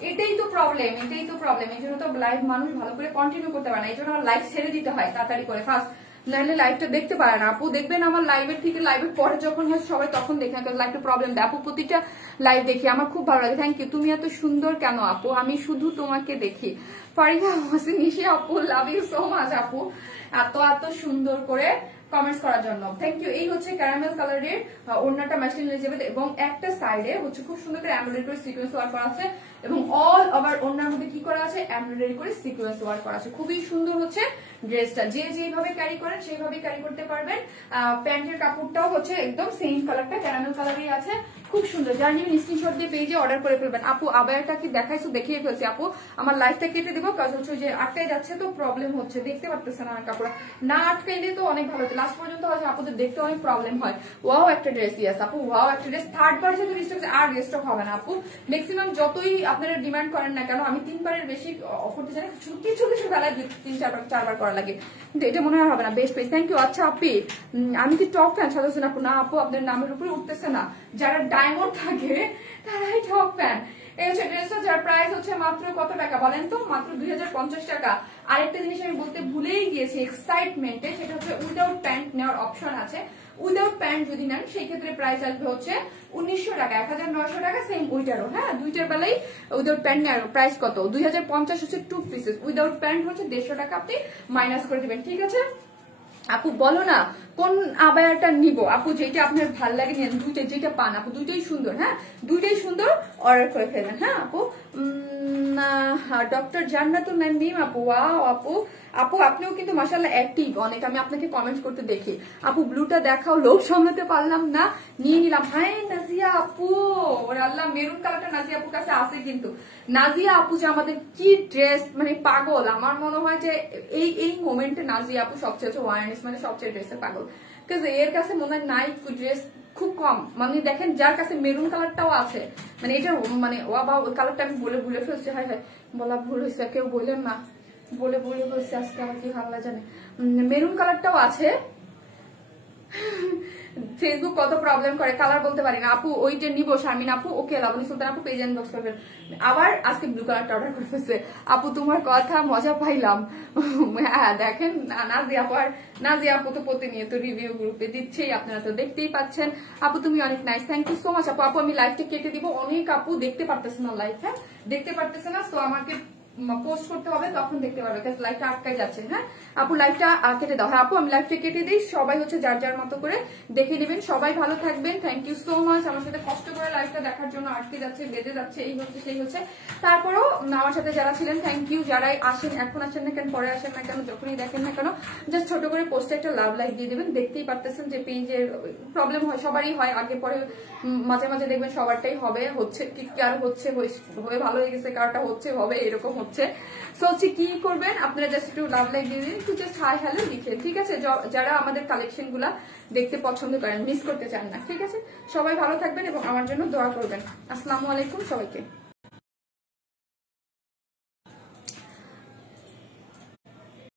এটাই তো প্রবলেম, এটাই তো প্রবলেম। এই জন্য তো লাইভ মানুষ ভালো করে কন্টিনিউ করতে পারে না, এই জন্য আমার লাইভ ছেড়ে দিতে হয় তাড়াতাড়ি করে ফার্স্ট, নাহলে লাইভটা দেখতে পারে না। আপু দেখবেন আমার লাইভের থেকে লাইভের পরে যখন হয় সবাই তখন দেখে, লাইভটা প্রবলেম দেয়। আপু প্রতিটা লাইভ দেখি, আমার খুব ভালো লাগে। Thank you. তুমি এত সুন্দর কেন আপু? আমি শুধু তোমাকে দেখি। ফারিহা হোসেন নিশি আপু, লাভ ইউ সো মাচ আপু, এত এত সুন্দর করে কমেন্টস করার জন্য। Thank you. এই হচ্ছে ক্যারামেল কালারের ওড়নাটা মাসলিন এলিজাবেথ এবং একটা সাইডে হচ্ছে খুব সুন্দর করে এমব্রয়ডারি করে সিকোয়েন্স ওয়ার্ক করা আছে এবং অল ওভার ওড়নার মধ্যে কি করা আছে, এমব্রয়ডারি করে সিকোয়েন্স ওয়ার্ক করা আছে। খুবই সুন্দর হচ্ছে ড্রেসটা, যে যেভাবে ক্যারি করেন সেইভাবে ক্যারি করতে পারবেন। প্যান্টের কাপড়টাও হচ্ছে একদম সেম কালারটা ক্যারামেল কালারই আছে, খুব সুন্দর। যার নিয়ে স্ক্রিনশট দিয়ে পেজে অর্ডার করে ফেলবেন। আপু আবায়াটা কি দেখাইছো? দেখিয়ে ফেলছি আপু, আমার লাইফটা কেটে দিব, কাজ হচ্ছে যে আটকায় যাচ্ছে তো প্রবলেম হচ্ছে, দেখতে পারতেছে না কাপড়, না আটকাইলে তো অনেক ভালো হতো। লাস্ট পর্যন্ত হয়তো আপুদের দেখতে অনেক প্রবলেম হয়। ওয়াও একটা ড্রেস, ইয়াস আপু ওয়াও একটা ড্রেস। থার্ড বার যেহেতু রিস্টক আর রিস্টক হবে না আপু, ম্যাক্সিমাম যতই আপনারা ডিমান্ড করেন না কেন, আমি 3 বারের বেশি করতে চাই, কিছু কিছু বেলায় 3-4 বার করা লাগে, কিন্তু এটা মনে হয় হবে না। Best page, thank you. আচ্ছা আপি, আমি কি টপ ফ্যান সাজাচ্ছেন আপু? না আপু, আপনার নামের উপরে উঠতেছে না, যারা ডায়মন্ড থাকে তারাই টপ ফ্যান। এই হচ্ছে ড্রেসটা, যার প্রাইস হচ্ছে মাত্র কত টাকা বলেন তো? মাত্র 2050 টাকা। আরেকটা জিনিস আমি বলতে ভুলেই গিয়েছি এক্সাইটমেন্টে, সেটা হচ্ছে উইদাউট প্যান্ট নেওয়ার অপশন আছে। উইদাউট প্যান্ট যদি নেন সেই ক্ষেত্রে প্রাইস আসবে হচ্ছে 1900 টাকা, 1900 টাকা। সেম উইটারও, হ্যাঁ দুইটার বেলায় উইদাউট প্যান্ট নেওয়ার প্রাইস কত? 2050 হচ্ছে 2 পিসেস, উইদাউট প্যান্ট হচ্ছে 150 টাকা আপনি মাইনাস করে দিবেন, ঠিক আছে? আপু বলো না কোন আবায়াটা নিব আপু, যেটা আপনার ভালো লাগে নেন, দুইটা যেটা পান আপু, দুইটাই সুন্দর, হ্যাঁ দুইটাই সুন্দর, অর্ডার করে ফেলবেন। হ্যাঁ আপু, ডক্টর জান্নাতুল নাইম আপু, ওয়াও আপু, আপু আপনিও কিন্তু মাশাআল্লাহ অ্যাক্টিভ অনেক, আমি আপনাকে কমেন্ট করতে দেখি। আপু ব্লুটা দেখাও, লোভ সামলাতে পারলাম না, নিয়ে নিলাম। হ্যাঁ নাজিয়া আপু, ওরে আল্লাহ, মেরুন কালারটা নাজিয়া আপুর কাছে আছে কিন্তু। নাজিয়া আপু যে আমাদের কি ড্রেস, মানে পাগল, আমার মনে হয় যে এই মোমেন্টে নাজিয়া আপু সবচেয়ে হচ্ছে ওয়ারনেস, মানে সবচেয়ে ড্রেসে পাগল, কারণ এর কাছে মনে হয় নাই ড্রেস খুব কম। মানে দেখেন যার কাছে মেরুন কালারটাও আছে, মানে এটা মানে বা ওই কালারটা আমি বলে ভুলে ফেলছি, হাই হাই বলা ভুল হয়েছে, কেউ বললেন না, বলে ফেলছি আজকে, আমার কি ভালো জানে। মেরুন কালারটাও আছে। ফেসবুক কত প্রবলেম করে, কালার বলতে পারি না আপু, ওইটা নিব। শারমিন আপু, ওকে। লাবণী সুলতান আপু, পেজ ইনবক্স করবেন। আবার আজকে ব্লু কালারটা অর্ডার করে ফেলছে আপু, তোমার কথা মজা পাইলাম। হ্যাঁ দেখেন, নাজিয়া আপু তো প্রতিনিয়ত রিভিউ গ্রুপে দিচ্ছেই, আপনারা তো দেখতেই পাচ্ছেন। আপু তুমি অনেক nice, thank you so much আপু। আপু আমি লাইভটা কেটে দিব, অনেক আপু দেখতে পারতেছে না লাইভ, হ্যাঁ দেখতে পারতেছে না, তো আমাকে পোস্ট করতে হবে, তখন দেখতে পারবে, লাইভটা আটকায় যাচ্ছে। হ্যাঁ আপু লাইভটা কেটে দাও। হ্যাঁ আপু আমি লাইভটা কেটে দিই, সবাই হচ্ছে যার যার মতো করে দেখে নেবেন। সবাই ভালো থাকবেন, থ্যাংক ইউ সো মাচ আমার সাথে কষ্ট করে লাইভটা দেখার জন্য। আটকে যাচ্ছে, বেঁধে যাচ্ছে, এই হচ্ছে সেই হচ্ছে, তারপরেও আমার সাথে যারা ছিলেন থ্যাংক ইউ। যারাই আসেন, এখন আসেন না কেন, পরে আসেন না কেন, যখনই দেখেন না কেন, জাস্ট ছোট করে পোস্টে একটা লাভ লাইক দিয়ে দেবেন। দেখতেই পারতেছেন যে পেজের প্রবলেম হয়, সবারই হয়, আগে পরে মাঝে মাঝে দেখবেন সবারটাই হবে, হচ্ছে কি কার হচ্ছে হয়ে ভালো হয়ে গেছে, কারটা হচ্ছে হবে, এরকম হচ্ছে। সো হচ্ছে কি করবেন আপনারা, জাস্ট একটু লাভ লাইক দিয়ে দিন, একটু জাস্ট হাই হ্যালো লিখে, ঠিক আছে? যারা আমাদের কালেকশন গুলা দেখতে পছন্দ করেন, মিস করতে চান না, ঠিক আছে? সবাই ভালো থাকবেন এবং আমার জন্য দোয়া করবেন। আসসালামু আলাইকুম সবাইকে।